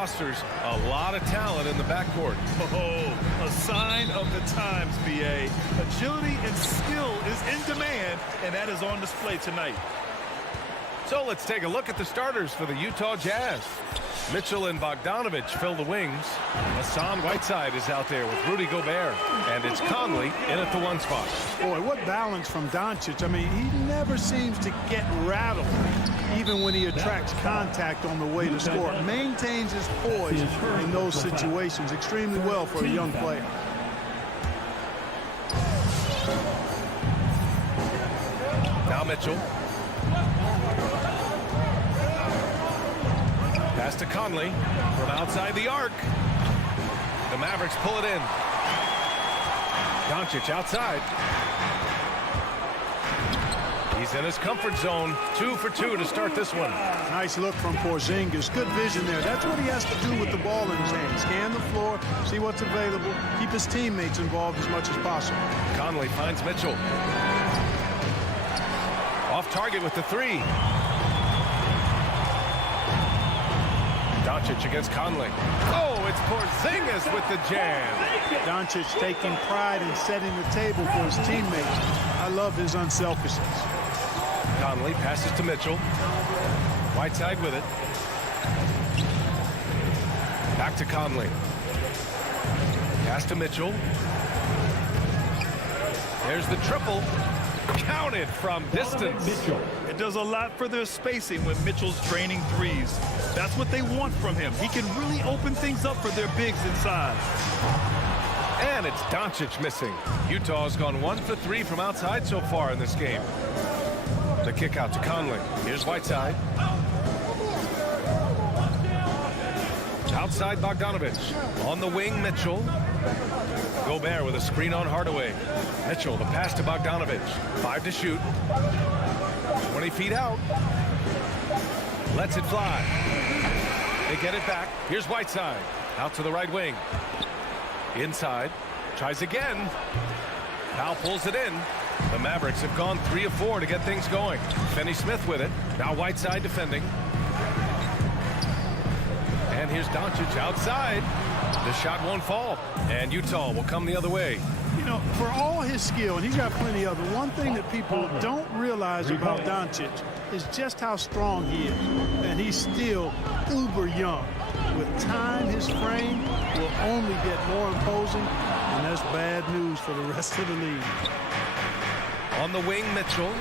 rosters, a lot of talent in the backcourt. Oh, a sign of the times, BA. Agility and skill is in demand, and that is on display tonight. So let's take a look at the starters for the Utah Jazz. Mitchell and Bogdanovich fill the wings. Hassan Whiteside is out there with Rudy Gobert. And it's Conley in at the 1 spot. Boy, what balance from Doncic. I mean, he never seems to get rattled, even when he attracts contact on the way to score. Maintains his poise in those situations extremely well for a young player. Now Mitchell. Pass to Conley from outside the arc. The Mavericks pull it in. Doncic outside. He's in his comfort zone. 2 for 2 to start this one. Nice look from Porzingis. Good vision there. That's what he has to do with the ball in his hand. Scan the floor, see what's available, keep his teammates involved as much as possible. Conley finds Mitchell. Off target with the 3. Doncic against Conley. Oh, it's Porzingis with the jam. Doncic taking pride in setting the table for his teammates. I love his unselfishness. Conley passes to Mitchell. Whiteside with it. Back to Conley. Pass to Mitchell. There's the triple. Counted from distance. It does a lot for their spacing when Mitchell's draining threes. That's what they want from him. He can really open things up for their bigs inside. And it's Doncic missing. Utah's gone 1 for 3 from outside so far in this game. The kick out to Conley. Here's Whiteside. Outside Bogdanovich. On the wing, Mitchell. Gobert with a screen on Hardaway. Mitchell, the pass to Bogdanovich. 5 to shoot. 20 feet out. Lets it fly. They get it back. Here's Whiteside. Out to the right wing. Inside. Tries again. Powell pulls it in. The Mavericks have gone 3 of 4 to get things going. Finney-Smith with it. Now Whiteside defending. And here's Doncic outside. The shot won't fall. And Utah will come the other way. You know, for all his skill, and he's got plenty of it, one thing that people don't realize about Doncic is just how strong he is. And he's still uber young. With time, his frame will only get more imposing, and that's bad news for the rest of the league. On the wing, Mitchell.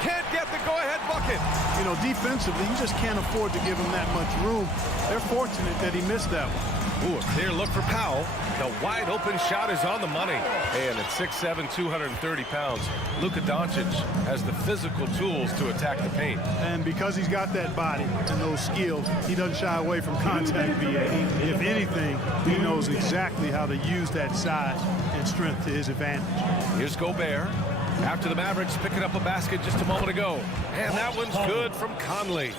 Can't get the go-ahead bucket. You know, defensively, you just can't afford to give him that much room. They're fortunate that he missed that one. Ooh, a clear look for Powell. The wide open shot is on the money. And at 6'7", 230 pounds, Luka Doncic has the physical tools to attack the paint. And because he's got that body and those skills, he doesn't shy away from contact, BA. If anything, he knows exactly how to use that size and strength to his advantage. Here's Gobert. After the Mavericks picking up a basket just a moment ago. And that one's good from Conley.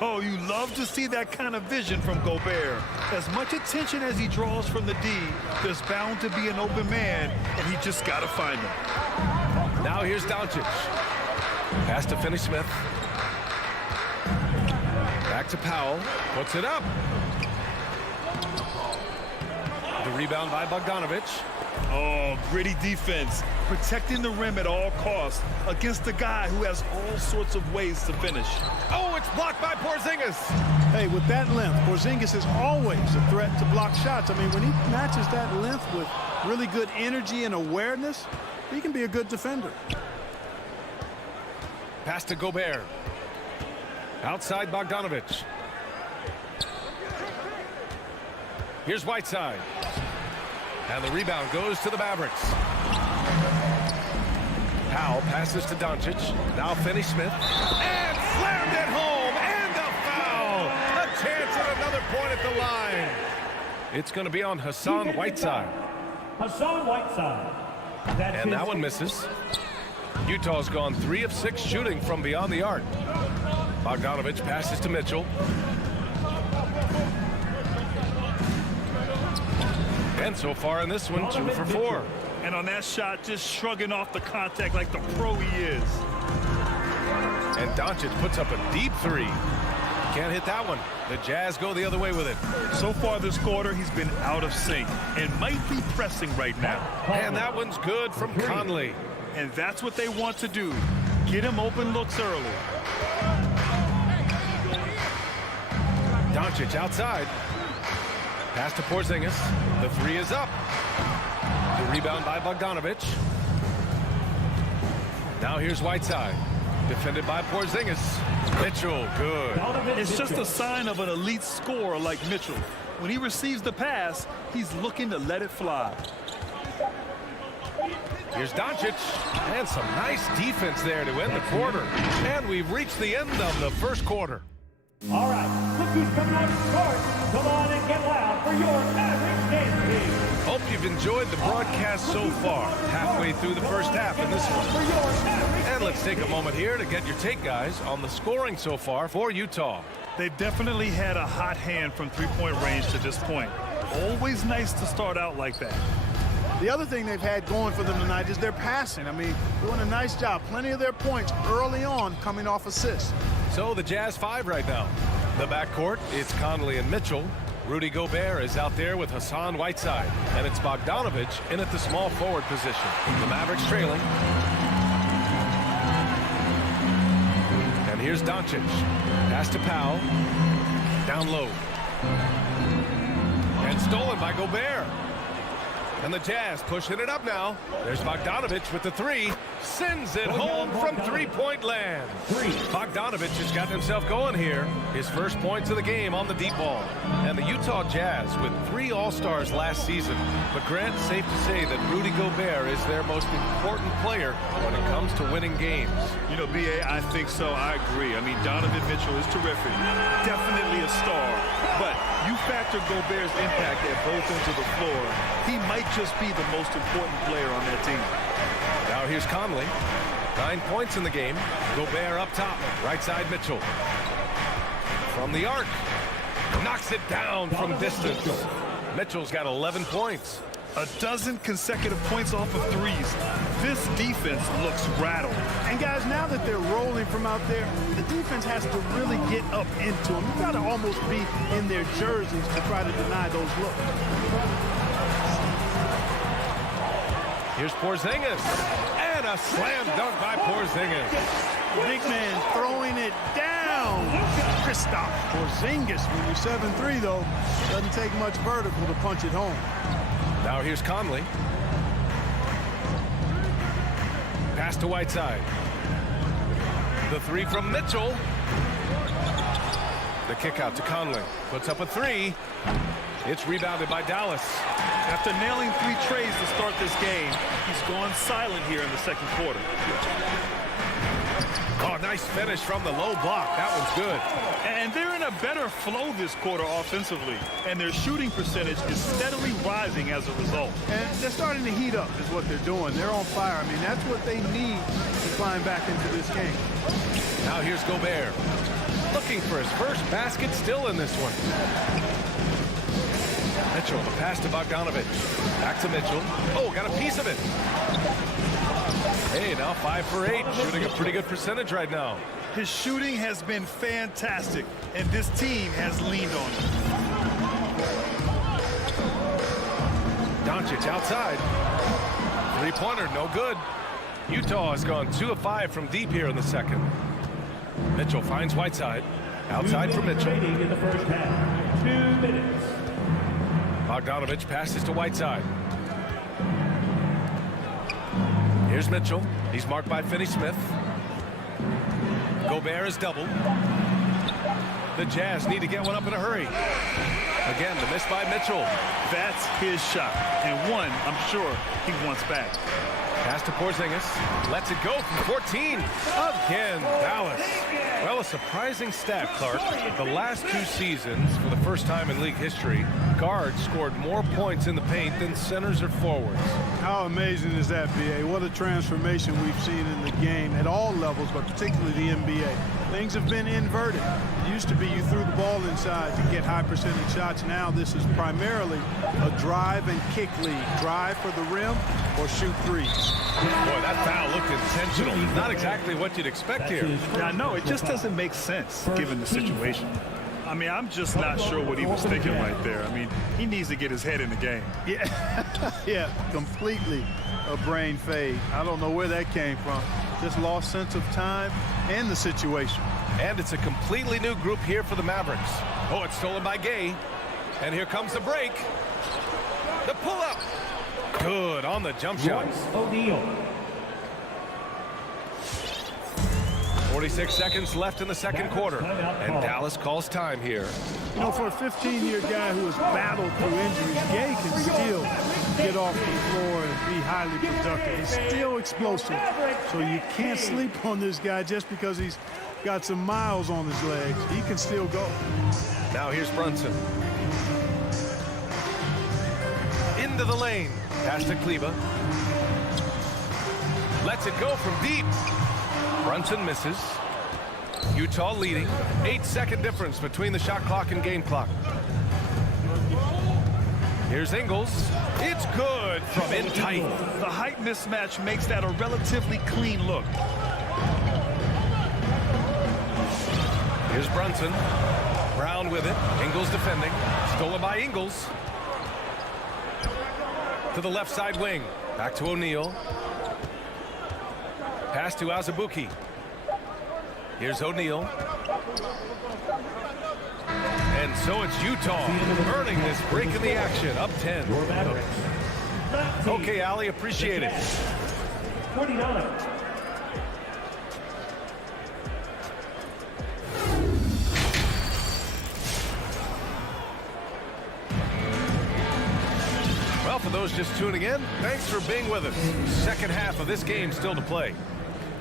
Oh, you love to see that kind of vision from Gobert. As much attention as he draws from the D, there's bound to be an open man, and he just got to find him. Now here's Doncic. Pass to Finney-Smith. Back to Powell. Puts it up. The rebound by Bogdanovich. Oh, gritty defense. Protecting the rim at all costs against a guy who has all sorts of ways to finish. Oh, it's blocked by Porzingis. Hey, with that length, Porzingis is always a threat to block shots. I mean, when he matches that length with really good energy and awareness, he can be a good defender. Pass to Gobert. Outside Bogdanovich. Here's Whiteside. And the rebound goes to the Mavericks. Powell passes to Doncic. Now Finney-Smith. And slammed it home. And a foul. A chance at another point at the line. It's going to be on Hassan Whiteside. Hassan Whiteside. And that one misses. Utah's gone 3 of 6 shooting from beyond the arc. Bogdanovich passes to Mitchell. And so far in this one, 2 for 4. And on that shot, just shrugging off the contact like the pro he is. And Doncic puts up a deep 3. Can't hit that one. The Jazz go the other way with it. So far this quarter, he's been out of sync and might be pressing right now. And that one's good from Conley. And that's what they want to do. Get him open looks early. Doncic outside. Pass to Porzingis. The three is up. The rebound by Bogdanovic. Now here's Whiteside. Defended by Porzingis. Mitchell, good. It's just a sign of an elite scorer like Mitchell. When he receives the pass, he's looking to let it fly. Here's Doncic. And some nice defense there to end the quarter. And we've reached the end of the first quarter. All right, look who's coming out to start. Come on and get loud for your Mavericks dance team. Hope you've enjoyed the broadcast so far. Halfway through the first half in this one. And let's take a moment here to get your take, guys, on the scoring so far for Utah. They've definitely had a hot hand from three-point range to this point. Always nice to start out like that. The other thing they've had going for them tonight is their passing. I mean, doing a nice job. Plenty of their points early on coming off assists. So the Jazz 5 right now. The backcourt, it's Conley and Mitchell. Rudy Gobert is out there with Hassan Whiteside. And it's Bogdanovic in at the small forward position. The Mavericks trailing. And here's Doncic. Pass to Powell. Down low. And stolen by Gobert. And the Jazz pushing it up now. There's Bogdanovic with the three. Sends it home from three-point land. Bogdanovic has got himself going here. His first points of the game on the deep ball. And the Utah Jazz with 3 All-Stars last season. But Grant, safe to say that Rudy Gobert is their most important player when it comes to winning games. You know, B.A., I think so. I agree. I mean, Donovan Mitchell is terrific. Definitely a star. But you factor Gobert's impact at both ends of the floor, he might just be the most important player on that team. Now here's Conley. 9 points in the game. Gobert up top. Right side Mitchell. From the arc. Knocks it down from distance. Mitchell's got 11 points. 12 consecutive points off of threes. This defense looks rattled. And guys, now that they're rolling from out there, the defense has to really get up into them. You've got to almost be in their jerseys to try to deny those looks. Here's Porzingis. And a slam dunk by Porzingis. Big man throwing it down. Kristaps Porzingis. When you're 7'3", though, doesn't take much vertical to punch it home. Now here's Conley. Pass to Whiteside. The three from Mitchell. The kick out to Conley. Puts up a three. It's rebounded by Dallas. After nailing 3 trays to start this game, he's gone silent here in the second quarter. Oh, nice finish from the low block. That one's good. And they're in a better flow this quarter offensively. And their shooting percentage is steadily rising as a result. And they're starting to heat up is what they're doing. They're on fire. I mean, that's what they need to climb back into this game. Now here's Gobert. Looking for his first basket, still in this one. Mitchell, the pass to Bogdanovic. Back to Mitchell. Oh, got a piece of it. Hey, now 5 for 8. Shooting a pretty good percentage right now. His shooting has been fantastic, and this team has leaned on him. Doncic outside. Three-pointer, no good. Utah has gone 2 of 5 from deep here in the second. Mitchell finds Whiteside. Outside for Mitchell. In the first half, 2 minutes. Bogdanovic passes to Whiteside. Here's Mitchell. He's marked by Finney-Smith. Gobert is doubled. The Jazz need to get one up in a hurry. Again, the miss by Mitchell. That's his shot, and one I'm sure he wants back. Pass to Porzingis. Lets it go from 14. Again, Dallas. Well, a surprising stat, Clark. The last 2 seasons, for the first time in league history, guards scored more points in the paint than centers or forwards. How amazing is that, B.A.? What a transformation we've seen in the game at all levels, but particularly the NBA. Things have been inverted. It used to be you threw the ball inside to get high percentage shots. Now this is primarily a drive and kick league. Drive for the rim or shoot threes. Boy, that foul looked intentional. Not exactly what you'd expect here. Yeah, no, it just doesn't make sense given the situation. I mean, I'm just not sure what he was thinking right there. I mean, he needs to get his head in the game. Yeah, yeah, completely a brain fade. I don't know where that came from. Just lost sense of time and the situation. And it's a completely new group here for the Mavericks. Oh, it's stolen by Gay. And here comes the break. The pull-up. Good on the jump shot. O'Neal. 46 seconds left in the second quarter. And Dallas calls time here. You know, for a 15-year guy who has battled through injuries, Gay can still get off the floor and be highly productive. He's still explosive. So you can't sleep on this guy just because he's got some miles on his legs. He can still go. Now here's Brunson. Into the lane. Pass to Kleba. Lets it go from deep. Brunson misses. Utah leading. 8-second difference between the shot clock and game clock. Here's Ingles. It's good from in tight. The height mismatch makes that a relatively clean look. Here's Brunson. Brown with it. Ingles defending. Stolen by Ingles. To the left side wing. Back to O'Neal. Pass to Azubuike. Here's O'Neal. And so it's Utah earning this break in the action. Up 10. Okay, Ali, appreciate it. 49. Well, for those just tuning in, thanks for being with us. Second half of this game still to play.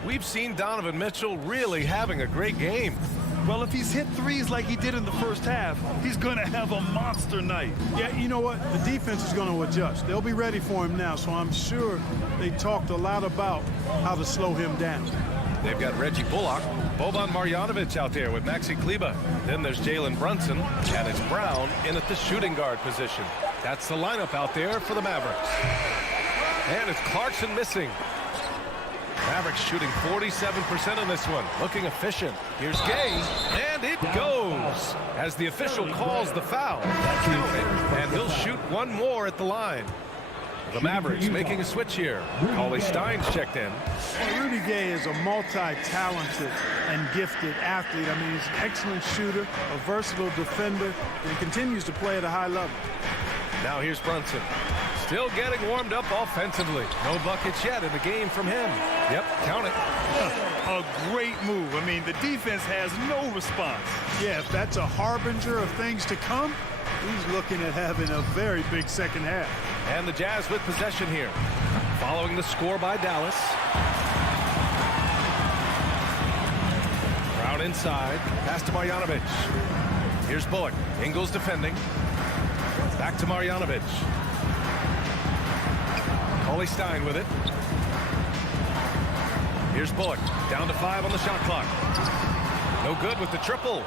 We've seen Donovan Mitchell really having a great game. Well, if he's hit threes like he did in the first half, he's going to have a monster night. Yeah, you know what? The defense is going to adjust. They'll be ready for him now, so I'm sure they talked a lot about how to slow him down. They've got Reggie Bullock, Boban Marjanovic out there with Maxi Kleba. Then there's Jalen Brunson, and it's Brown in at the shooting guard position. That's the lineup out there for the Mavericks. And it's Clarkson missing. Mavericks shooting 47% on this one. Looking efficient. Here's Gay, and it goes as the official calls the foul. Count it, and he'll shoot one more at the line. The Mavericks making a switch here. Cauley Stein's checked in. Well, Rudy Gay is a multi-talented and gifted athlete. I mean, he's an excellent shooter, a versatile defender, and he continues to play at a high level. Now here's Brunson. Still getting warmed up offensively. No buckets yet in the game from him. Yep, count it. A great move. I mean, the defense has no response. Yeah, if that's a harbinger of things to come, he's looking at having a very big second half. And the Jazz with possession here. Following the score by Dallas. Brown inside. Pass to Marjanovic. Here's Bullock. Ingles defending. Back to Marjanovic. Cauley Stein with it. Here's Bullock. Down to 5 on the shot clock. No good with the triple.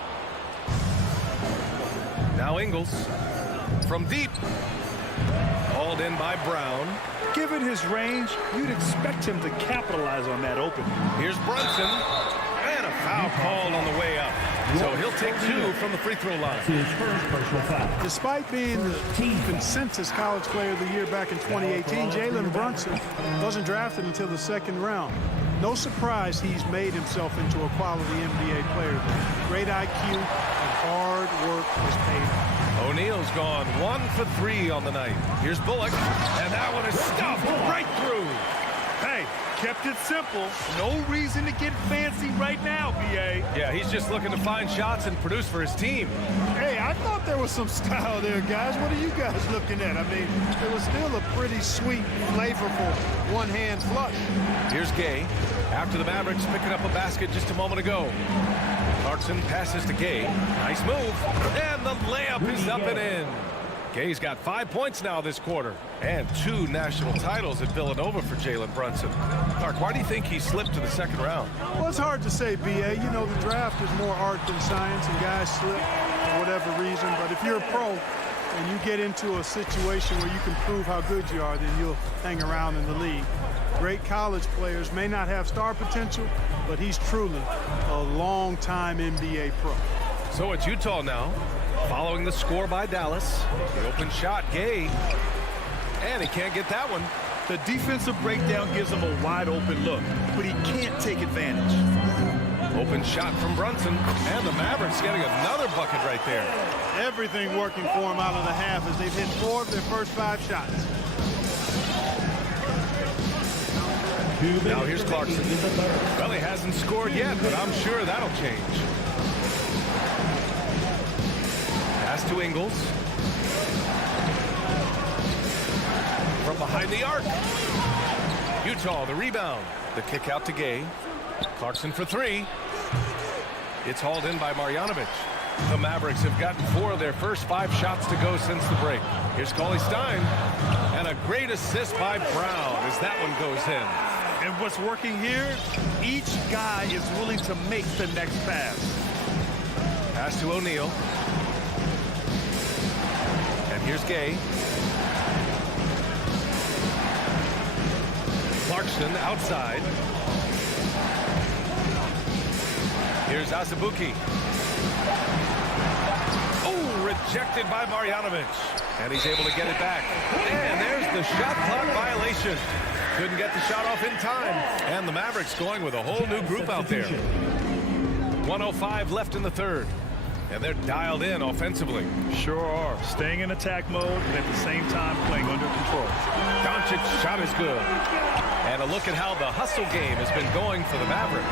Now Ingles. From deep. Hauled in by Brown. Given his range, you'd expect him to capitalize on that opening. Here's Brunson. And a foul called on the way up. So he'll take 2 from the free throw line. Despite being the consensus college player of the year back in 2018, Jalen Brunson wasn't drafted until the second round. No surprise he's made himself into a quality NBA player. Great IQ and hard work has paid off. O'Neal's gone 1 for 3 on the night. Here's Bullock, and that one is stuffed right through. Hey, kept it simple. No reason to get fancy right now, B.A. Yeah, he's just looking to find shots and produce for his team. Hey, I thought there was some style there, guys. What are you guys looking at? I mean, it was still a pretty sweet, flavorful one-hand flush. Here's Gay. After the Mavericks picking up a basket just a moment ago. Clarkson passes to Gay. Nice move. And the layup is up and in. Gay's got 5 points now this quarter. And 2 national titles at Villanova for Jalen Brunson. Clark, why do you think he slipped to the second round? Well, it's hard to say, B.A. You know, the draft is more art than science, and guys slip for whatever reason. But if you're a pro and you get into a situation where you can prove how good you are, then you'll hang around in the league. Great college players may not have star potential, but he's truly a long-time NBA pro. So it's Utah now, following the score by Dallas. The open shot, Gay. And he can't get that one. The defensive breakdown gives him a wide open look, but he can't take advantage. Open shot from Brunson, and the Mavericks getting another bucket right there. Everything working for him out of the half as they've hit 4 of their first 5 shots. Now here's Clarkson. Well, he hasn't scored yet, but I'm sure that'll change. Pass to Ingles. From behind the arc. Utah, the rebound. The kick out to Gay. Clarkson for 3. It's hauled in by Marjanovic. The Mavericks have gotten 4 of their first 5 shots to go since the break. Here's Cauley-Stein. And a great assist by Brown as that one goes in. And what's working here, each guy is willing to make the next pass. Pass to O'Neal. And here's Gay. Clarkson outside. Here's Azubuike. Oh, rejected by Marjanovic. And he's able to get it back. And there's the shot clock violation. Couldn't get the shot off in time. And the Mavericks going with a whole new group out there. 1:05 left in the third. And they're dialed in offensively. Sure are. Staying in attack mode and at the same time playing under control. Doncic's shot is good. And a look at how the hustle game has been going for the Mavericks.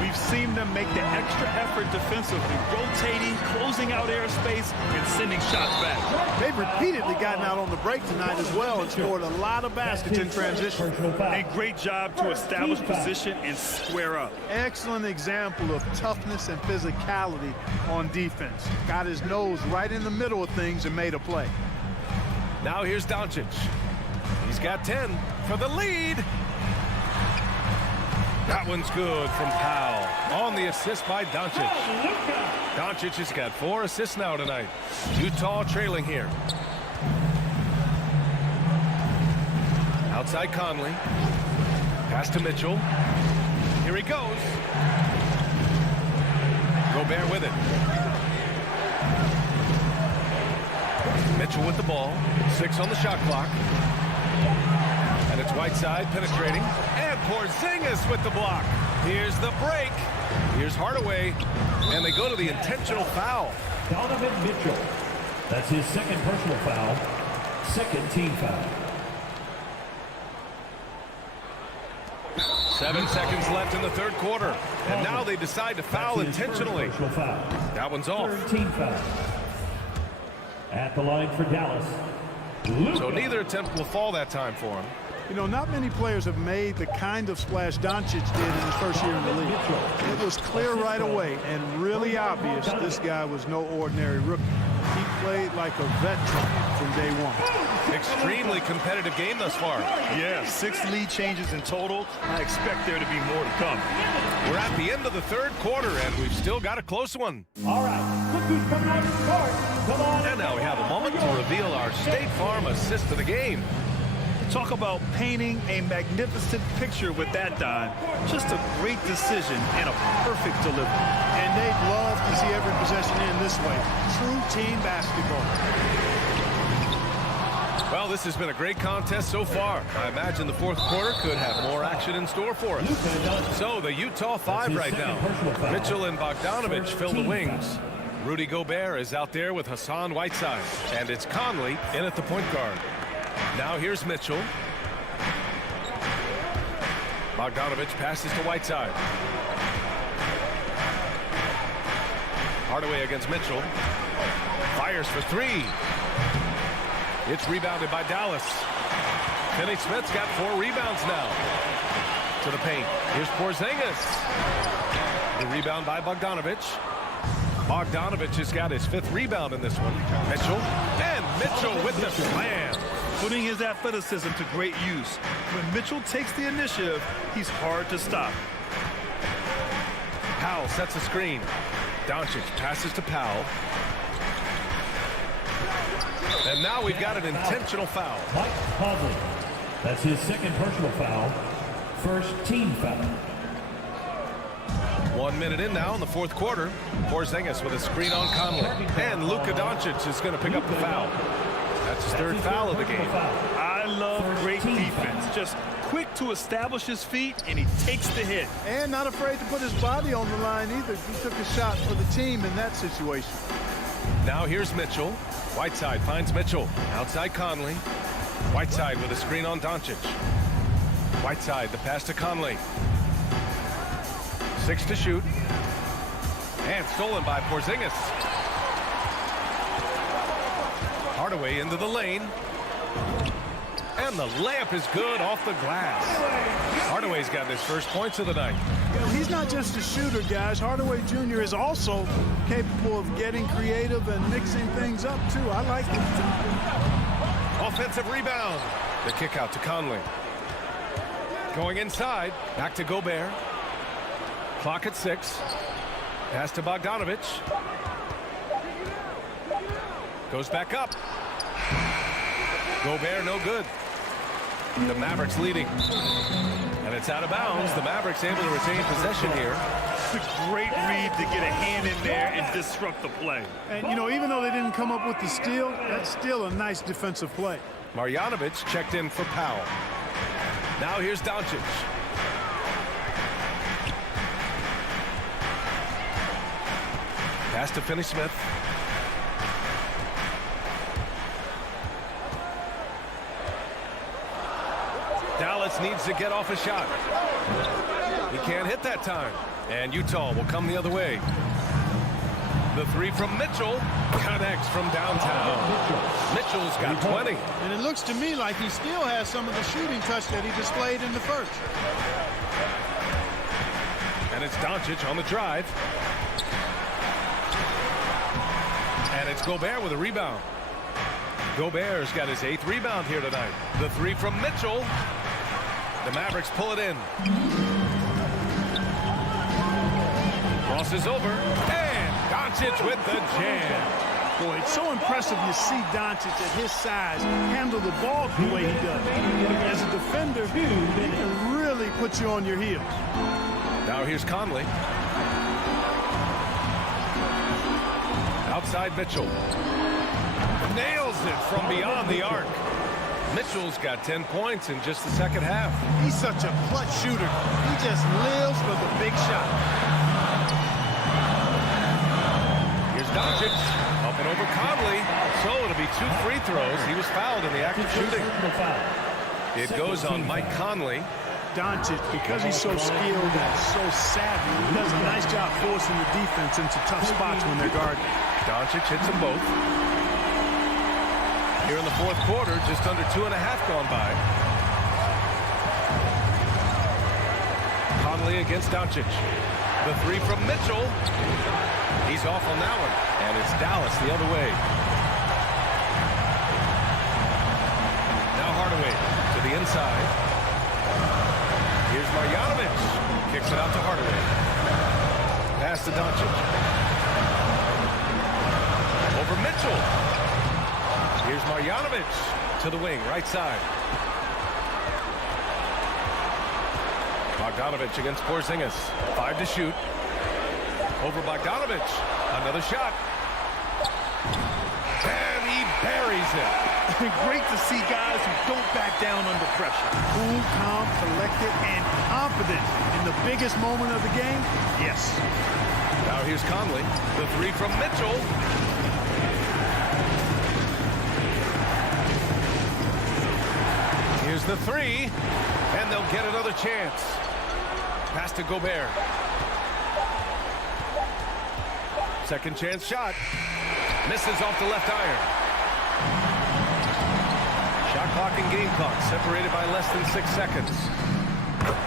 We've seen them make the extra effort defensively, rotating, closing out airspace, and sending shots back. They've repeatedly gotten out on the break tonight as well and scored a lot of baskets in transition. A great job to establish position and square up. Excellent example of toughness and physicality on defense. Got his nose right in the middle of things and made a play. Now here's Doncic. He's got 10 for the lead. That one's good from Powell on the assist by Doncic. Doncic has got 4 assists now tonight. Utah trailing here. Outside Conley. Pass to Mitchell. Here he goes. Gobert with it. Mitchell with the ball. 6 on the shot clock. And it's Whiteside penetrating. And Porzingis with the block. Here's the break. Here's Hardaway. And they go to the intentional foul. Donovan Mitchell. That's his second personal foul. Second team foul. 7 seconds left in the third quarter. And now they decide to foul intentionally. That one's off. Third team foul. At the line for Dallas. So neither attempt will fall that time for him. You know, not many players have made the kind of splash Doncic did in his first year in the league. It was clear right away and really obvious this guy was no ordinary rookie. He played like a veteran from day one. Extremely competitive game thus far. Yeah, 6 lead changes in total. I expect there to be more to come. We're at the end of the third quarter, and we've still got a close one. All right, look who's coming out to start. Come on. And now we have a moment to reveal our State Farm assist of the game. Talk about painting a magnificent picture with that dime. Just a great decision and a perfect delivery. And they'd love to see every possession end this way. True team basketball. Well, this has been a great contest so far. I imagine the fourth quarter could have more action in store for us. So the Utah 5 right now. Mitchell and Bogdanovic fill the wings. Rudy Gobert is out there with Hassan Whiteside. And it's Conley in at the point guard. Now here's Mitchell. Bogdanovic passes to Whiteside. Hardaway against Mitchell. Fires for 3. It's rebounded by Dallas. Finney-Smith's got 4 rebounds now. To the paint. Here's Porzingis. The rebound by Bogdanovic. Bogdanovic has got his 5th rebound in this one. Mitchell. And Mitchell with the slam. Putting his athleticism to great use. When Mitchell takes the initiative, he's hard to stop. Powell sets a screen. Doncic passes to Powell. And now we've got an intentional foul. Mike Conley. That's his second personal foul. First team foul. 1 minute in now in the fourth quarter. Porzingis with a screen on Conley. And Luka Doncic is going to pick up the foul. That's his third foul of the game. I love great defense. Just quick to establish his feet, and he takes the hit. And not afraid to put his body on the line either. He took a shot for the team in that situation. Now here's Mitchell. Whiteside finds Mitchell. Outside Conley. Whiteside with a screen on Doncic. Whiteside, the pass to Conley. 6 to shoot. And stolen by Porzingis. Hardaway into the lane. And the layup is good off the glass. Hardaway's got his first points of the night. You know, he's not just a shooter, guys. Hardaway Jr. is also capable of getting creative and mixing things up, too. I like it. Offensive rebound. The kick out to Conley. Going inside. Back to Gobert. Clock at 6. Pass to Bogdanovic. Goes back up. Gobert no good. The Mavericks leading. And it's out of bounds. The Mavericks able to retain possession here. It's a great read to get a hand in there and disrupt the play. And, you know, even though they didn't come up with the steal, that's still a nice defensive play. Marjanovic checked in for Powell. Now here's Doncic. Pass to Finney-Smith. Dallas needs to get off a shot. He can't hit that time. And Utah will come the other way. The 3 from Mitchell connects from downtown. Mitchell's got 20. And it looks to me like he still has some of the shooting touch that he displayed in the first. And it's Doncic on the drive. And it's Gobert with a rebound. Gobert's got his 8th rebound here tonight. The 3 from Mitchell. The Mavericks pull it in. Crosses over. And Doncic with the jam. Boy, it's so impressive you see Doncic at his size handle the ball the way he does. As a defender, he can really put you on your heels. Now here's Conley. Outside Mitchell. Nails it from beyond the arc. Mitchell's got 10 points in just the second half. He's such a clutch shooter. He just lives for the big shot. Here's Doncic. Up and over Conley. So it'll be 2 free throws. He was fouled in the act of shooting. It goes on Mike Conley. Doncic, because he's so skilled and so savvy, he does a nice job forcing the defense into tough spots when they're guarded. Doncic hits them both. Here in the fourth quarter, just under 2.5 gone by. Conley against Doncic. The 3 from Mitchell. He's off on that one. And it's Dallas the other way. Now Hardaway to the inside. Here's Marjanovic. Kicks it out to Hardaway. Pass to Doncic. Over Mitchell. Here's Marjanovic to the wing, right side. Bogdanovic against Porzingis. 5 to shoot. Over Bogdanovic. Another shot. And he buries it. Great to see guys who don't back down under pressure. Cool, calm, collected, and confident in the biggest moment of the game. Yes. Now here's Conley. The 3 from Mitchell. Here's the 3. And they'll get another chance. Pass to Gobert. Second chance shot. Misses off the left iron. Shot clock and game clock separated by less than 6 seconds.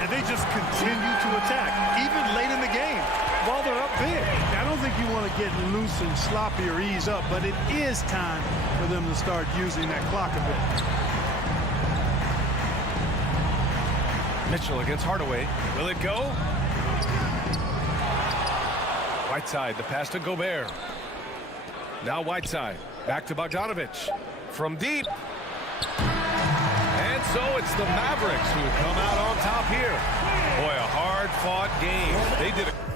And they just continue to attack, even late in the game, while they're up big. I don't think you want to get loose and sloppy or ease up, but it is time for them to start using that clock a bit. Mitchell against Hardaway. Will it go? Whiteside, the pass to Gobert. Now Whiteside, back to Bogdanovic. From deep. And And so it's the Mavericks who come out on top here. Boy, a hard-fought game. They did a